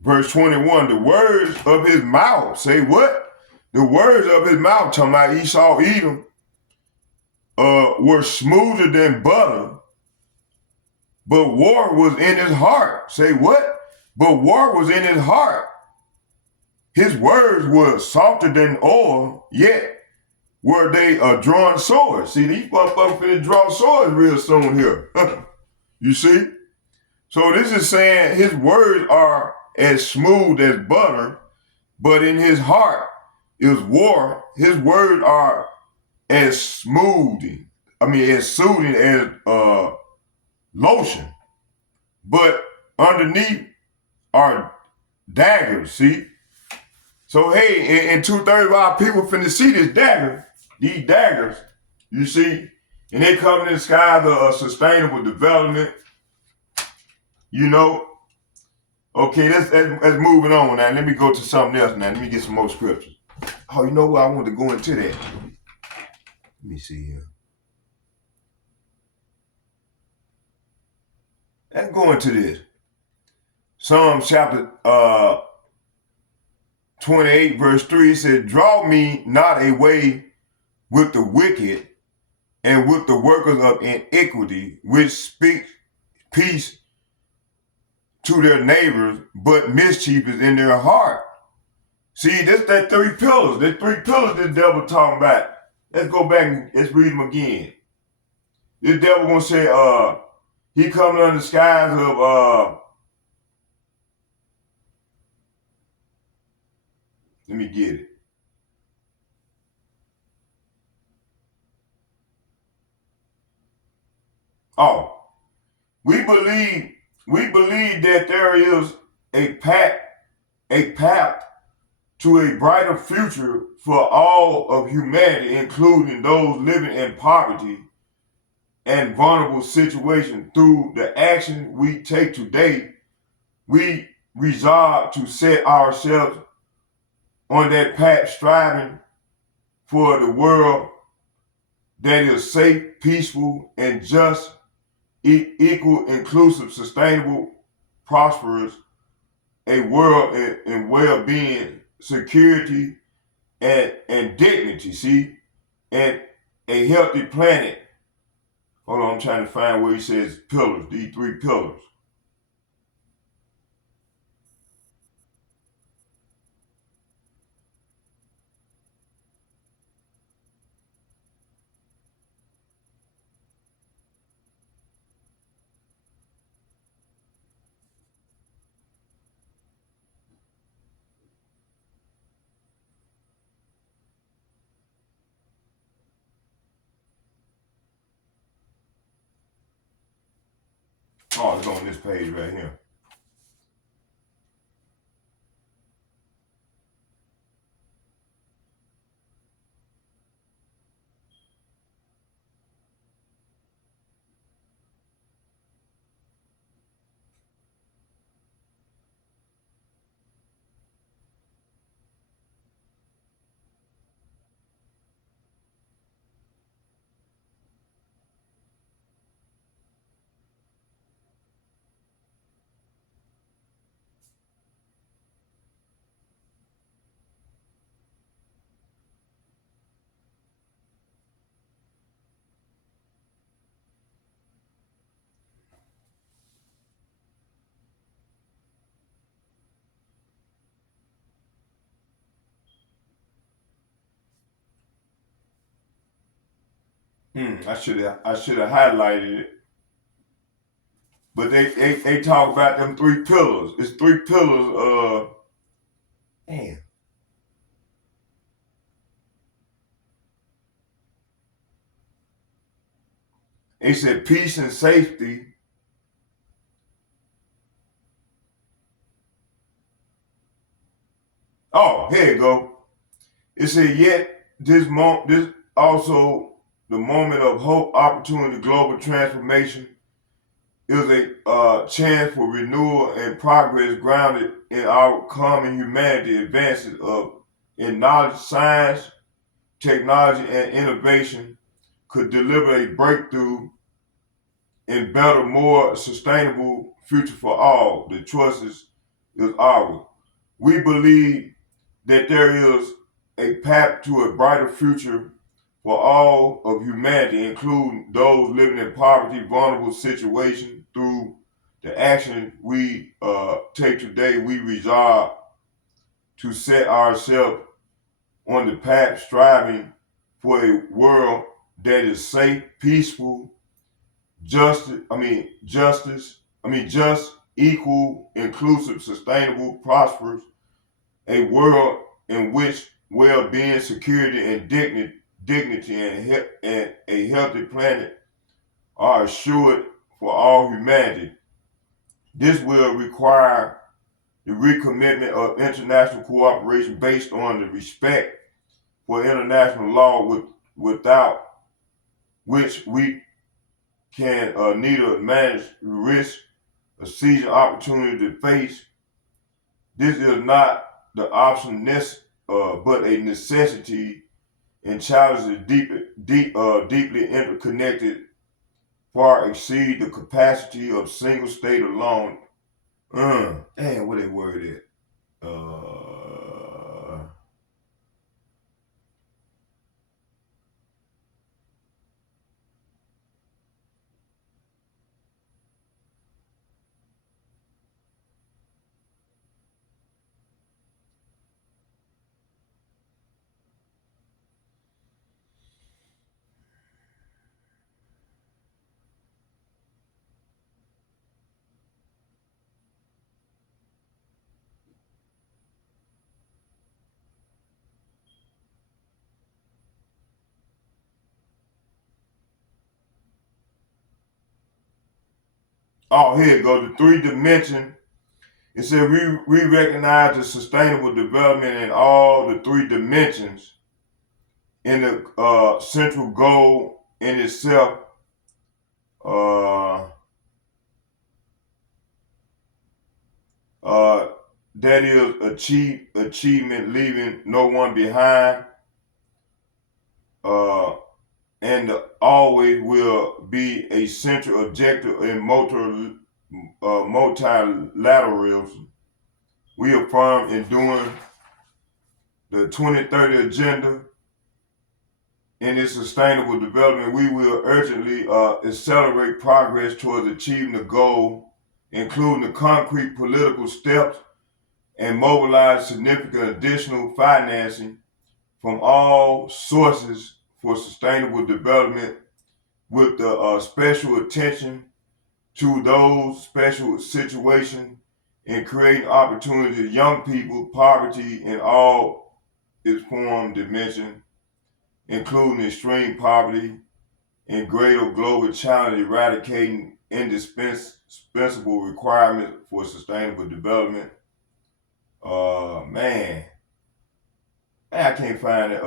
Verse 21, the words of his mouth, say what? The words of his mouth, talking about Esau, Edom, were smoother than butter, but war was in his heart. Say what? But war was in his heart. His words were softer than oil, yet were they drawn swords. See, these motherfuckers finna draw swords real soon here. You see? So this is saying his words are as smooth as butter, but in his heart is war. His words are as soothing as lotion. But underneath are daggers, see? So hey, and 2/3 of our people finna see these daggers, you see? And they come in the skies of sustainable development, you know? Okay, let's move it on now. Let me go to something else now. Let me get some more scriptures. Oh, you know what? I want to go into that. Let me see here. Let's go into this. Psalm chapter 28, verse 3, it says, draw me not away with the wicked and with the workers of iniquity, which speak peace to their neighbors, but mischief is in their heart. See, this that three pillars. There's three pillars this devil talking about. Let's go back and let's read them again. This devil gonna say, he coming under the skies of let me get it. Oh, we believe that there is a path to a brighter future for all of humanity, including those living in poverty and vulnerable situations. Through the action we take today, we resolve to set ourselves on that path, striving for the world that is safe, peaceful, and just, equal, inclusive, sustainable, prosperous, a world in well-being, security, and dignity, see, and a healthy planet. Hold on, I'm trying to find where he says pillars, these three pillars. Oh, it's on this page right here. I should have highlighted it. But they talk about them three pillars. It's three pillars. Man, they said peace and safety. Oh, here you go. It said yet this also the moment of hope, opportunity, global transformation is a chance for renewal and progress grounded in our common humanity. Advances in knowledge, science, technology, and innovation could deliver a breakthrough in better, more sustainable future for all. The choices is ours. We believe that there is a path to a brighter future for all of humanity, including those living in poverty, vulnerable situations. Through the action we take today, we resolve to set ourselves on the path, striving for a world that is safe, peaceful, just, equal, inclusive, sustainable, prosperous, a world in which well-being, security, and dignity and a healthy planet are assured for all humanity. This will require the recommitment of international cooperation based on the respect for international law, without which we can neither manage risk or seize an opportunity to face This is not the option, but a necessity, and challenges deeply interconnected, far exceed the capacity of single state alone. Damn, what they word it? Oh, here it goes. The three dimension. It said we recognize the sustainable development in all the three dimensions in the central goal in itself. Uh, uh, that is achievement, leaving no one behind, uh, and always will be a central objective in multilateralism. We affirm in doing the 2030 agenda in its sustainable development, we will urgently accelerate progress towards achieving the goal, including the concrete political steps and mobilize significant additional financing from all sources for sustainable development with the special attention to those special situations in creating opportunities for young people, poverty in all its form dimension, including extreme poverty and greater global challenge, eradicating indispensable requirements for sustainable development. Man, I can't find it.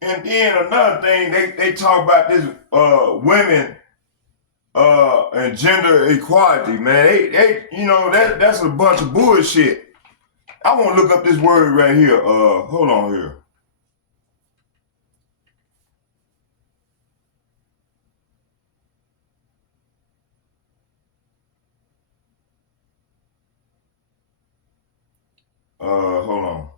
And then another thing, they talk about this women and gender equality, man. That's a bunch of bullshit. I want to look up this word right here. Hold on here. Hold on.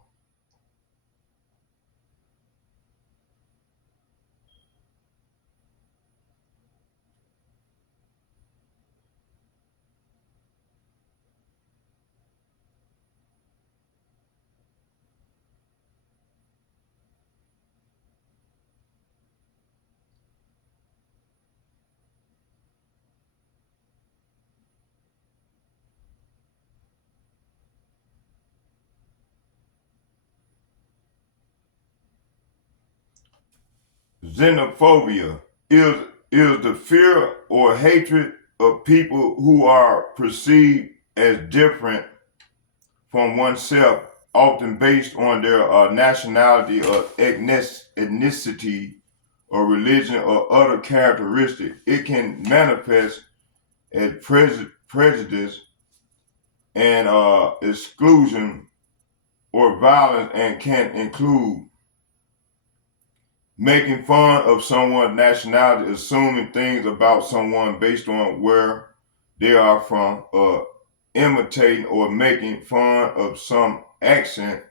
Xenophobia is the fear or hatred of people who are perceived as different from oneself, often based on their nationality or ethnicity or religion or other characteristic. It can manifest as prejudice and exclusion or violence, and can include making fun of someone's nationality, assuming things about someone based on where they are from, imitating or making fun of some accent,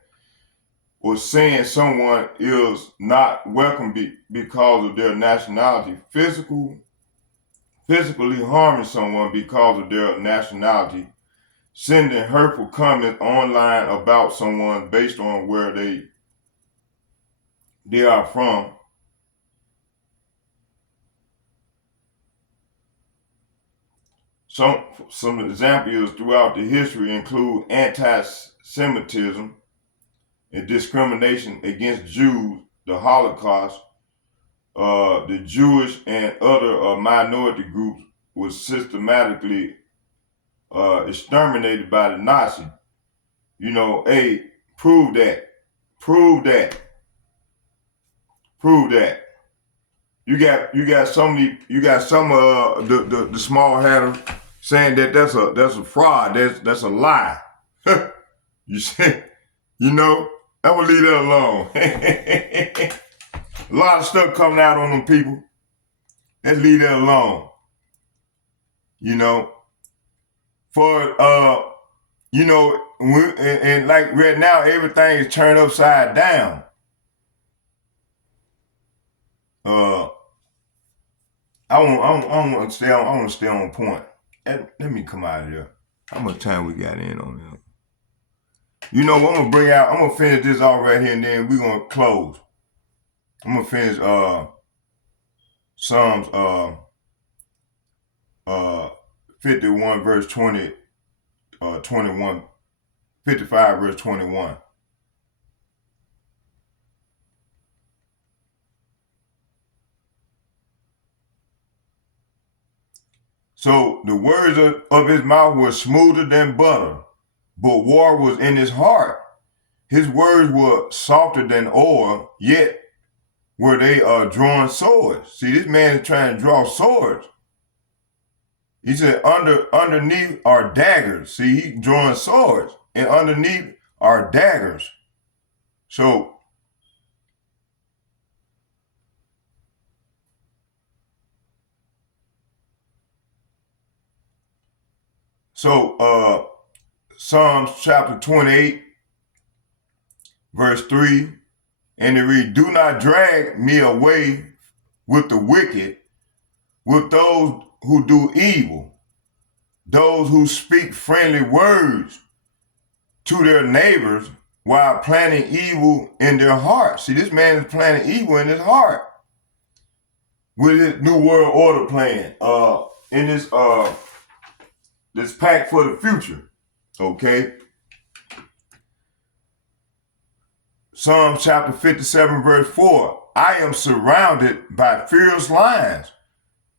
or saying someone is not welcome because of their nationality, physically harming someone because of their nationality, sending hurtful comments online about someone based on where they are from. Some examples throughout the history include anti-Semitism and discrimination against Jews, the Holocaust, the Jewish and other minority groups was systematically exterminated by the Nazis. You know, hey, prove that, prove that, prove that. You got some the small hatters saying that that's a fraud, that's a lie. You see, you know, I'm gonna leave that alone. A lot of stuff coming out on them people. Let's leave that alone. You know, for you know, and like right now, everything is turned upside down. I want to stay on. I want to stay on point. Let me come out of here. How much time we got in on here? You know what I'm gonna bring out? I'm gonna finish this off right here, and then we're gonna close. I'm gonna finish Psalms 51 verse 20, 21, 55 verse 21. So the words of his mouth were smoother than butter, but war was in his heart. His words were softer than oil, yet were they drawing swords. See, this man is trying to draw swords. He said, underneath are daggers. See, he's drawing swords, and underneath are daggers. So Psalms chapter 28, verse 3, and it reads, do not drag me away with the wicked, with those who do evil, those who speak friendly words to their neighbors while planning evil in their heart. See, this man is planning evil in his heart with his new world order plan in this pact for the future. Okay. Psalm chapter 57 verse 4. I am surrounded by fierce lions.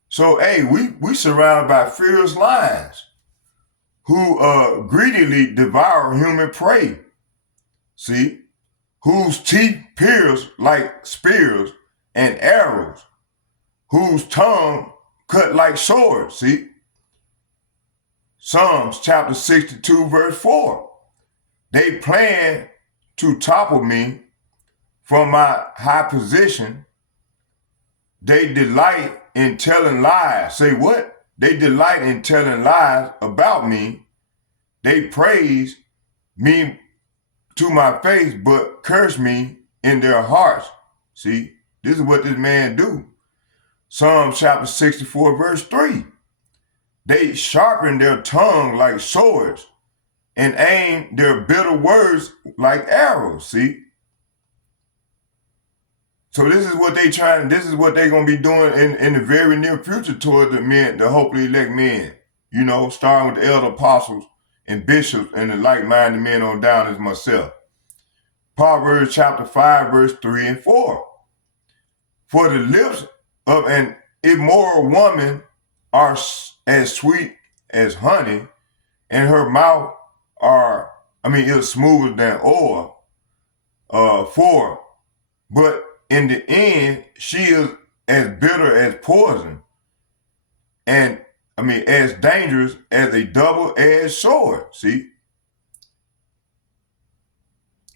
So hey, we surrounded by fierce lions who greedily devour human prey. See, whose teeth pierce like spears and arrows, whose tongue cut like swords. See, Psalms chapter 62 verse 4. They plan to topple me from my high position. They delight in telling lies. Say what? They delight in telling lies about me. They praise me to my face, but curse me in their hearts. See, this is what this man do. Psalm chapter 64 verse 3. They sharpen their tongue like swords and aim their bitter words like arrows. See? So this is what they're going to be doing in the very near future toward the men, the hopefully elect men, you know, starting with the elder apostles and bishops and the like-minded men on down as myself. Proverbs chapter 5, verse 3 and 4. For the lips of an immoral woman are as sweet as honey, and her mouth is smoother than oil. 4. But in the end, she is as bitter as poison, and as dangerous as a double-edged sword. See,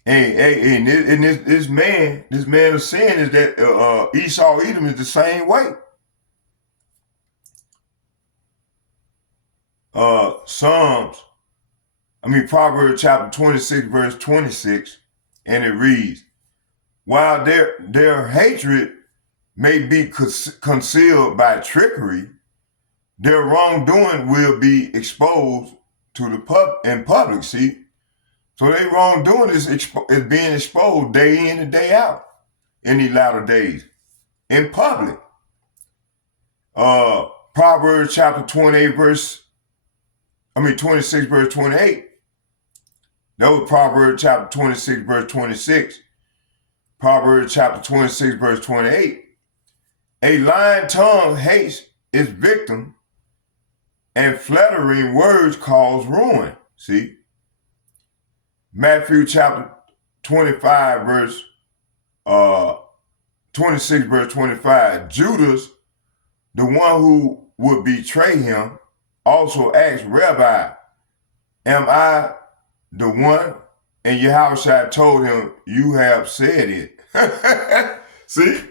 and this man of sin is that Esau Edom is the same way. Proverbs chapter 26, verse 26, and it reads, while their hatred may be concealed by trickery, their wrongdoing will be exposed to in public. See, so their wrongdoing is being exposed day in and day out in these latter days in public. Proverbs chapter 26, verse 28. That was Proverbs chapter 26, verse 26. Proverbs chapter 26, verse 28. A lying tongue hates its victim, and flattering words cause ruin. See? Matthew chapter 25, verse 26, verse 25. Judas, the one who would betray him, also asked, Rabbi, am I the one? And Yahushua told him, you have said it. See?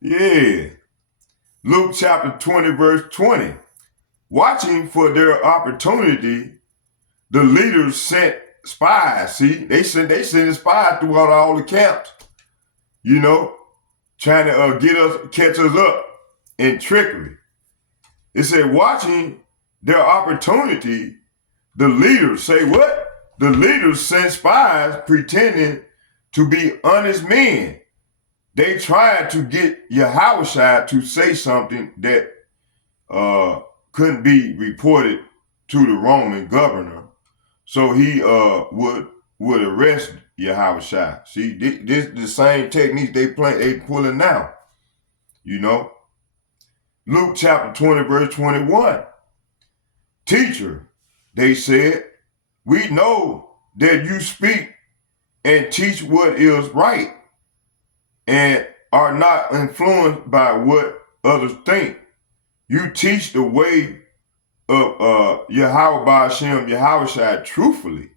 Yeah. Luke chapter 20, verse 20. Watching for their opportunity, the leaders sent spies. See, they sent spies throughout all the camps, trying to catch us up in trickery. It said, watching their opportunity, the leaders say what? The leaders sent spies pretending to be honest men. They tried to get Yahushua to say something that couldn't be reported to the Roman governor, so he would arrest Yahushua. See, this the same techniques they pulling now. Luke chapter 20, verse 21. Teacher, they said, we know that you speak and teach what is right and are not influenced by what others think. You teach the way of Yahushua truthfully.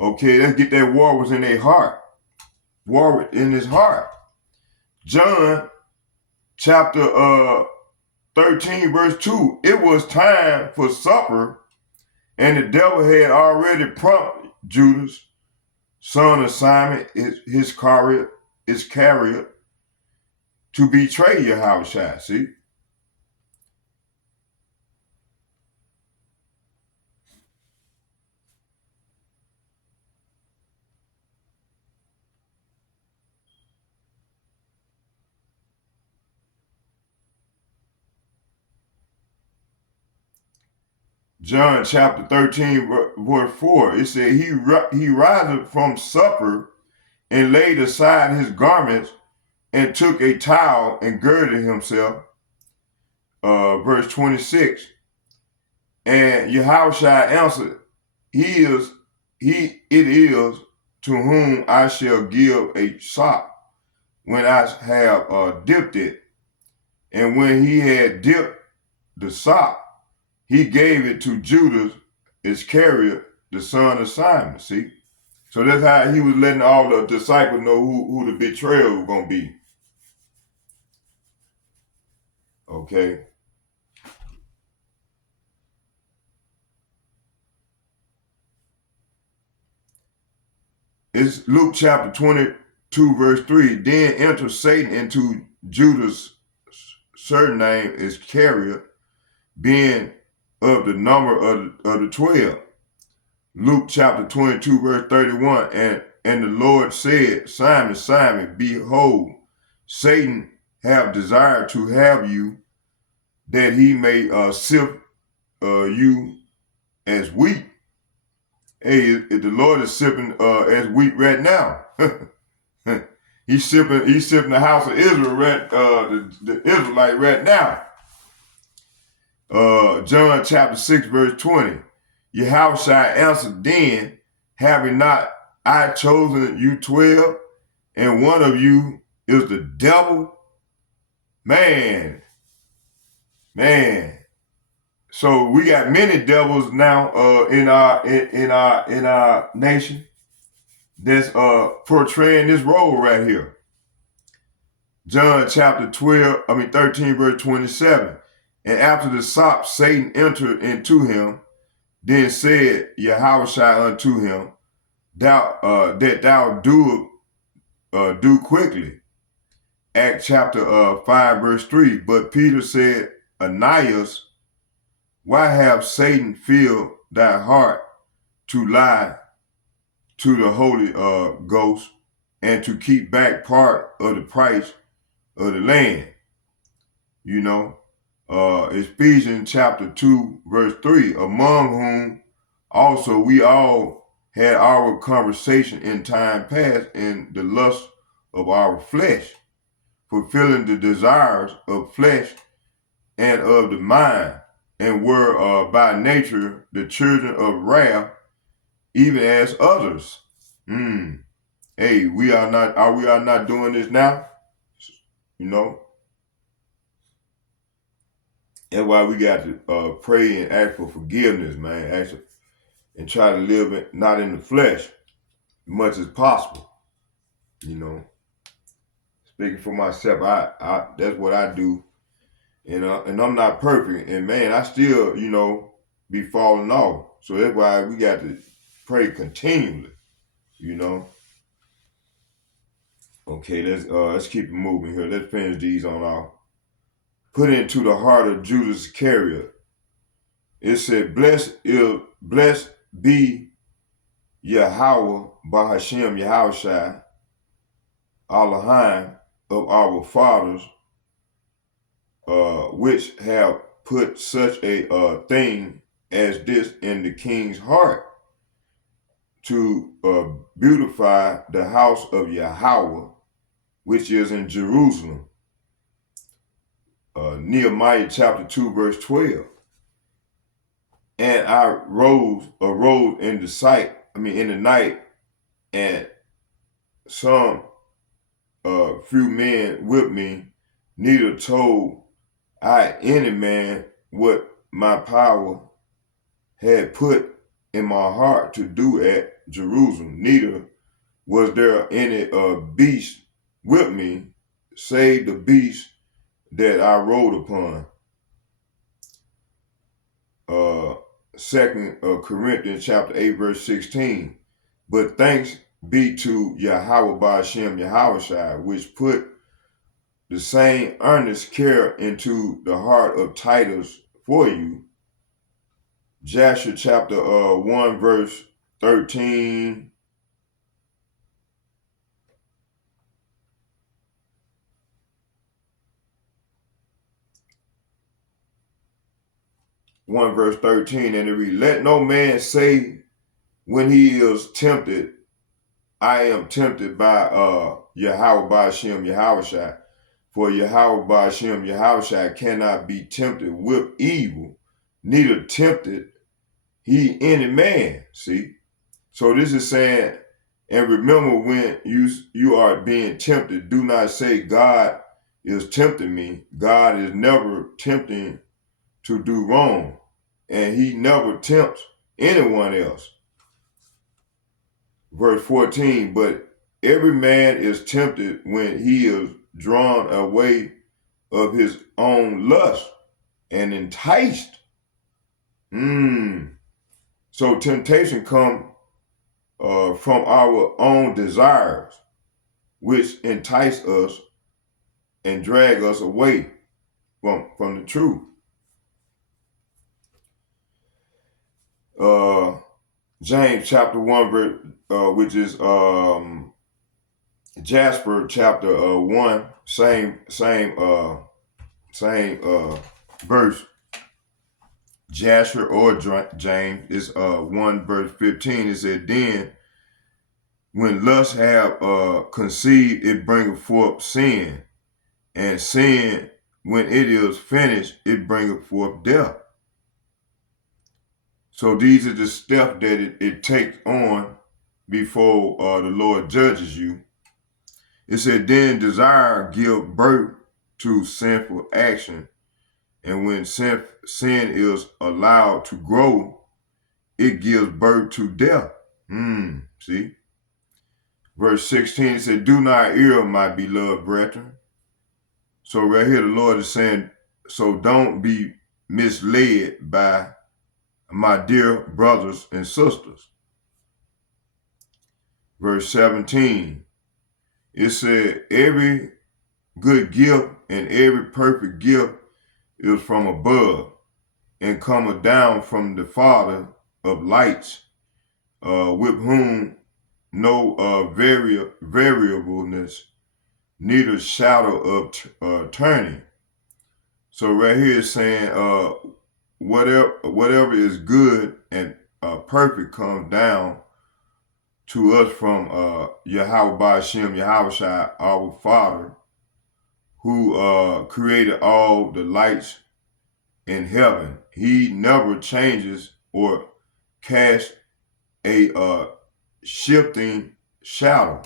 Okay, let's get that war was in their heart. War in his heart. John chapter 13, verse 2. It was time for supper, and the devil had already prompted Judas, son of Simon, his carrier, to betray Yahushua. See? John chapter 13, verse 4, it said, he riseth from supper and laid aside his garments and took a towel and girded himself. Verse 26, and Yahushua answered, it is to whom I shall give a sop when I have dipped it. And when he had dipped the sop, he gave it to Judas Iscariot, the son of Simon. See? So that's how he was letting all the disciples know who the betrayer was going to be. Okay? It's Luke chapter 22, verse 3. Then entered Satan into Judas' surname Iscariot, being of the number of the 12. Luke chapter 22, verse 31, and the Lord said, Simon, Simon, behold, Satan have desired to have you, that he may sift you as wheat. Hey, the Lord is sifting as wheat right now. He's sifting the house of Israel, the Israelite right now. John chapter 6, verse 20. Yahushua answered, then, having not I chosen you 12, and one of you is the devil. Man. So we got many devils now in our nation that's portraying this role right here. John chapter 13, verse 27. And after the sop, Satan entered into him. Then said Yahushua unto him, that thou do quickly. Acts chapter 5, verse 3. But Peter said, Ananias, why have Satan filled thy heart to lie to the Holy Ghost and to keep back part of the price of the land? You know, Ephesians chapter 2, verse 3, among whom also we all had our conversation in time past in the lust of our flesh, fulfilling the desires of flesh and of the mind, and were by nature the children of wrath, even as others. Hey, we are not doing this now? You know? That's why we got to pray and ask for forgiveness, man. And try to live not in the flesh as much as possible. You know, speaking for myself, I that's what I do. And I'm not perfect. And man, I still, be falling off. So that's why we got to pray continually. You know. Okay, let's keep it moving here. Let's finish these on off. Put into the heart of Judas Iscariot. It said, blessed be Yahweh Bahashem Yahushai, Elohim of our fathers, which have put such a thing as this in the king's heart, to beautify the house of Yahweh, which is in Jerusalem. Nehemiah chapter 2, verse 12. And I arose in the night, and some few men with me, neither told I any man what my power had put in my heart to do at Jerusalem, neither was there any beast with me, save the beast that I rode upon. 2 Corinthians chapter 8, verse 16. But thanks be to Yahweh Ba'ashem Yahushai, which put the same earnest care into the heart of Titus for you. Joshua chapter 1, verse 13. 1 verse 13, and it reads, let no man say when he is tempted, I am tempted by Yahweh Ba'ashem Yahushai. For Yahweh Ba'ashem Yahushai cannot be tempted with evil, neither tempted he any man. See? So this is saying, and remember when you are being tempted, do not say God is tempting me. God is never tempting to do wrong, and he never tempts anyone else. Verse 14, but every man is tempted when he is drawn away of his own lust and enticed. So temptation comes from our own desires, which entice us and drag us away from the truth. James chapter 1, verse, which is Jasper chapter 1, same verse. Jasher or James is 1 verse 15. It said, then when lust have conceived, it bringeth forth sin, and sin, when it is finished, it bringeth forth death. So these are the steps that it takes on before the Lord judges you. It said, then desire give birth to sinful action. And when sin is allowed to grow, it gives birth to death. See? Verse 16, it said, do not err, my beloved brethren. So right here, the Lord is saying, so don't be misled by my dear brothers and sisters. Verse 17, it said, every good gift and every perfect gift is from above and cometh down from the Father of lights, with whom no variableness, neither shadow of turning. So right here it's saying whatever is good and perfect comes down to us from Yahweh Ba'Shem, Yahweh our Father, who created all the lights in heaven. He never changes or casts a shifting shadow.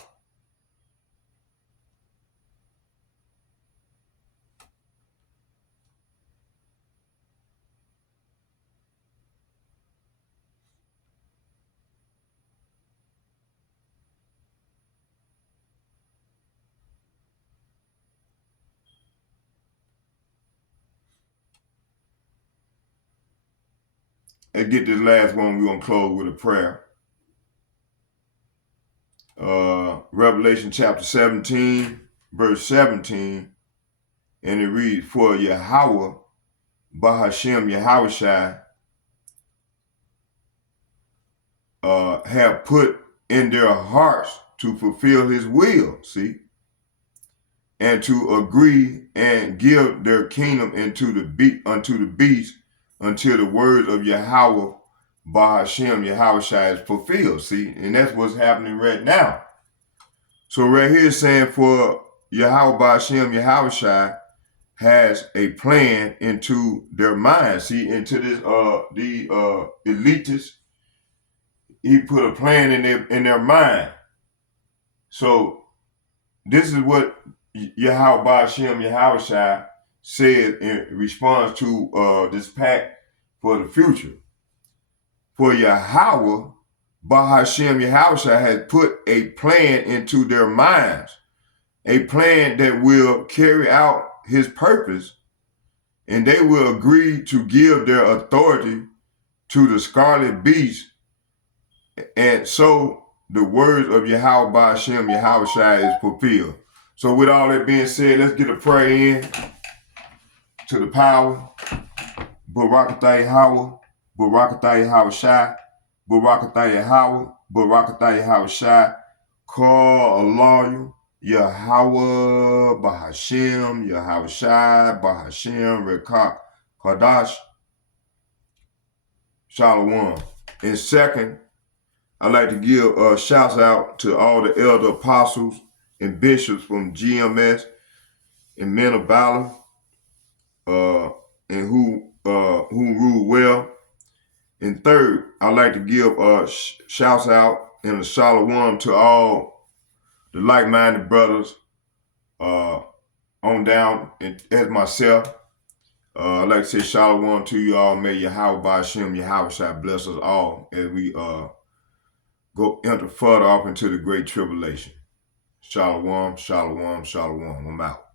And get this last one, we're going to close with a prayer. Revelation chapter 17, verse 17, and it reads, for Yahweh, Bahashem, Yahushai, have put in their hearts to fulfill his will, see, and to agree and give their kingdom unto the beast until the words of Yahweh, Bahashem, Yahushai is fulfilled, see, and that's what's happening right now. So right here it's saying for Yahweh, Bahashem, Yahushai has a plan into their minds, see, into this the elitists. He put a plan in their mind. So this is what Yahweh Ba'Shem Yahushai said in response to this pact for the future. For Yahweh Ba'Shem Yahushai has put a plan into their minds, a plan that will carry out his purpose, and they will agree to give their authority to the scarlet beast. And so the words of Yahweh Ba'Shem Yahushai is fulfilled. So with all that being said, let's get a prayer in to the power. Barakatah Yahweh, Barakatah Yahushai, Barakatah Yahweh, Barakatah Yahushai. Call a lawyer, Yahweh Ba'Shem Yahushai, Ba'Shem Rekak Kadash, Shalom. And second, I'd like to give a shout out to all the elder apostles and bishops from GMS and men of valor, and who rule well. And third, I'd like to give a shout out and a shalom to all the like-minded brothers on down, and as myself. I'd like to say shalom to you all. May Yahweh Ba'Shem Yahushai bless us all as we go enter further off into the great tribulation. Shalom, shalom, shalom. I'm out.